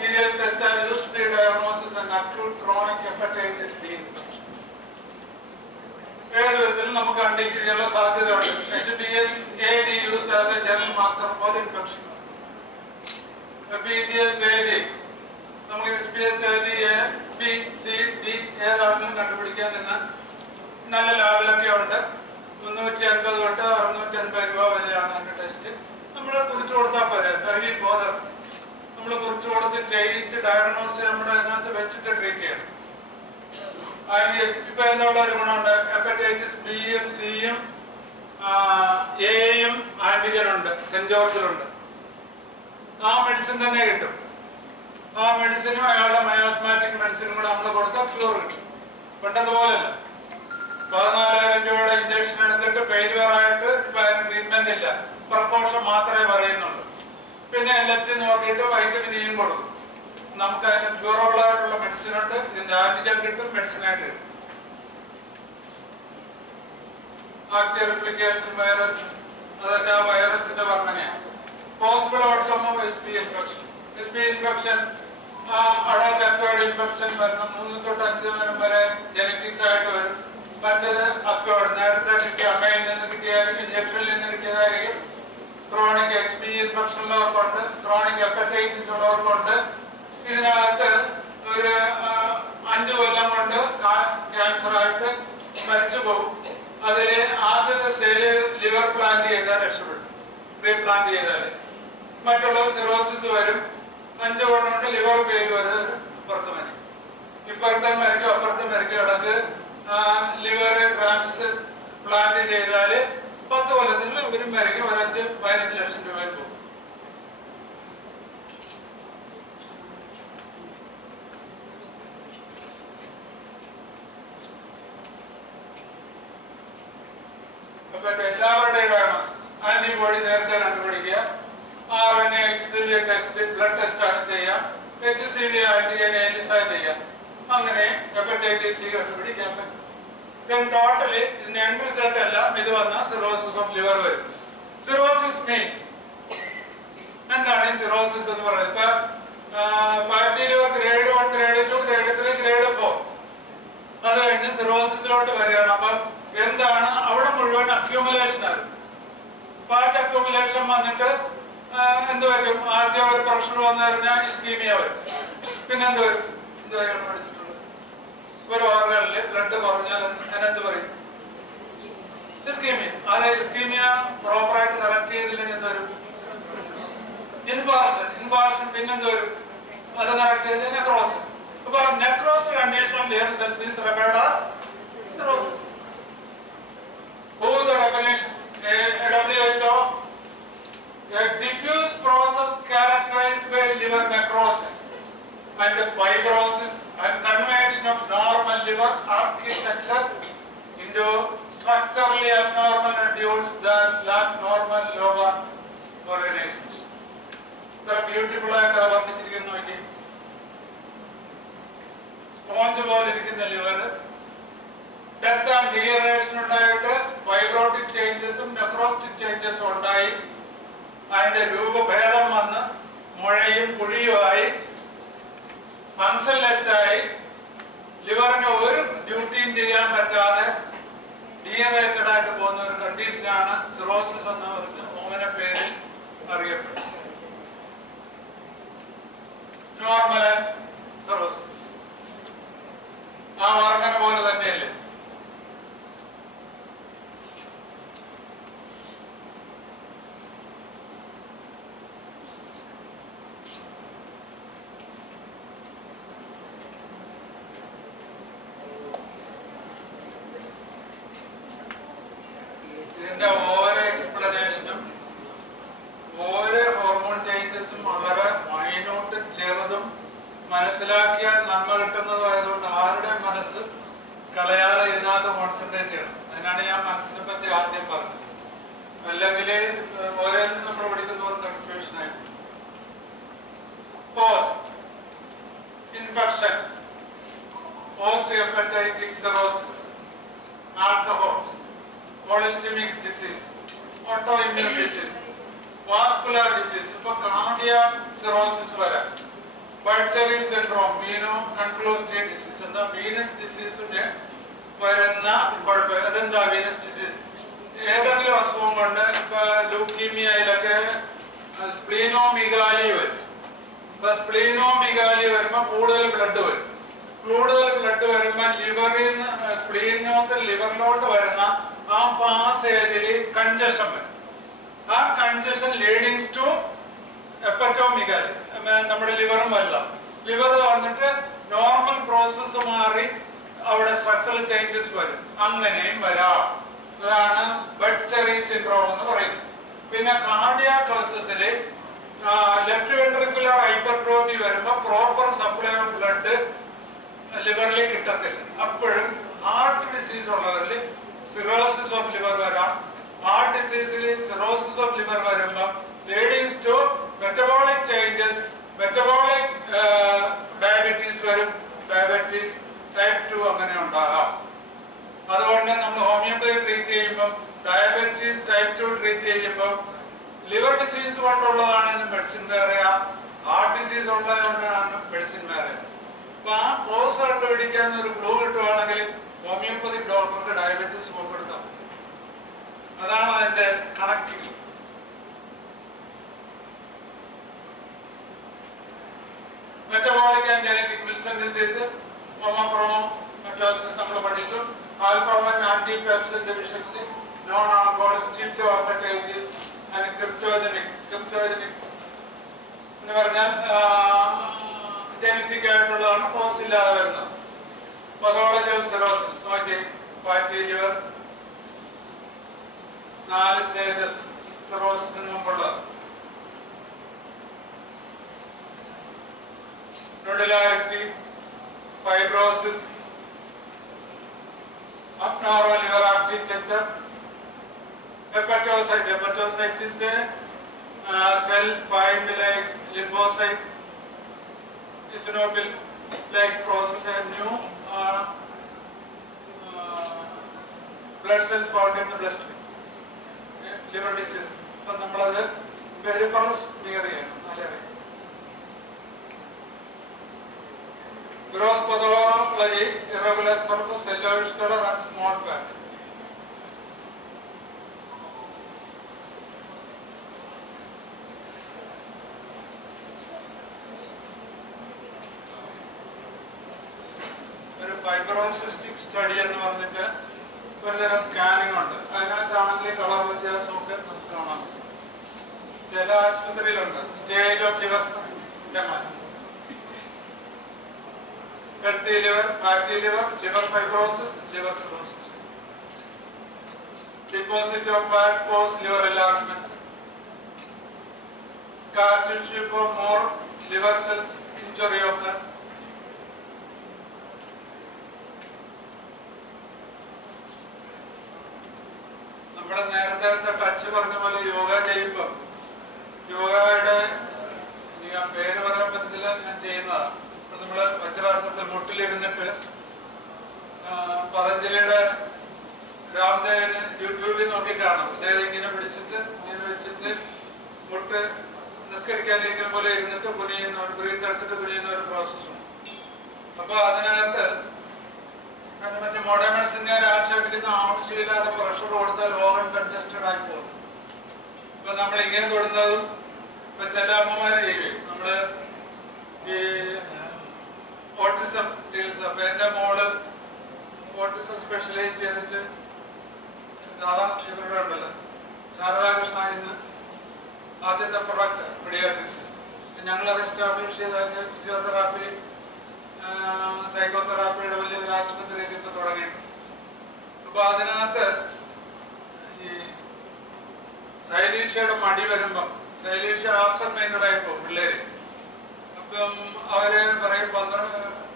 Serial tests are used to diagnosis and acute chronic hepatitis B infection. ഏത് വിധത്തിൽ നമുക്ക് കണ്ടെത്താനുള്ള സാധ്യതയുണ്ട്. HBS AG used as a general marker for infection. BGS AG നമുക്ക് HBS AG A, B, C, D ഏതാണെങ്കിലും കണ്ടുപിടിക്കാൻ നിന്ന് നല്ല ലാബിലൊക്കെ ഉണ്ട്. 350 തൊട്ട് 650 രൂപ വരെയാണ് അതിന്റെ ടെസ്റ്റ്. നമ്മൾ കുറിച്ച് കൊടുത്താൽ പോരെ. നമ്മൾ കുറിച്ച് കൊടുത്ത് ചെയ്യിച്ച് ഡയഗ്നോസ് നമ്മുടെ അതിനകത്ത് വെച്ചിട്ട് ട്രീറ്റ് ചെയ്യണം. അതിന് ഇപ്പൊ എന്നുള്ള ഒരു ഗുണമുണ്ട്. ഹെപ്പറ്റൈറ്റിസ് ബിയും സിയും എയും ആന്റിജൻ ഉണ്ട്, സെന്റ് ജോർജിലുണ്ട്. ആ മെഡിസിൻ തന്നെ കിട്ടും. ആ മെഡിസിനും അയാളുടെ മയോസ്മാറ്റിക് മെഡിസിനും കൂടെ നമ്മൾ കൊടുത്താൽ ക്യൂർ കിട്ടും. പെട്ടെന്നുപോലല്ല. 14,000 രൂപയുടെ ഇഞ്ചക്ഷൻ എടുത്തിട്ട് ഫെയിലിയർ ആയിട്ട് ഇപ്പൊ അതിന് ട്രീറ്റ്മെന്റ് ഇല്ല, പ്രിക്കോഷൻ മാത്രമേ പറയുന്നുള്ളൂ. പിന്നെ ലെഫ്റ്റ് നോക്കിയിട്ട് വൈറ്റമിൻ ഇയും കൊടുക്കും. നമുക്ക് അതിന് ക്യൂറബിൾ ആയിട്ടുള്ള മെഡിസിൻ ഉണ്ട്. ഇതിന്റെ ആന്റിജൻ കിട്ടും, മെഡിസിനായിട്ട് കിട്ടും. ആക്റ്റീവ് റെപ്ലിക്കേഷൻ വൈറസ്, അതൊക്കെ ആ വൈറസിന്റെ വർണ്ണനയാണ്. Possible outcome of S P infection. S P infection adult acquired infection വരണം. 3 തൊട്ട് 5 വരെ വരെ ജനറ്റിക്സ് ആയിട്ട് വരും. മറ്റത് അക്വയർഡ്, നേരത്തെ കിട്ടിയ അമ്മയിൽ നിന്ന് കിട്ടിയായിരിക്കും, ഇഞ്ചക്ഷനിൽ നിന്ന് കിട്ടിയതായിരിക്കും. ക്രോണിക് എക്സ് പി ഇൻഫെക്ഷൻ ഉള്ളവർക്കുണ്ട്, ക്രോണിക് ഹെപ്പറ്റൈറ്റിസ് ഉള്ളവർക്കുണ്ട്. ഇതിനകത്ത് ഒരു 5 കൊല്ലം കൊണ്ട് ക്യാൻസർ ആയിട്ട് മരിച്ചു പോകും. അതില് ആദ്യത്തെ സ്റ്റേജ് ലിവർ പ്ലാന്റ് ചെയ്താൽ രക്ഷപ്പെടും, റീപ്ലാന്റ് ചെയ്താൽ. മറ്റുള്ള സിറോസിസ് വരും. 5 കൊല്ലം കൊണ്ട് ലിവർ ഫെയിൽ വരും, പുറത്ത് മരിക്കും. ഇപ്പുറത്തെ മരിക്കും, അപ്പുറത്തെ മരിക്കും. ഇടക്ക് ലിവർ ട്രാൻസ്പ്ലാന്റ് ചെയ്താല് 10 കൊല്ലത്തിൽ ഇവരും മരിക്കും. 15 ലക്ഷം രൂപയിൽ പോകും. എല്ലാവരുടെയും ഡയഗ്നോസിസ് ആന്റിബോഡി നേരത്തെ കണ്ടുപിടിക്കുക. RNA HCV test, blood test ആണ് ചെയ്യാം. HCV ആന്റിജൻ ELISA ചെയ്യാം. അങ്ങനെ ഹെപ്പറ്റൈറ്റിസ് സി കണ്ടുപിടിക്കാൻ പറ്റും. ടോട്ടലി ഇതിന്റെ എൻഡ് റിസൾട്ട് എല്ലാം ഇത് വന്ന സിറോസിസ് ഓഫ് ലിവർ വരും. സിറോസിസ് മീൻസ് എന്താണ് ഈ സിറോസിസ് എന്ന് പറയുന്നത്? ഇപ്പൊ fatty liver grade 1, grade 2, grade 3, grade 4 അത് കഴിഞ്ഞ് സിറോസിസിലോട്ട് വരികയാണ്. അപ്പൊ എന്താണ് അവിടെ മുഴുവൻ അക്യൂമുലേഷൻ ആണ്. ഫാറ്റ് അക്യൂമുലേഷൻ വന്നിട്ട് എന്ത് വരും? ആദ്യം ഒരു പ്രഷർ വന്നു കഴിഞ്ഞാൽ ഇസ്കീമിയ വരും. പിന്നെ എന്ത് വരും? എന്തുവരെയാണ് പഠിച്ചിട്ടുള്ളത്? ഒരു ഓർഗനില് ബ്ലഡ് കുറഞ്ഞാൽ അതിനെന്ത് പറയും? ഇസ്കീമിയ. അത് ഇസ്കീമിയ പ്രോപ്പറായിട്ട് കറക്റ്റ് ചെയ്തില്ലെങ്കിൽ എന്ത് വരും? ഇൻഫാർഷൻ. പിന്നെന്ത് വരും? അത് കറക്റ്റ് ചെയ്തില്ല, നെക്രോസിസ്. അപ്പൊ necrosed condition of liver cells is referred as cirrhosis. Who the definition? WHO. A diffuse process characterized by liver necrosis and fibrosis and conversion of normal liver architecture into structurally abnormal nodules that lack normal lobar organization. The beautiful ആയിട്ട് വർണ്ണിച്ചിരിക്കുന്നു. നോക്കി, sponge പോലെ ഇരിക്കുന്ന liver death and degeneration ഉണ്ടായിട്ട് fibrotic ചേഞ്ചസും നെക്രോസ്റ്റിക് ചേഞ്ചസും ഉണ്ടായി. അതിന്റെ രൂപഭേദം വന്ന് മുഴയും കുഴിയുമായി ഫങ്ഷൻലെസ് ആയി ലിവറിന് ഒരു ഡ്യൂട്ടിയും ചെയ്യാൻ പറ്റാതെ ഡീജനറേറ്റഡ് ആയിട്ട് പോകുന്ന ഒരു കണ്ടീഷനാണ് സിറോസിസ് എന്ന് പറഞ്ഞ ഓമന പേരിൽ അറിയപ്പെടുന്നത്. നോർമൽ സിറോസിസ് ആ വർണ്ണന പോലെ തന്നെയല്ലേ? ഇതിന്റെ ഓരോ എക്സ്പ്ലനേഷനും ഓരോ ഹോർമോൺ ചേഞ്ചസും വളരെ മൈന്യൂട്ടും ചെറുതും മനസ്സിലാക്കിയാൽ നന്മ കിട്ടുന്നതുമായതുകൊണ്ട് ആരുടെ മനസ്സ് കളയാതെ ഇതിനകത്ത് കോൺസെൻട്രേറ്റ് ചെയ്യണം. അതിനാണ് ഞാൻ മനസ്സിനെ പറ്റി ആദ്യം പറഞ്ഞത്. അല്ലെങ്കിൽ ഓരോന്നും നമ്മൾ പഠിക്കുന്നവർ കൺഫ്യൂഷനായി. Post infection, post hepatitic cirrhosis, alcohol, polycythemic disease, autoimmune disease, vascular disease, ipo cardiac cirrhosis vara, Budd-Chiari syndrome, veno-conclusive disease, and the venous disease unde varunna kodappa adenda venous disease ഏതെങ്കിലും അസുഖം കൊണ്ട് ഇപ്പൊ ലൂക്കീമിയയിലൊക്കെ സ്പ്ലീനോമിഗാലി വരും. ഇപ്പൊ സ്പ്ലീനോമിഗാലി വരുമ്പോ കൂടുതൽ ബ്ലഡ് വരും. കൂടുതൽ ബ്ലഡ് വരുമ്പോൾ ലിവറിൽ നിന്ന് സ്പ്ലീനോട്ട് ലിവറിലോട്ട് വരുന്ന ആ പാസേജിൽ കൺജഷൻ വരും. ആ കൺജഷൻ ലീഡിങ്സ് ടു ഹെപ്പറ്റോമിഗാലി. നമ്മുടെ ലിവറും വലുതാം. ലിവർ വന്നിട്ട് നോർമൽ പ്രോസസ്സ് മാറി അവിടെ സ്ട്രക്ചറൽ ചേഞ്ചസ് വരും. അങ്ങനെയും വരാം. അതാണ് ബെഡ്ചെറി സിൻഡ്രോം എന്ന് പറയുന്നത്. പിന്നെ കാർഡിയാക് ക്രൈസിസിൽ ലെഫ്റ്റ് വെൻട്രിക്കുലർ ഹൈപ്പർട്രോഫി വരുമ്പോൾ പ്രോപ്പർ സപ്ലൈ ഓഫ് ബ്ലഡ് ലിവറിൽ കിട്ടത്തില്ല. അപ്പോഴും ഹാർട്ട് ഡിസീസ് ഉള്ളവരിൽ സിറോസിസ് ഓഫ് ലിവർ വരാം. ഹാർട്ട് ഡിസീസിൽ സിറോസിസ് ഓഫ് ലിവർ വരുമ്പോൾ leadings to metabolic changes, metabolic diabetes വരും. ഡയബറ്റീസ് ടൈപ്പ് 2 അങ്ങനെ ഉണ്ടാകാം. അതുകൊണ്ട് നമ്മൾ ഹോമിയോപ്പതി ട്രീറ്റ് ചെയ്യുമ്പം ഡയബറ്റീസ് ടൈപ്പ് 2 ട്രീറ്റ് ചെയ്യുമ്പോൾ ലിവർ ഡിസീസ് കൊണ്ടുള്ളതാണ് മെഡിസിൻ വേറെയാ, ഹാർട്ട് ഡിസീസ് ഉള്ളതുകൊണ്ടാണ് മെഡിസിൻ വേറെ. അപ്പൊ ആ കോസ് കണ്ടുപിടിക്കാൻ ഒരു ക്ലൂ കിട്ടുവാണെങ്കിൽ ഹോമിയോപ്പതി ഡോക്ടർക്ക് ഡയബറ്റീസ് ഉൾപ്പെടുത്താം. അതാണ് അതിന്റെ connecting. Metabolic and genetic Wilson disease, haemochromatosis നമ്മൾ പഠിച്ചു. Alpha one antipepsin deficiency, non alcoholic steatohepatitis and cryptogenic എന്ന് പറഞ്ഞാൽ ജനറ്റിക് ആയിട്ടുള്ളതാണ്, കോസ് ഇല്ലാതെ വരുന്നത്. പതോളജി ഓഫ് സിറോസിസ് നോക്കി, ഫാറ്റി ലിവർ 4 സ്റ്റേജസ് സിറോസിന് മുമ്പുള്ളത്. Nodularity, fibrosis, abnormal liver architecture, hepatocyte. Hepatocyte is a cell formed like lymphocyte, eosinophil-like process, and new blood cells found in the bloodstream. Liver disease. So, നമ്മളത് peripheral clear ചെയ്യണം. നല്ലറിയാം. Gross pathology, irregular surface, celluloid color and small fat. ഒരു fibrocystic study എന്ന് പറഞ്ഞിട്ട് ഒരുതരം scanning ഉണ്ട്. അതിനകത്താണെങ്കിൽ colour വ്യത്യാസമൊക്കെ നമുക്ക് കാണാം. ചില ആശുപത്രിയിലുണ്ട് stage of liver damage. Healthy liver, fatty liver, liver fibrosis, liver cirrhosis. Deposit of fat cause liver enlargement. Scar tissue for more liver cells, injury of that. നമ്മുടെ നേരത്തെ ടച്ച് പറഞ്ഞ പോലെ യോഗ ചെയ്യുമ്പോൾ യോഗയുടെ പേര് പറയാൻ പറ്റത്തില്ല, ഞാൻ ചെയ്യുന്നതാണ്. നമ്മള് വജ്രാസനത്തിൽ മുട്ടിലിരുന്നിട്ട് പതഞ്ജലിയുടെ രാംദേവന് യൂട്യൂബിൽ നോക്കി കാണും. അദ്ദേഹം ഇങ്ങനെ പിടിച്ചിട്ട് ഇങ്ങനെ വെച്ചിട്ട് മുട്ട് നിസ്കരിക്കാതിരിക്കുന്ന പോലെ ഇരുന്നിട്ട് കുനിയുന്ന ഒരു ബ്രീത്ത് എടുത്തിട്ട് കുനിയുന്ന ഒരു പ്രോസസ്സുണ്ട്. അപ്പൊ അതിനകത്ത് മറ്റേ മോഡേൺ മെഡിസിൻകാർ ആക്ഷേപിക്കുന്ന ആവശ്യമില്ലാതെ പ്രഷർ കൊടുത്താൽ ഓവർ കൺജസ്റ്റഡ് ആയി പോകും. ഇപ്പൊ നമ്മൾ ഇങ്ങനെ തൊടുന്നതും ഇപ്പൊ ചില അമ്മമാര് ചെയ്യും. നമ്മള് ഈ ഓട്ടിസം ചികിത്സ, അപ്പൊ എന്റെ മോള് ഓട്ടിസം സ്പെഷ്യലൈസ് ചെയ്തിട്ട് ഇവരുടെ ഉണ്ടല്ലോ ശാരദാകൃഷ്ണ ഇന്ന് ആദ്യത്തെ പ്രൊഡക്റ്റ് പീഡിയാട്രിക്സ്. ഞങ്ങളത് എസ്റ്റാബ്ലിഷ് ചെയ്ത് അതിന്റെ ഫിസിയോതെറാപ്പി സൈക്കോതെറാപ്പിയുടെ വലിയൊരു ആശുപത്രിയൊക്കെ ഇപ്പൊ തുടങ്ങിയിട്ടുണ്ട്. അപ്പൊ അതിനകത്ത് ഈ ശൈലീഷയുടെ മടി വരുമ്പം, ശൈലീഷ ആബ്സെന്റ് മൈൻഡഡ് ആയിപ്പോ പിള്ളേര്, അപ്പം അവര് പറയും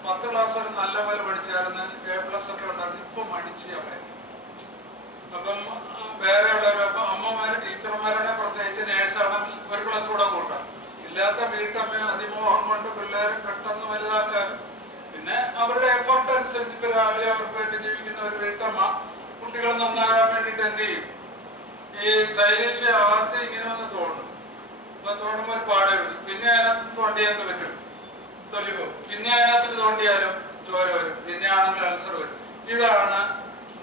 10 ക്ലാസ് വരെ നല്ല പോലെ പഠിച്ചായിരുന്നു, A+ ഒക്കെ ഉണ്ടായിരുന്നു, ഇപ്പൊ മടിച്ച് അവരെ. അപ്പം വേറെ ഉള്ളവരപ്പൊ അമ്മമാര് ടീച്ചർമാരുടെ പ്രത്യേകിച്ച് നേഴ്സാണെങ്കിൽ ഒരു ക്ലാസ് കൂടെ കൂട്ടാം. ഇല്ലാത്ത വീട്ടമ്മ അതിമോഹം കൊണ്ട് പിള്ളേരെ പെട്ടെന്ന് വലുതാക്കാൻ, പിന്നെ അവരുടെ എഫർട്ട് അനുസരിച്ച് ഇപ്പൊ രാവിലെ അവർക്ക് വേണ്ടി ജീവിക്കുന്ന ഒരു വീട്ടമ്മ കുട്ടികൾ നന്നാകാൻ വേണ്ടിട്ട് എന്ത് ചെയ്യും? ഈ ശൈലീഷ ആദ്യം ഇങ്ങനെ ഒന്ന് തോന്നും. അപ്പൊ തോന്നുമ്പോൾ ഒരു പാടേ വരും. പിന്നെ അതിനകത്ത് തോണ്ടിയാൽ പറ്റും, തൊലി പോകും. പിന്നെ അതിനകത്ത് തോണ്ടിയാലും ചോര വരും. പിന്നെ ആണെങ്കിൽ അൾസർ വരും. ഇതാണ്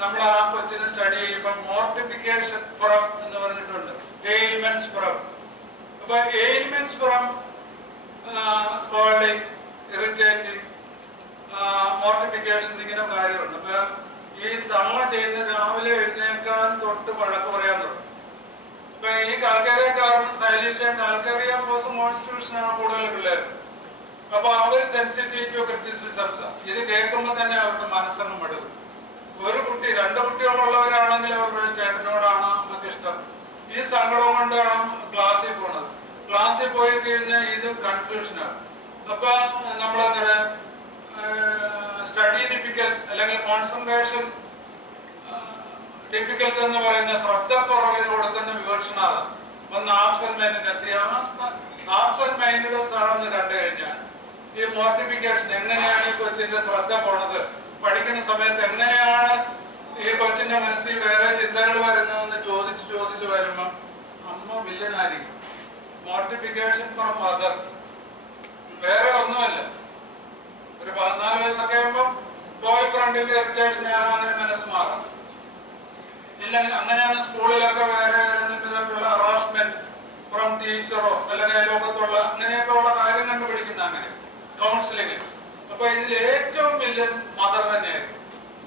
നമ്മൾ ആ കൊച്ചിനെ സ്റ്റഡി ചെയ്യുമ്പോൾ മോർട്ടിഫിക്കേഷൻ ഫ്രം എന്ന് പറഞ്ഞിട്ടുണ്ട്, എയിൽമെന്റ്സ് ഫ്രം. അപ്പൊ എയിൽമെന്റ്സ് ഫ്രം സ്കോൾഡിങ്, ഇറിറ്റേറ്റിംഗ്, മോർട്ടിഫിക്കേഷൻ, ഇങ്ങനെ കാര്യമുണ്ട്. അപ്പൊ ഈ തള്ള ചെയ്യുന്ന രാവിലെ എഴുന്നേക്കാൻ തൊട്ട് വഴക്ക് പറയാൻ തുടങ്ങും. ഇപ്പൊ ഈ കാൽക്കേറിയ കാർബൺ സൈലേഷ്യ കാൽക്കേറിയ ഫോസ് കോൺസ്റ്റിറ്റ്യൂഷനാണ് കൂടുതൽ പിള്ളേർ. അപ്പൊ അവർ സെൻസിറ്റീവ് ടു ക്രിറ്റിസിസംസ്. ഇത് കേൾക്കുമ്പോൾ തന്നെ അവരുടെ മനസ്സൊന്നും മടുക്കും. ഒരു കുട്ടി 2 കുട്ടികളുള്ളവരാണെങ്കിൽ അവരുടെ ചേട്ടനോടാണ് നമുക്ക് ഇഷ്ടം. ഈ സങ്കടം കൊണ്ടാണ് ക്ലാസ്സിൽ പോണത്. ക്ലാസ്സിൽ പോയി കഴിഞ്ഞാൽ ഇത് കൺഫ്യൂഷനാണ്. അപ്പൊ നമ്മളെന്താ സ്റ്റഡി ഡിഫിക്കൽട്ട് അല്ലെങ്കിൽ കോൺസെൻട്രേഷൻ ഡിഫിക്കൽട്ട് എന്ന് പറയുന്ന ശ്രദ്ധക്കുറവിന് കൊടുക്കുന്ന വിവക്ഷണാണ്. ഒന്ന് ആബ്സെന്റ് മൈൻഡ്നെസ്. ആബ്സെന്റ് മൈൻഡ്നെസ് ആണെന്ന് കണ്ടു കഴിഞ്ഞാൽ ഈ മോട്ടിഫിക്കേഷൻ എങ്ങനെയാണ് ഈ കൊച്ചിന്റെ ശ്രദ്ധ പോണത്, പഠിക്കുന്ന സമയത്ത് എങ്ങനെയാണ് ഈ കൊച്ചിന്റെ മനസ്സിൽ വേറെ ചിന്തകൾ വരുന്നതെന്ന് ചോദിച്ച് വരുമ്പോ അമ്മ വില്ലനായിരിക്കും. മോട്ടിഫിക്കേഷൻ ഫ്രം മദർ, വേറെ ഒന്നുമല്ല. ഒരു 14 വയസ്സൊക്കെ ആകുമ്പോൾ ബോയ് ഫ്രണ്ടിന്റെ ഇറിറ്റേഷൻ അങ്ങനെ മനസ്സ് മാറാം. ഇല്ലെങ്കിൽ അങ്ങനെയാണ് സ്കൂളിലൊക്കെ വേറെ ഏതെങ്കിലും ഹറാസ്മെന്റ് ഫ്രം ടീച്ചറോ അല്ലെങ്കിൽ അയലോകത്തുള്ള അങ്ങനെയൊക്കെ ഉള്ള കാര്യം കണ്ടുപിടിക്കുന്ന അങ്ങനെ കൗൺസിലിംഗ്. അപ്പൊ ഇതിൽ ഏറ്റവും വലിയ മദർ തന്നെയായിരിക്കും.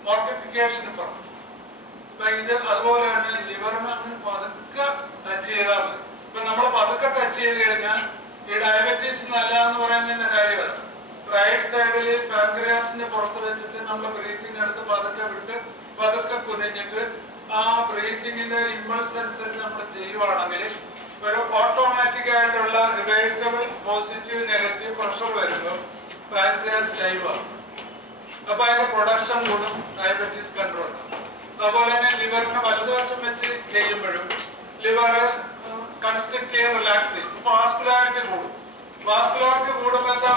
മോർട്ടിഫിക്കേഷൻ ഫ്രം. അപ്പൊ ഇത് അതുപോലെ തന്നെ ലിവറിന് അങ്ങനെ പതുക്കെ ടച്ച് ചെയ്താൽ മതി. ഇപ്പൊ നമ്മൾ പതുക്കെ ടച്ച് ചെയ്ത് കഴിഞ്ഞാൽ ഈ ഡയബറ്റീസ് നല്ല എന്ന് പറയുന്നതിന്റെ കാര്യം റൈറ്റ് സൈഡിൽ പാൻക്രിയാസിന്റെ പുറത്ത് വെച്ചിട്ട് നമ്മൾ ബ്രീത്തിങ് എടുത്ത് പതുക്കെ വിട്ട് പതുക്കെ കുനിഞ്ഞിട്ട് ആ ബ്രീത്തിങ്ങിന്റെ ഇമ്പൾസ് അനുസരിച്ച് നമ്മൾ ചെയ്യുവാണെങ്കിൽ ഒരു ഓട്ടോമാറ്റിക് ആയിട്ടുള്ള റിവേഴ്സബിൾ പോസിറ്റീവ് നെഗറ്റീവ് പ്രഷർ വരുമ്പോൾ പാൻക്രിയാസ് ലൈവ് ആകും. അപ്പൊ അതിന്റെ പ്രൊഡക്ഷൻ കൂടും, ഡയബറ്റീസ് കൺട്രോൾ. അതുപോലെ തന്നെ ലിവറിന് വലതുവശം വെച്ച് ചെയ്യുമ്പോഴും ലിവർ കൺസ്ട്രക്ട് ചെയ്ത് റിലാക്സ് ചെയ്യും. വാസ്കുലാരിറ്റി കൂടും. വാസ്കുലാരിറ്റി കൂടുമ്പോൾ എന്താ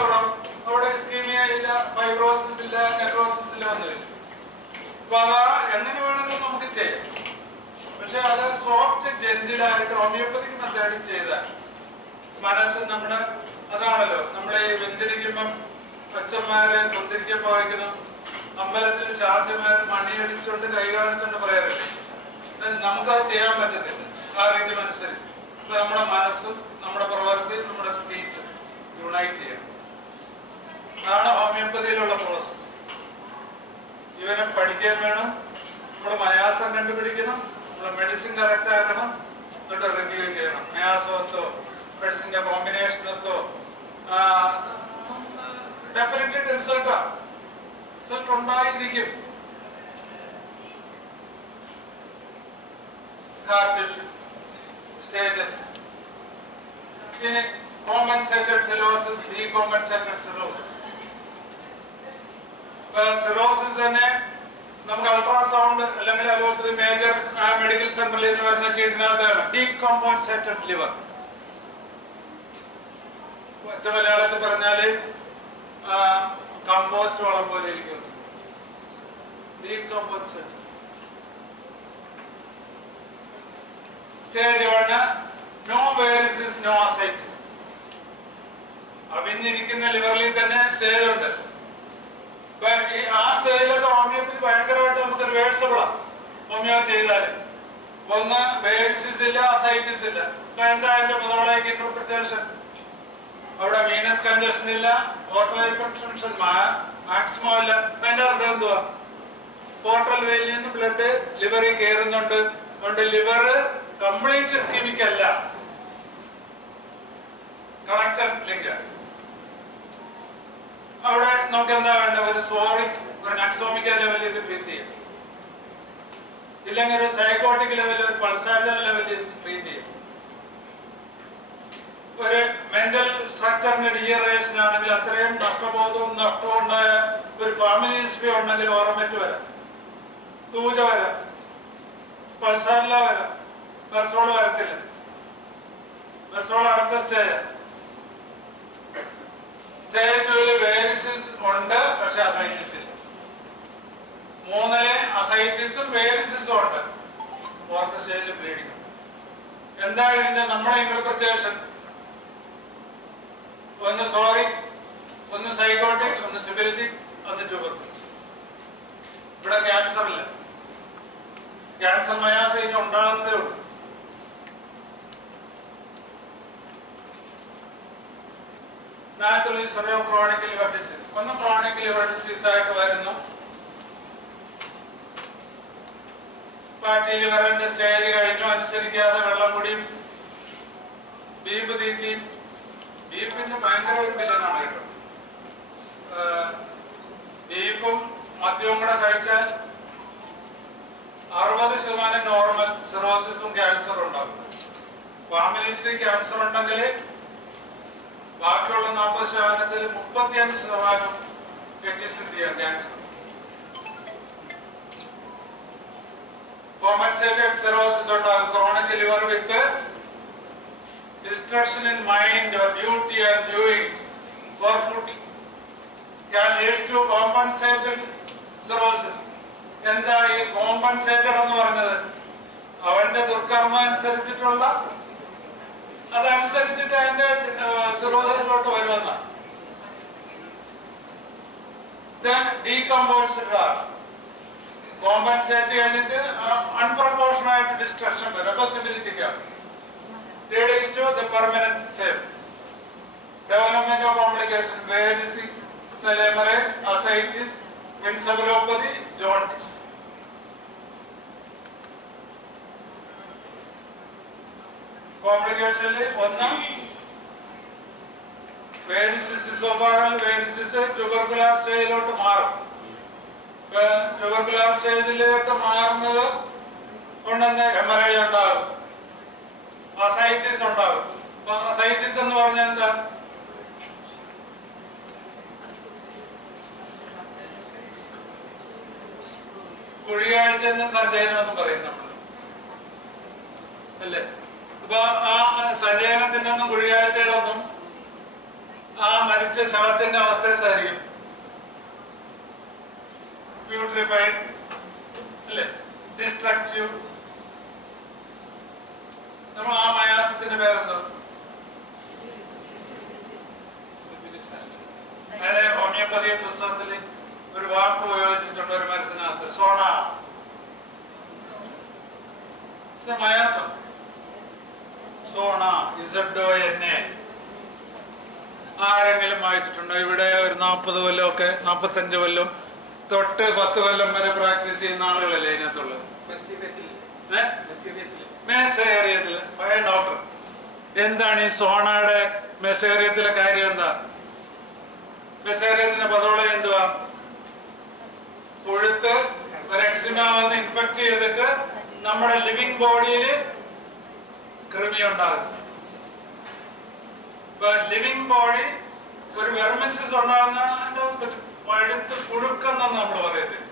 അവിടെ ഇസ്കീമിയ ഇല്ല, ഫൈബ്രോസിസ് ഇല്ല, നെക്രോസിസ് ഇല്ല ഒന്നുമില്ല. അപ്പൊ അതാ എങ്ങനെ വേണമെങ്കിലും നമുക്ക് ചെയ്യാം. പക്ഷെ അത് സോഫ്റ്റ് ജെന്റിലായിട്ട് ഹോമിയോപ്പതിക് മെത്തേഡിൽ ചെയ്താൽ മനസ്സ് നമ്മുടെ അതാണല്ലോ നമ്മളെ ഈ വെഞ്ചരിക്കുമ്പം അച്ഛന്മാരെ കുന്തിരിക്കാൻ പോയിക്കുന്നു, അമ്പലത്തിൽ ശാന്തിമാർ മണിയടിച്ചോണ്ട് കൈ കാണിച്ചോണ്ട് പറയാറില്ല. നമുക്കത് ചെയ്യാൻ പറ്റത്തില്ല ആ രീതി അനുസരിച്ച്. അപ്പൊ നമ്മുടെ മനസ്സും നമ്മുടെ പ്രവൃത്തിയും നമ്മുടെ സ്പീച്ചും യുണൈറ്റ് ചെയ്യണം. അതാണ് ഹോമിയോപ്പതിയിലുള്ള പ്രോസസ്. ഇവനെ പഠിക്കാൻ വേണം, നമ്മൾ മയാസം കണ്ടുപിടിക്കണം, നമ്മൾ മെഡിസിൻ കറക്റ്റ് ആക്കണം, എന്നിട്ട് റിവ്യൂ ചെയ്യണം. മയാസത്തോ മെഡിസിന്റെ കോമ്പിനേഷനത്തോ ഡെഫിനറ്റ്ലി റിസൾട്ട് ഉണ്ടായിരിക്കും. സ്റ്റേജസ് ഇനി compensated cirrhosis, decompensated cirrhosis. Cirrhosis തന്നെ നമുക്ക് അൾട്രാസൗണ്ട് അല്ലെങ്കിൽ അലോപ്പതി മേജർ മെഡിക്കൽ സെന്ററിൽ നിന്ന് വരുന്ന ചീട്ടിനകത്താണ് ഡീകോമ്പൻസേറ്റഡ് ലിവർ. പച്ച മലയാളത്തിൽ പറഞ്ഞാല് കമ്പോസ്റ്റ് വളം പോലെ ഇരിക്കും. Decompensated. Stage 1 no varices, no ascites. അവിഞ്ഞിരിക്കുന്ന ലിവറിൽ തന്നെ സ്റ്റേജ് ഉണ്ട്. ആ സ്റ്റേജിലൊക്കെ ഹോമിയോപ്പതി ഭയങ്കരമായിട്ട് നമുക്ക് റിവേഴ്സബിളാണ്. ഹോമിയോ ചെയ്താല് ഒന്ന് വേരിസിസ് ഇല്ല, അസൈറ്റിസ് ഇല്ല. എന്താ അതിന്റെ മെതോളജിക് ഇന്റർപ്രിറ്റേഷൻ? അവിടെ വീനസ് കൺജഷൻ ഇല്ല, പോർട്ടൽ ഹൈപ്പർടെൻഷൻ മാക്സിമം ഇല്ല. അതിന്റെ അർത്ഥം എന്തുവാ? പോർട്ടൽ വെയിലിൽ നിന്ന് ബ്ലഡ് ലിവറിൽ കയറുന്നുണ്ട്. അതുകൊണ്ട് ലിവർ കംപ്ലീറ്റ് ഇസ്കീമിക് അല്ല, കണക്റ്റഡ് ലിങ്ക്. അവിടെ നമുക്ക് എന്താ വേണ്ട? ഒരു സോറിക്, ഒരു നക്സോമിക്ക ലെവലിൽ ഇത് ട്രീറ്റ് ചെയ്യും. ഇല്ലെങ്കിൽ ഒരു സൈക്കോട്ടിക് ലെവലിൽ, ഒരു പൾസാറ്റ ലെവലിൽ ട്രീറ്റ് ചെയ്യും. ഒരു മെന്റൽ സ്ട്രക്ചറിന്റെ ഡീജനറേഷൻ ആണെങ്കിൽ അത്രയും നഷ്ടബോധവും നഷ്ടവും ഉണ്ടായ ഒരു ഫാമിലി ഹിസ്റ്ററി ഉണ്ടെങ്കിൽ ഓർമ്മറ്റ് വരാം, തൂജ വരാം, പൾസാറ്റില വരാം, ബെർസോൾ വരത്തില്ല. ബെർസോൾ അടുത്ത സ്റ്റേജ്. സ്റ്റേജ് 2 വേരിസിസ് ഉണ്ട്, പക്ഷെ അസൈറ്റിസ് ഇല്ല. 3 അസൈറ്റിസും വേരിസിസും ഉണ്ട്. 4th സ്റ്റേജിൽ ബ്ലീഡിംഗ്. എന്താ ഇതിന്റെ നമ്മുടെ ഇന്റർപ്രിറ്റേഷൻ? ഒന്ന് സോറിക്, ഒന്ന് സൈക്കോട്ടിക്, ഒന്ന് സിബിലിറ്റിക്, ഒന്ന് ട്യൂബർക്കുലോസിസ്. ഇവിടെ ക്യാൻസർ ഇല്ല. ക്യാൻസർ മയാസൈൻ ഉണ്ടാകുന്നതേ ഉള്ളൂ. Chronic liver disease. ഒന്ന് ക്രോണിക് ലിവർ ഡിസീസ് ആയിട്ട് വരുന്നു. ഫാറ്റി ലിവറിന്റെ സ്റ്റേജ് കഴിഞ്ഞു, അനുസരിക്കാതെ വെള്ളം കുടിയും ബീഫ് തീറ്റിയും. ബീഫിന്റെ ഭയങ്കര ഒരു വില്ലനാണ് കേട്ടോ. ബീഫും മദ്യവും കൂടെ കഴിച്ചാൽ 60% നോർമൽ സിറോസിസും ക്യാൻസറും ഉണ്ടാകും. ഫാമിലി ഹിസ്റ്ററി ക്യാൻസർ ഉണ്ടെങ്കിൽ ബാക്കിയുള്ള 40%-ൽ 35% HCC ക്യാൻസർ. Compensated cirrhosis ഉണ്ടാകും. Chronic liver with destruction in mind or duty and doings or food can lead to compensated cirrhosis. എന്താ ഈ കോമ്പൻസേറ്റഡ് എന്ന് പറഞ്ഞത്? അവന്റെ ദുർക്കർമ്മ അനുസരിച്ചിട്ടുള്ള അതനുസരിച്ചിട്ട് അതിന്റെ സിറോസിസിലോട്ട് വരുമെന്ന. ഡീകമ്പോസ്ഡ് ആണ്. കോമ്പൻസേറ്റ് കഴിഞ്ഞിട്ട് അൺപ്രപ്പോർഷനായിട്ട് ഡിസ്ട്രക്ഷൻ വരും. പോസിബിലിറ്റിക്കാണ് leads to the permanent save. Development of complication, varicose hemorrhage, ascites, encephalopathy, jaundice. Complication ഒന്ന് വേരിസിസ് esophageal വേരിസിസ് ട്യൂബർകുലർ സ്റ്റേജിലോട്ട് മാറും. ട്യൂബർകുലർ സ്റ്റേജിലോട്ട് മാറുന്നത് കൊണ്ടെന്ന് ഹെമറേജ് ഉണ്ടാകും, അസൈറ്റിസ് ഉണ്ടാകും. അസൈറ്റിസ് എന്ന് പറഞ്ഞാൽ എന്താ? കുഴിയാഴ്ച സഞ്ചയനം എന്ന് പറയും നമ്മൾ അല്ലേ? അപ്പൊ ആ സഞ്ചയനത്തിന്റെ ഒന്നും കുഴിയാഴ്ചയുടെ ഒന്നും ആ മരിച്ച ശവത്തിന്റെ അവസ്ഥ എന്തായിരിക്കും? പ്യൂട്രിഫൈഡ് അല്ലേ? ഡിസ്ട്രക്റ്റീവ്. നമ്മൾ ആ മയാസത്തിന്റെ പേരെന്തോ? അതെ, ഹോമിയോപ്പതി പുസ്തകത്തിൽ ഒരു വാക്ക് ഉപയോഗിച്ചിട്ടുണ്ട് ഒരു മരുന്നിനകത്ത്, സോണ. മയാസം സോണ, ZONA. ആരെങ്കിലും വായിച്ചിട്ടുണ്ടോ? ഇവിടെ ഒരു 40 കൊല്ലമൊക്കെ 45 കൊല്ലം തൊട്ട് 10 കൊല്ലം വരെ പ്രാക്ടീസ് ചെയ്യുന്ന ആളുകളല്ലേ ഇതിനകത്തുള്ളത്? മെസേറിയത്തില് ഫയർ ഡോക്ടർ. എന്താണ് ഈ സോണയുടെ മെസേറിയത്തിലെ കാര്യം? എന്താ മെസേറിയത്തിന്റെ പദോളം? എന്തുവാ? കൊഴുത്ത് ഒരു എക്സിമ വന്ന് ഇൻഫെക്ട് ചെയ്തിട്ട് നമ്മുടെ ലിവിങ് ബോഡിയിൽ കൃമി ഉണ്ടാകുന്നു. ലിവിങ് ബോഡി ഒരു വെർമിസിസ് ഉണ്ടാകുന്ന പഴുത്ത് പുഴുക്കെന്നാണ് നമ്മൾ പറയുന്നത്.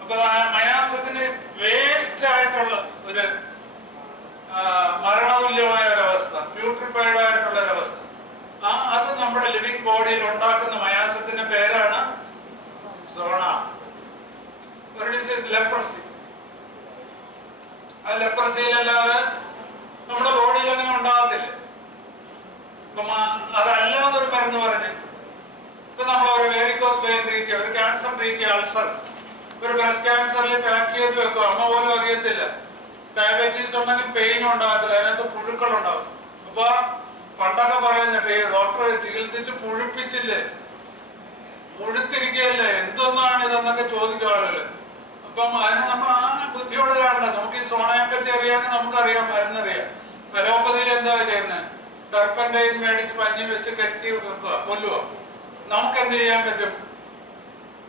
അപ്പൊ മയാസത്തിന് വേസ്റ്റ് ആയിട്ടുള്ള ഒരു മരണതുല്യമായ ഒരവസ്ഥ, പ്യൂട്രിഫൈഡ് ആയിട്ടുള്ള ഒരവസ്ഥ, അത് നമ്മുടെ ലിവിങ് ബോഡിയിൽ ഉണ്ടാക്കുന്ന മയാസത്തിന്റെ പേരാണ് സോണ. ഒരു ഡിസീസ് ലെപ്രസി. ആ ലെപ്രസിയിലല്ലാതെ നമ്മുടെ ബോഡിയിൽ അങ്ങനെ ഉണ്ടാകത്തില്ല. അപ്പം അതല്ലാന്നൊരു മരുന്ന് പറഞ്ഞ് ഇപ്പൊ നമ്മൾ ഒരു വേരിക്കോസ് വെയിൻ ട്രീറ്റ് ചെയ്യുക, ഒരു ക്യാൻസർ ട്രീറ്റ് ചെയ്യുക, അൾസർ, ഒരു ബ്രസ്റ്റ് ക്യാൻസറിൽ പാക്ക് ചെയ്ത് വെക്കും, അമ്മ പോലും അറിയത്തില്ല. ഡയബറ്റീസ് ഉണ്ടെങ്കിൽ പെയിനും ഉണ്ടാകത്തില്ല, അതിനകത്ത് പുഴുക്കളുണ്ടാകും. അപ്പൊ പണ്ടൊക്കെ പറയുന്നുണ്ട് ഈ ഡോക്ടർ ചികിത്സിച്ച് പുഴുപ്പിച്ചില്ലേ, മുഴുത്തിരിക്കുകയല്ലേ, എന്തൊന്നാണ് ഇതെന്നൊക്കെ ചോദിക്കും ആളുകള്. അപ്പം അതിന് നമ്മൾ ആ ബുദ്ധിയോട് കാണണം. നമുക്ക് ഈ സോണയെ പറ്റി അറിയാമെങ്കിൽ നമുക്കറിയാം, മരുന്നറിയാം. അലോപ്പതിയിൽ എന്താ ചെയ്യുന്നത്? ടർപ്പന്റൈൻ മേടിച്ച് പഞ്ഞി വെച്ച് കെട്ടി വെക്കുക, കൊല്ലുക. നമുക്ക് എന്ത് ചെയ്യാൻ പറ്റും?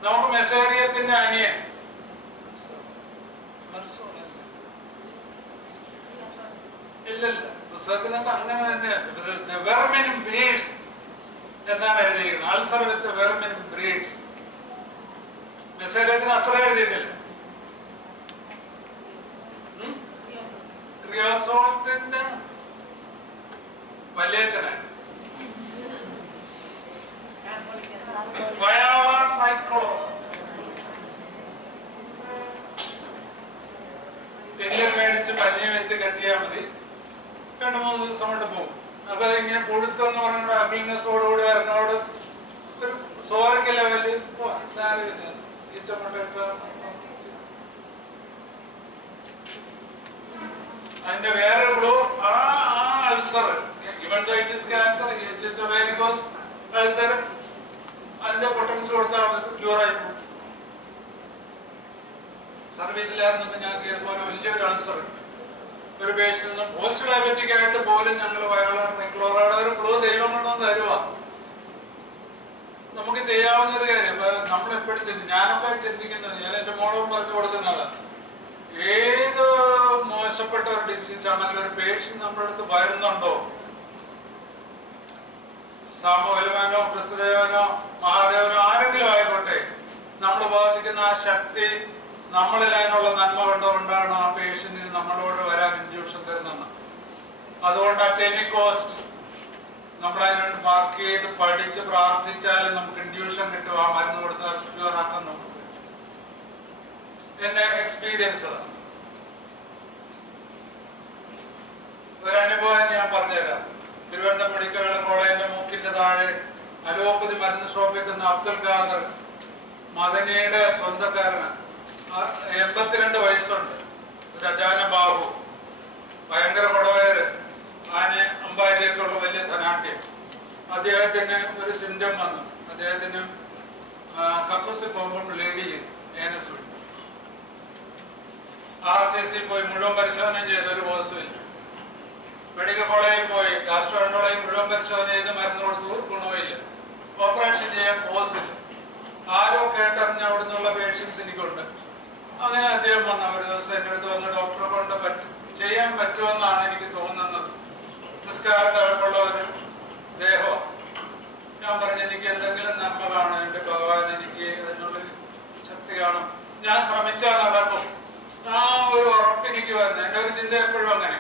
നമുക്ക് മെസേറിയത്തിന്റെ അനിയൻ ഇല്ലല്ല, പുസ്തകത്തിനകത്ത് അങ്ങനെ തന്നെ വെർമിൻ ബ്രീഡ്സ് എന്നാണ് എഴുതിയിരിക്കുന്നത്. അൾസർ വിത്ത് വെർമിൻ ബ്രീഡ്സ്. മെസേറിയത്തിന് അത്ര എഴുതിയിട്ടില്ല. ക്രിയോസോൾട്ടിന്റെ വലിയച്ഛനാണ്. തെങ്ങിൽ മേടിച്ച് പഞ്ഞി വെച്ച് കെട്ടിയാൽ മതി, 2-3 ദിവസം കൊണ്ട് പോകും. അപ്പൊ ഇങ്ങനെ പുഴുത്തെന്ന് പറഞ്ഞ അഗ്ലിനെസ്സോടുകൂടി വരണോട് ഒരു സോറിക്ക ലെവല് സാരമില്ല. അതിന്റെ വേറെ ഗ്ലൂ ആ ulcer, even though it is cancer, it is a varicose ulcer, അതിന്റെ പൊട്ടൻസ് കൊടുത്താൽ ക്യൂർ ആയി പോകും. സർവീസ് ക്ലാസ്സിലായിരുന്നപ്പോൾ ഞങ്ങൾക്ക് ഇതുപോലെ വലിയൊരു ആൻസർ ഒരു പേഷ്യന്റ് പോസ്റ്റ് ഡയബറ്റിക് ആയിട്ട് പോലും ഞങ്ങൾ വയോളക്ലോറൈഡ് ഒരു ക്ലൂ ദൈവം കൊണ്ടുവന്ന് തരുക. നമുക്ക് ചെയ്യാവുന്ന ഒരു കാര്യം നമ്മൾ എപ്പോഴും ഞാനൊക്കെ ചിന്തിക്കുന്നത്, ഞാൻ എൻ്റെ മോളോട് പറഞ്ഞു കൊടുക്കുന്നത്, ഏത് മോശപ്പെട്ട ഒരു ഡിസീസ് ആണെങ്കിലും ഒരു പേഷ്യന്റ് നമ്മുടെ അടുത്ത് വരുന്നുണ്ടോ, സാമൂഹ്യമാനോ ക്രിസ്തുദേവനോ മഹാദേവനോ ആരെങ്കിലും ആയിക്കോട്ടെ, നമ്മൾ ഉപാസിക്കുന്ന ആ ശക്തി നമ്മളിൽ അതിനുള്ള നന്മ കണ്ടുകൊണ്ടാണ് ആ പേഷ്യന്റിന് നമ്മളോട് വരാൻ ഇൻഡ്യൂഷൻ തരുന്നത്. അതുകൊണ്ട് അറ്റ് എനി കോസ്റ്റ് നമ്മൾ അതിനോട് വർക്ക് ചെയ്ത് പഠിച്ച് പ്രാർത്ഥിച്ചാലും നമുക്ക് ഇൻഡ്യൂഷൻ കിട്ടും. ആ മരുന്ന് കൊടുത്താൽ ക്യൂറാക്കാൻ നമുക്ക് പറ്റും. എന്റെ എക്സ്പീരിയൻസ് അതാണ്. ഒരു അനുഭവം ഞാൻ പറഞ്ഞുതരാം. തിരുവനന്തപുരം മെഡിക്കൽ കോളേജിന്റെ മൂക്കിന്റെ താഴെ അലോപ്പതി മരുന്ന് ഷോപ്പിക്കുന്ന അബ്ദുൽ ഖാദർ മദനിയുടെ സ്വന്തക്കാരന് 82 വയസ്സുണ്ട്. ഒരു അജാന ബാഹു, ഭയങ്കര കൊടവയര്, ആനെ അമ്പാരിയൊക്കെ ഉള്ള വലിയ ധനാട്യം. അദ്ദേഹത്തിന് ഒരു സിംറ്റം വന്നു. അദ്ദേഹത്തിന് കക്കൂസിൽ പോകുമ്പോൾ ബ്ലീഡ് ചെയ്തു. ഏനസ് വിട്ടു. RCC പോയി മുഴുവൻ പരിശോധന ചെയ്ത് ഒരു പോസിബിലില്ല. മെഡിക്കൽ കോളേജിൽ പോയി ഗാസ്ട്രോഎൻട്രോളജി മുഴുവൻ പരിശോധന ചെയ്ത് മരുന്ന് കൊടുത്തു, ഗുണമില്ല. ഓപ്പറേഷൻ ചെയ്യാൻ പോസില്ല. ആരോ കേട്ടറിഞ്ഞ അവിടെ നിന്നുള്ള പേഷ്യൻസ് എനിക്കുണ്ട്. അങ്ങനെ അദ്ദേഹം വന്ന ഒരു ദിവസം എൻ്റെ അടുത്ത് വന്ന് ഡോക്ടറെ കൊണ്ട് ചെയ്യാൻ പറ്റുമെന്നാണ് എനിക്ക് തോന്നുന്നത്. നിസ്കാരം തഴപ്പുള്ള ഒരു ദേഹം. ഞാൻ പറഞ്ഞു, എനിക്ക് എന്തെങ്കിലും നന്മ കാണും, എൻ്റെ ഭഗവാൻ എനിക്ക് അതിനുള്ള ശക്തി കാണും, ഞാൻ ശ്രമിച്ചാൽ നടക്കും. ആ ഒരു ഉറപ്പ് എനിക്ക് വന്നു. എൻ്റെ ഒരു ചിന്ത എപ്പോഴും അങ്ങനെ.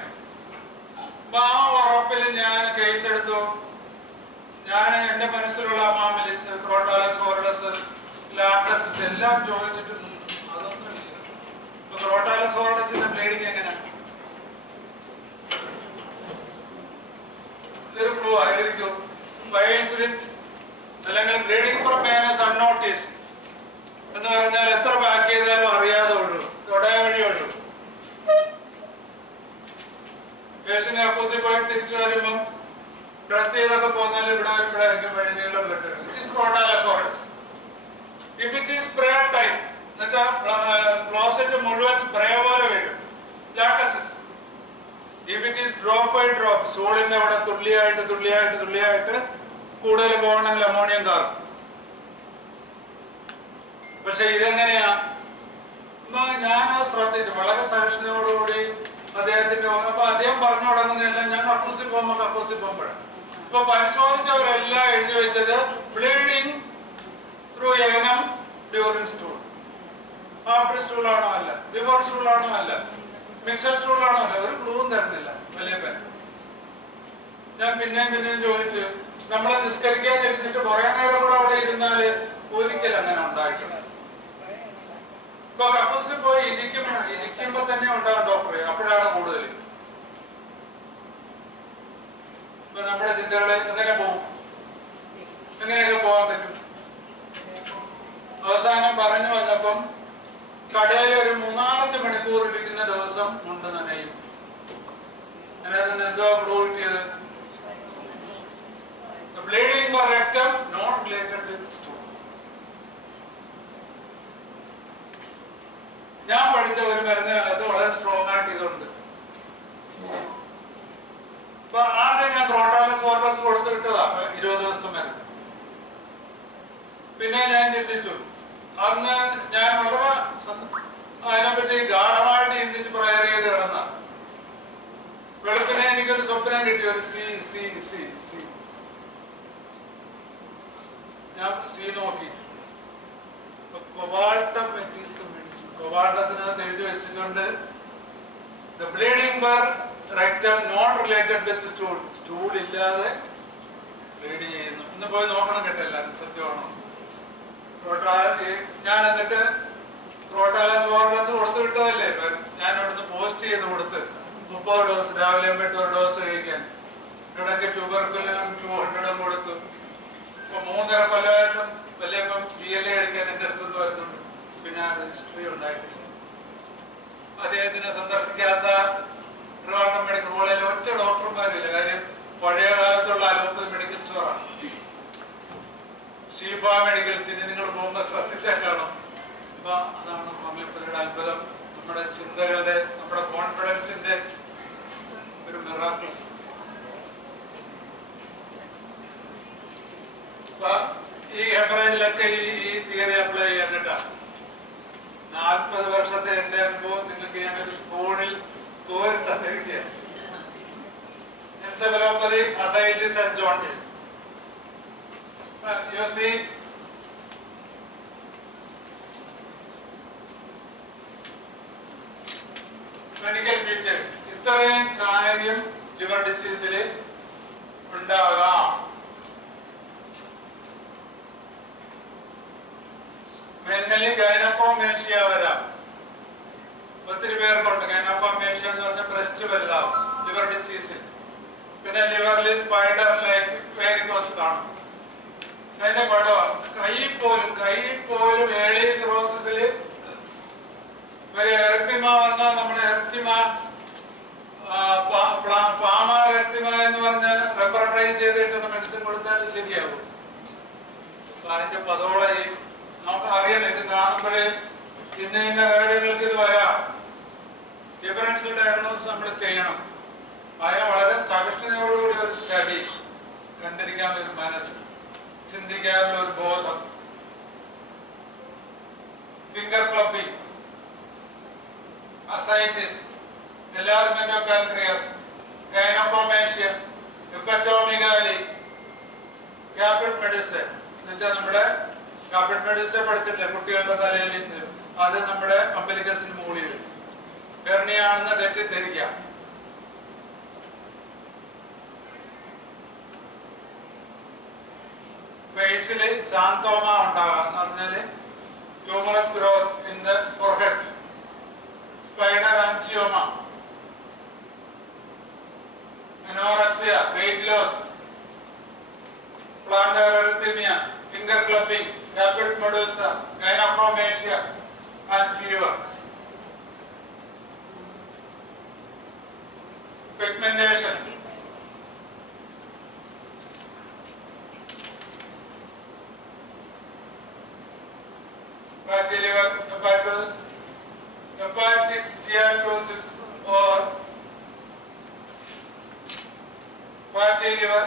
അപ്പൊ ആ ഉറപ്പിൽ ഞാൻ കേസ് എടുത്തു. ഞാൻ എൻ്റെ മനസ്സിലുള്ള മാമിലിസ്, ക്രോട്ടാലസ്, ഓർഡസ്, ലാക്ടസിസ് എല്ലാം ചോദിച്ചിട്ട് അതൊന്നും ഇല്ല. ഇപ്പൊ ക്രോട്ടാലസ് ഓർഡസിന്റെ ബ്ലീഡിങ് എങ്ങനെയാണ്? ഇതൊരു ക്ലൂ ആയിരിക്കും. വൈൽസ് വിത്ത് അല്ലെങ്കിൽ ബ്ലീഡിങ് ഫ്രം വേനസ് അൺനോട്ടീസ്ഡ് എന്ന് പറഞ്ഞാൽ എത്ര ബാക്ക് ചെയ്താലും അറിയാതെ ഉള്ളൂ, തൊടയ വഴിയുള്ളൂ. പേഷ്യന്റ് അപ്പോസിറ്റ് പോയി തിരിച്ചു വരുമ്പം ഡ്രസ് ചെയ്തൊക്കെ പോന്നാൽ ഇവിടെ വരുമ്പോഴായിരിക്കും വഴിനീളം blood. It is crotalus horridus. If it is spray type എന്നുവെച്ചാൽ ക്ലോസറ്റ് മുഴുവൻ സ്പ്രേ പോലെ വീഴും, lachesis. If it is drop by drop, സോളിന്റെ അവിടെ തുള്ളിയായിട്ട് കൂടുതൽ പോകണമെങ്കിൽ അമോണിയം കാർബൺ. പക്ഷെ ഇതെങ്ങനെയാ? ഞാൻ ശ്രദ്ധിച്ചു, വളരെ സഹിഷ്ണുതയോടുകൂടി അദ്ദേഹത്തിന്റെ. അപ്പൊ അദ്ദേഹം പറഞ്ഞു തുടങ്ങുന്നതെല്ലാം ഞാൻ കക്കൂസിൽ പോകുമ്പോഴാണ്. ഇപ്പൊ പരിശോധിച്ചവരെല്ലാം എഴുതി വെച്ചത് bleeding through anus during stool. After സ്റ്റൂളാണോ അല്ല, ബിഫോർ സ്റ്റൂളാണോ അല്ല, മിക്സഡ് സ്റ്റൂളാണോ അല്ല, ഒരു ക്ലൂവും തരുന്നില്ല വലിയപ്പൻ. ഞാൻ പിന്നെയും ചോദിച്ചു, നമ്മളെ നിസ്കരിക്കാതിരുന്നിട്ട് കുറെ നേരം കൂടെ അവിടെ ഇരുന്നാല് ഒരിക്കലും അങ്ങനെ ഉണ്ടായിട്ടുണ്ട്. ഇപ്പൊ കക്കൂസിൽ പോയി ഇരിക്കുമ്പോ തന്നെ ഉണ്ടാകും ഡോക്ടറെ, അപ്പോഴാണ് കൂടുതൽ. ഇപ്പൊ നമ്മുടെ ചിന്തകള് എങ്ങനെ പോകും, എങ്ങനെയൊക്കെ പോകാൻ പറ്റും? അവസാനം പറഞ്ഞു വന്നപ്പം കടയിൽ ഒരു 3-4 മണിക്കൂർ ഇരിക്കുന്ന ദിവസം മുണ്ട് നനയും. അതിനകത്ത് എന്തോ ക്ലൂ കിട്ടിയത്? Bleeding for rectum not related with stool. ഞാൻ പഠിച്ച ഒരു മരുന്നിനകത്ത് വളരെ സ്ട്രോങ് ആയിട്ട് ഇതുണ്ട്. അപ്പൊ ആദ്യം ഞാൻ ക്രോട്ടാലസ് ഓർഡസ് കൊടുത്തു വിട്ടതാ 20 ദിവസത്തെ മരുന്ന്. പിന്നെ ഞാൻ ചിന്തിച്ചു, അന്ന് ഞാൻ വളരെ അതിനെപ്പറ്റി ഗാഠമായിട്ട് ചിന്തിച്ച് പ്രയർ ചെയ്ത് കിടന്ന വെളുപ്പിനെ എനിക്കൊരു സ്വപ്നം കിട്ടി, ഒരു സി. ഞാൻ സി നോക്കി. കൊബാൾട്ടം മെഡിസിൻ, കൊബാൾട്ടത്തിനകത്ത് എഴുതി വെച്ചിട്ടുണ്ട് the bleeding for rectum not related with stool. Stool ഇല്ലാതെ ബ്ലീഡ് ചെയ്യുന്നു. ഇന്ന് പോയി നോക്കണം കേട്ടോ എല്ലാവരും, സത്യമാണോ? ഞാൻ എന്നിട്ട് ക്രോട്ടാലസ് ഓർഡസ് കൊടുത്തു വിട്ടതല്ലേ, ഞാൻ ഇവിടുന്ന് പോസ്റ്റ് ചെയ്ത് കൊടുത്ത് 30 ഡോസ് രാവിലെ 8 ഡോസ് കഴിക്കാൻ. ഇവിടെയൊക്കെ ട്യൂബർക്കുലിനും 200 കൊടുത്തു. ഇപ്പൊ 3.5 കൊല്ലമായിട്ടും വലിയപ്പം PLA കഴിക്കാൻ എൻ്റെ അടുത്തുനിന്ന് വരുന്നുണ്ട്. പിന്നെ രജിസ്ട്രി ഉണ്ടായിട്ടില്ല. അദ്ദേഹത്തിനെ സന്ദർശിക്കാത്ത ട്രിവാൻഡ്രം മെഡിക്കൽ കോളേജിൽ ഒറ്റ ഡോക്ടർമാരില്ല. കാര്യം പഴയ കാലത്തുള്ള അലോപ്പതി മെഡിക്കൽ സ്റ്റോറാണ്. ഷീഫ മെഡിക്കൽസിന് നിങ്ങൾ പോകുമ്പോൾ ശ്രദ്ധിച്ചാൽ കാണും. അപ്പൊ അതാണ് ഹോമിയോപ്പതിയുടെ അത്ഭുതം. നമ്മുടെ ചിന്തകളുടെ, നമ്മുടെ കോൺഫിഡൻസിന്റെ ഒരു മിറാക്കിൾസ്. അപ്പൊ ഈ ഹെമറേജിലൊക്കെ ഈ തിയറി അപ്ലൈ ചെയ്യാനിട്ടാ 40 വർഷത്തെ എന്റെ അനുഭവം നിങ്ങൾക്ക് ഞാനൊരു സ്പൂണിൽ കോരി തന്നിരിക്കുകയാണ്. Encephalopathy, ascites and jaundice. You see, medical features. ഇത്രയും കാര്യം ലിവർ ഡിസീസിൽ ഉണ്ടാകാം. മെന്റലി ഗൈനക്കോമേഷ്യ വരാം. ഒത്തിരി പേർക്കുണ്ട് ഗൈനക്കോമേഷ്യ എന്ന് പറഞ്ഞാൽ ബ്രസ്റ്റ് വലുതാവും ലിവർ ഡിസീസിൽ. പിന്നെ ലിവറിൽ സ്പൈഡർ ലൈക്ക് വേരിക്കോസ് കാണും. അതിന്റെ പടം കൈയിൽ പോലും ഏളി സിറോസിസിൽ ഒരു എർത്തിമ വന്നാൽ നമ്മുടെ എർത്തിമ പാമാർ എർത്തിമ എന്ന് പറഞ്ഞ് റെപ്പറൈസ് ചെയ്തിട്ട് മെഡിസിൻ കൊടുത്താൽ ശരിയാകും. അപ്പൊ അതിന്റെ പതോളായി നമുക്ക് അറിയണം. ഇത് കാണുമ്പോഴേ ഇന്ന കാര്യങ്ങൾക്ക് ഇത് വരാം. ഡിഫറൻഷ്യൽ ഡയഗ്നോസിസ് നമ്മൾ ചെയ്യണം. അതിനെ വളരെ സഹിഷ്ണുതയോടുകൂടി ഒരു സ്റ്റഡി, കണ്ടിരിക്കാനുള്ള ഒരു മനസ്സ്, ചിന്തിക്കാനുള്ള ഒരു ബോധം. Finger clubbing, ascites, enlargement of pancreas, gynaecomastia, hepatomegaly, caput medusae എന്ന് വെച്ചാൽ നമ്മുടെ ക്യാപിറ്റൽ മെഡിസിൻ പഠിച്ചിട്ടില്ലേ കുട്ടികളുടെ തലയിൽ നിന്ന്, അത് നമ്മുടെ അംബലിക്കസിന് മുകളിൽ ഹെർണിയാണെന്ന് തെറ്റിദ്ധരിക്കാം. ഫേസില് സാന്തോമ ഉണ്ടാകാം എന്ന് പറഞ്ഞാല് tumorous growth in the forehead, spider angioma, anorexia, weight loss, plantar erythema, finger clubbing, caput medusae, gynaecomastia and fever. Pigmentation, fatty liver, hepatic steatosis or fatty liver,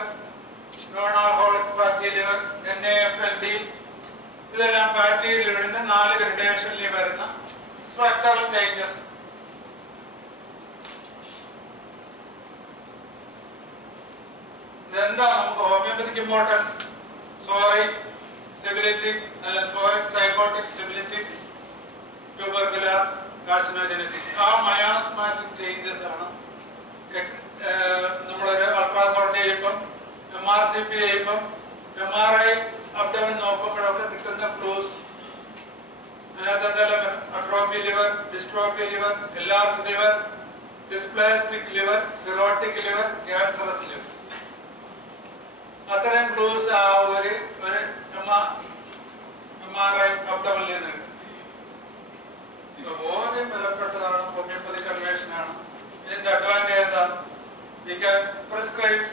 non-alcoholic fatty liver, NAFLD. ഇതെല്ലാം fatty ലിവറിന്റെ 4 ഗ്രഡേഷനിൽ വരുന്ന structural changes. ഇതെന്താ നമുക്ക് homeopathic importance? Psoric, syphilitic, sycotic, syphilitic, tubercular, carcinogenetic. ആ miasmatic changes ആണ് നമ്മളൊരു ultrasound ചെയ്യുമ്പം, MRCP ചെയ്യുമ്പം, MRI അബ്ഡമൻ നോക്കുമ്പോഴൊക്കെ കിട്ടുന്ന ക്ലൂസ്. അതിനകത്ത് എന്തെല്ലാം atrophy liver, dystrophy liver, enlarged liver, dysplastic liver, cirrhotic liver, cancerous liver. അത്തരം ക്ലൂസ് ആ ഒരു MRI അബ്ഡമനിൽ നിന്നുണ്ട്. ബോധ്യം ബലപ്പെട്ടതാണ്, ഹോമിയോപ്പതി കൺവേഷനാണ്. ഇതിന്റെ അഡ്വാൻറ്റേജ് എന്താ? We can prescribe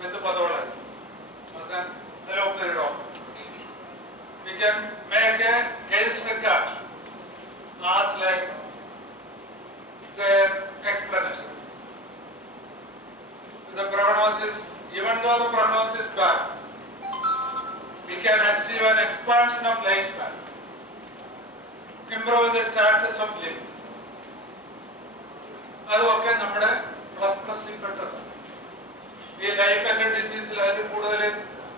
with pathology as an allopathy doctor. We can make a case record as like their explanation. The prognosis, even though the prognosis is bad, we can achieve an expansion of lifespan, improve the status of living. അതൊക്കെ നമ്മുടെ plus പെട്ടത്. ഈ life and ഡിസീസിൽ അതിൽ കൂടുതൽ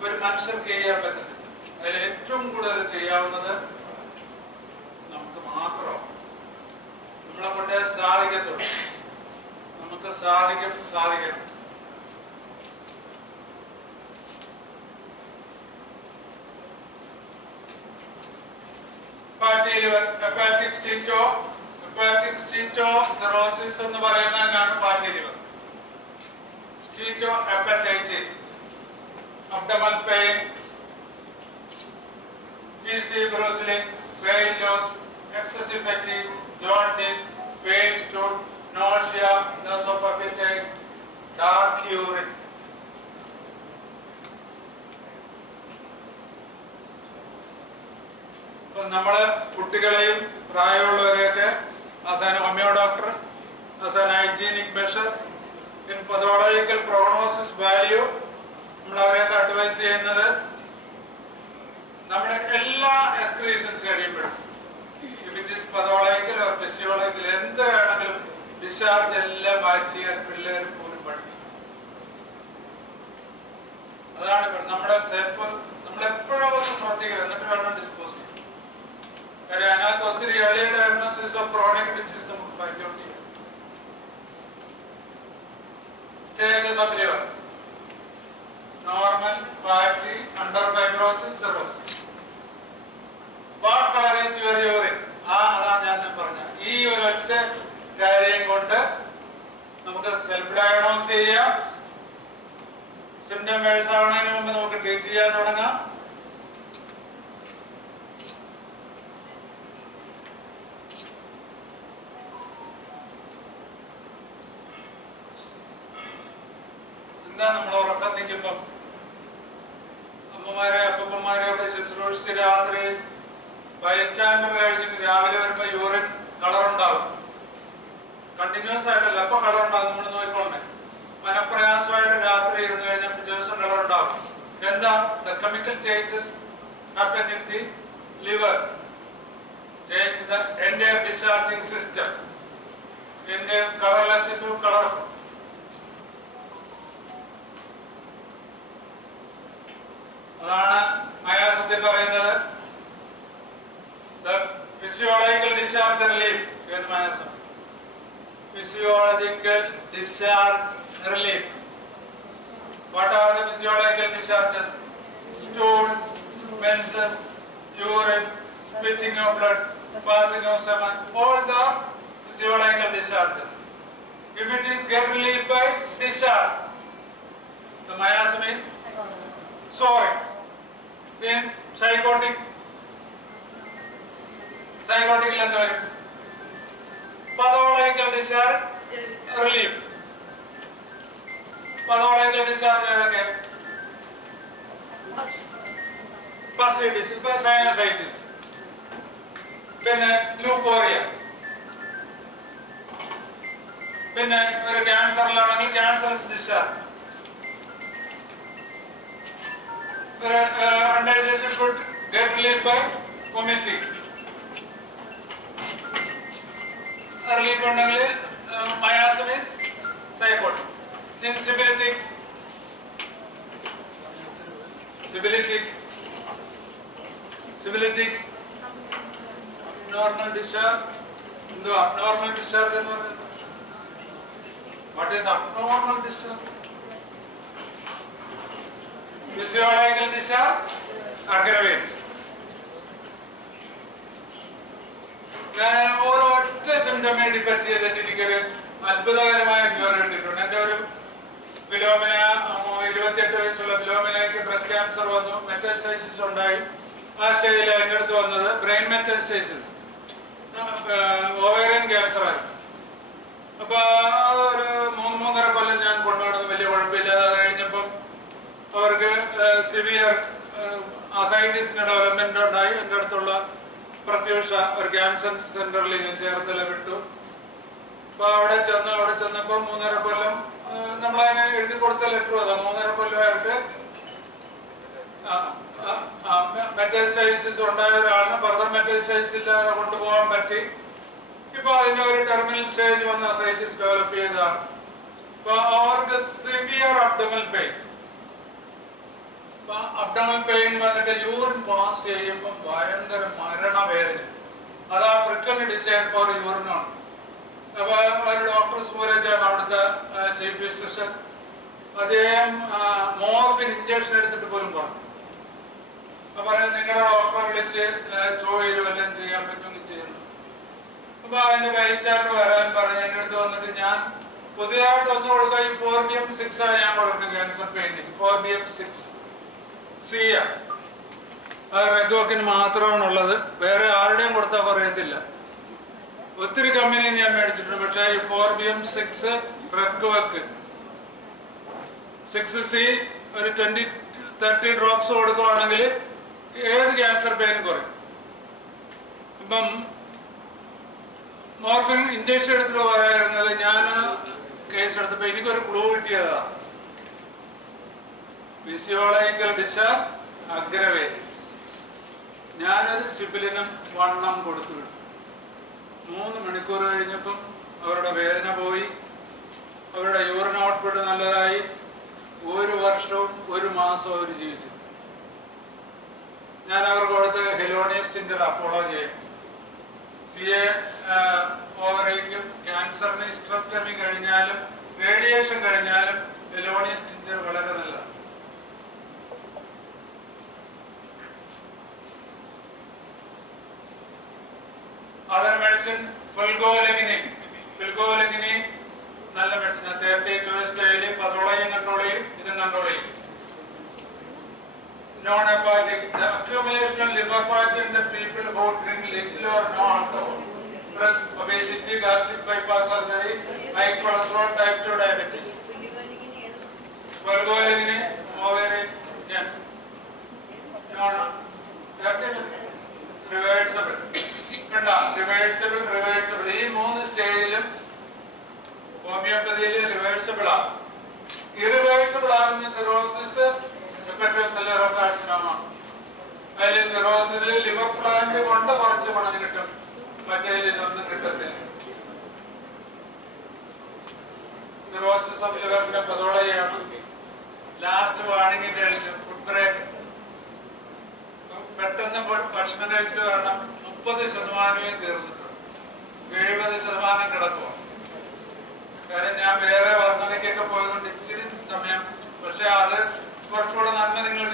ഒരു മനുഷ്യർക്ക് ചെയ്യാൻ പറ്റുന്നത്, അതിൽ ഏറ്റവും കൂടുതൽ ചെയ്യാവുന്നത് നമുക്ക് മാത്രം, നമ്മളെ കൊണ്ട് സാധിക്കത്തുള്ളൂ. നമുക്ക് സാധിക്കണം. ഹെപ്പാറ്റിക് സ്റ്റീറ്റോസിറോസിസ് എന്ന് പറയുന്നതിനാണ് fatty liver. Steato hepatitis, abdominal pain, PC bruising, weight loss, excessive fatigue, jaundice, pale stomach, nausea, loss of appetite, dark urine. ഇപ്പൊ നമ്മള് കുട്ടികളെയും പ്രായമുള്ളവരെയൊക്കെ as an homeo doctor, as an hygienic measure, in pathological prognosis value, നമ്മളവരെയൊക്കെ advise ചെയ്യുന്നത് നമ്മുടെ എല്ലാ excretions കഴിയുമ്പോഴും it is pathological or physiological എന്ത് വേണമെങ്കിലും ഡിസ്ചാർജ് എല്ലാം വാച്ച് ചെയ്യാൻ പിള്ളേർ പോലും പഠിക്കും. അതാണ് നമ്മുടെ സെൽഫ് നമ്മളെപ്പോഴും ഒന്ന് ശ്രദ്ധിക്കുക, എന്നിട്ട് വേണം ഡിസ്പോസ് ചെയ്യാൻ. കാര്യം അതിനകത്ത് ഒത്തിരി early diagnosis of chronic disease നമുക്ക് ഫൈൻഡ് ഔട്ട് ചെയ്യാം. Stages of liver: normal, fatty, under fibrosis, cirrhosis. What color is your urine? അതാണ് ഞാൻ പറഞ്ഞത്. ഈ ഒരു ഒറ്റ കാര്യം കൊണ്ട് നമുക്ക് സെൽഫ് ഡയഗ്നോസ് ചെയ്യാം. സിംറ്റം വേഴ്സ് ആവുന്നതിന് മുമ്പ് നമുക്ക് ട്രീറ്റ് ചെയ്യാൻ തുടങ്ങാം. നമ്മൾ ഉറക്കം നിൽക്കുമ്പം അമ്മമാരെ അപ്പന്മാരെ ഒക്കെ ശുശ്രൂഷിച്ച് രാത്രി ബൈസ്റ്റാൻഡർ കഴിഞ്ഞിട്ട് രാവിലെ വരുമ്പോ യൂറിൻ കളർ ഉണ്ടാവും. കണ്ടിന്യൂസ് ആയിട്ടല്ല, അപ്പൊ കളർ ഉണ്ടാവും. നമ്മൾ നോക്കിക്കോളേ, മനപ്രയാസമായിട്ട് രാത്രി ഇരുന്ന് കഴിഞ്ഞാൽ പിറ്റേ ദിവസം കളർ ഉണ്ടാവും. എന്താ? The chemical changes happen in the liver, change the entire discharging system in the colorless into colorful. അതാണ് മയാസത്തിൽ പറയുന്നത് ഫിസിയോളജിക്കൽ ഡിസ്ചാർജ് റിലീഫ്. ഏത് miasm? Physiological discharge relief. What are the physiological discharges? stools, menses, urine, spitting of blood, passing of semen, all the physiological discharges. If it is get relieved by discharge, the miasm is soaring. In psychotic എന്താ വരും? pathological discharge relief. pathological discharge ഏതൊക്കെ? ഫാസ്റ്റിഡിസ്, sinusitis, പിന്നെ leucorrhoea, പിന്നെ ഒരു ക്യാൻസറിലാണെങ്കിൽ cancerous discharge. Undigested food get relieved by vomiting. Relief ഉണ്ടെങ്കിൽ miasm is psychotic. Then syphilitic normal discharge. എന്തുവാ abnormal discharge എന്ന് പറയുന്നത്? What is abnormal discharge? Physiological discharge aggravate. ഞാൻ ഒരൊറ്റ സിംറ്റമേ ഡിപ്പെൻഡ് ചെയ്തിട്ട് എനിക്കൊരു അത്ഭുതകരമായ ക്യൂർ കിട്ടിയിട്ടുണ്ട്. എൻ്റെ ഒരു ഫിലോമിന 28 വയസ്സുള്ള ഫിലോമിനയ്ക്ക് ബ്രസ്റ്റ് ക്യാൻസർ വന്നു, മെറ്റാസ്റ്റൈസിസ് ഉണ്ടായി. ആ സ്റ്റേജിൽ എൻ്റെ അടുത്ത് വന്നത് ബ്രെയിൻ മെറ്റാസ്റ്റൈസിസ്, ഓവേറിയൻ ക്യാൻസർ ആയിരുന്നു. അപ്പൊ ഒരു 3-3.5 കൊല്ലം ഞാൻ കൊണ്ടുപോകുന്നത് വലിയ കുഴപ്പമില്ലാതെ. അത് കഴിഞ്ഞപ്പം അവർക്ക് സിവിയർ അസൈറ്റിസിന്റെ ഡെവലപ്മെന്റ് ഉണ്ടായി. എൻ്റെ അടുത്തുള്ള പ്രത്യൂഷ ഒരു ക്യാൻസർ സെന്ററിൽ ഞാൻ ചേർത്തല വിട്ടു. അപ്പൊ അവിടെ ചെന്നപ്പോൾ 3.5 കൊല്ലം നമ്മളതിനെ എഴുതി കൊടുത്ത ലെറ്റർ അതാ. 3.5 കൊല്ലമായിട്ട് മെറ്റാസ്റ്റൈസിസ് ഉണ്ടായ ഒരാളിന് ഫർദർ മെറ്റാസ്റ്റൈസിസ് ഇല്ലാതെ കൊണ്ടുപോകാൻ പറ്റി. ഇപ്പൊ അതിന്റെ ഒരു ടെർമിനൽ സ്റ്റേജ് വന്ന് അസൈറ്റിസ് ഡെവലപ്പ് ചെയ്തതാണ്. അപ്പൊ അവർക്ക് severe abdominal pain, abdominal pain വന്നിട്ട് യൂറിൻ പാസ് ചെയ്യുമ്പോൾ ഭയങ്കര മരണവേദന. അത് ആ ഫ്രീക്വന്റ് ഡിസൈൻ ഫോർ യൂറിനാണ്. അപ്പൊ ഒരു ഡോക്ടർ സൂരജാണ് അവിടുത്തെ ചീഫ് ഫിസിഷ്യൻ. അദ്ദേഹം മോർഫിൻ ഇഞ്ചക്ഷൻ എടുത്തിട്ട് പോലും പറഞ്ഞു. അപ്പൊ പറയുന്നത് നിങ്ങളുടെ ഡോക്ടറെ വിളിച്ച് ചോയിലും എല്ലാം ചെയ്യാൻ പറ്റുമെങ്കിൽ ചെയ്യുന്നു. അപ്പൊ അതിന്റെ ബൈസ്റ്റാൻഡർ വരാൻ പറഞ്ഞ് എൻ്റെ അടുത്ത് വന്നിട്ട് ഞാൻ പുതിയതായിട്ട് ഒന്ന് കൊടുക്കുക. ഈ 4BM6 ആണ് ഞാൻ കൊടുക്കുന്നത് ക്യാൻസർ പെയിന്റിങ്. 4BM6 C ആണ്. അത് റെഡ് വർക്കിന് മാത്രമാണുള്ളത്, വേറെ ആരുടെയും കൊടുത്താൽ പറയത്തില്ല. ഒത്തിരി കമ്പനിയിൽ ഞാൻ മേടിച്ചിട്ടുണ്ട്. പക്ഷേ ഈ 4BM6 റെഡ് വർക്ക് 6C ഒരു 20-30 ഡ്രോപ്സ് കൊടുക്കുകയാണെങ്കിൽ ഏത് ക്യാൻസർ പെയിനും കുറയും. ഇപ്പം മോർഫിൻ ഇഞ്ചക്ഷൻ എടുത്തിട്ട് പറയാറുന്നത് ഞാൻ കേസ് എടുത്തപ്പോൾ എനിക്കൊരു ക്ലൂ കിട്ടിയതാ. Physiological discharge aggravate. ഞാനൊരു സിബിലിനും വണ്ണം കൊടുത്തു വിട്ടു. 3 മണിക്കൂർ കഴിഞ്ഞപ്പം അവരുടെ വേദന പോയി, അവരുടെ യൂറിൻ ഔട്ട്പുട്ട് നല്ലതായി. 1 വർഷവും 1 മാസവും അവർ ജീവിച്ചു. ഞാൻ അവർക്ക് കൊടുത്ത് ഹെലോണിയസ്റ്റിൻ്റെ അപ്പോളോ ചെയ്യും. CA ഓവറിക്കും ക്യാൻസറിന് ഹിസ്റ്ററക്ടമി കഴിഞ്ഞാലും റേഡിയേഷൻ കഴിഞ്ഞാലും ഹെലോണിയസ്റ്റിൻ്റെ വളരെ നല്ലതാണ്. അതർ മെഡിസിൻ ഫിൽഗോലെഗിനി നല്ല മെഡിസിൻ. 32 ഡെയിലി പതോളയും കൺട്രോൾ ചെയ്യും, ഇതും കൺട്രോൾ ചെയ്യും. Non-hepatic, the accumulation of liver fat in the people who drink little or no alcohol, plus obesity, gastric bypass surgery, high cholesterol, type 2 diabetes. Virgolegine, ovarian cancer. No, reversible. Reversible. ഈ 3 സ്റ്റേജിലും ഹോമിയോപ്പതിയിൽ reversible ആണ്. Irreversible ആകുന്ന cirrhosis hepatocellular carcinoma. അതിൽ സിറോസിസിൽ liver plant കൊണ്ട് കുറച്ച് പണം കിട്ടും, മറ്റേതിൽ ഇതൊന്നും കിട്ടത്തില്ല. സിറോസിസ് ഓഫ് ലിവറിന്റെ പതോളയാണ്. ലാസ്റ്റ് വാണിംഗിന്റെ ഫുഡ് ബ്രേക്ക്. പെട്ടെന്ന് ഭക്ഷണം കഴിച്ചിട്ട് വരണം. 30% തീർന്നിട്ടുണ്ട്, 70% കിടക്കുക. കാര്യം ഞാൻ വേറെ വർണ്ണനയ്ക്കൊക്കെ പോയതുകൊണ്ട് ഇച്ചിരി സമയം, പക്ഷെ അത് കുറച്ചുകൂടെ നന്മ നിങ്ങൾ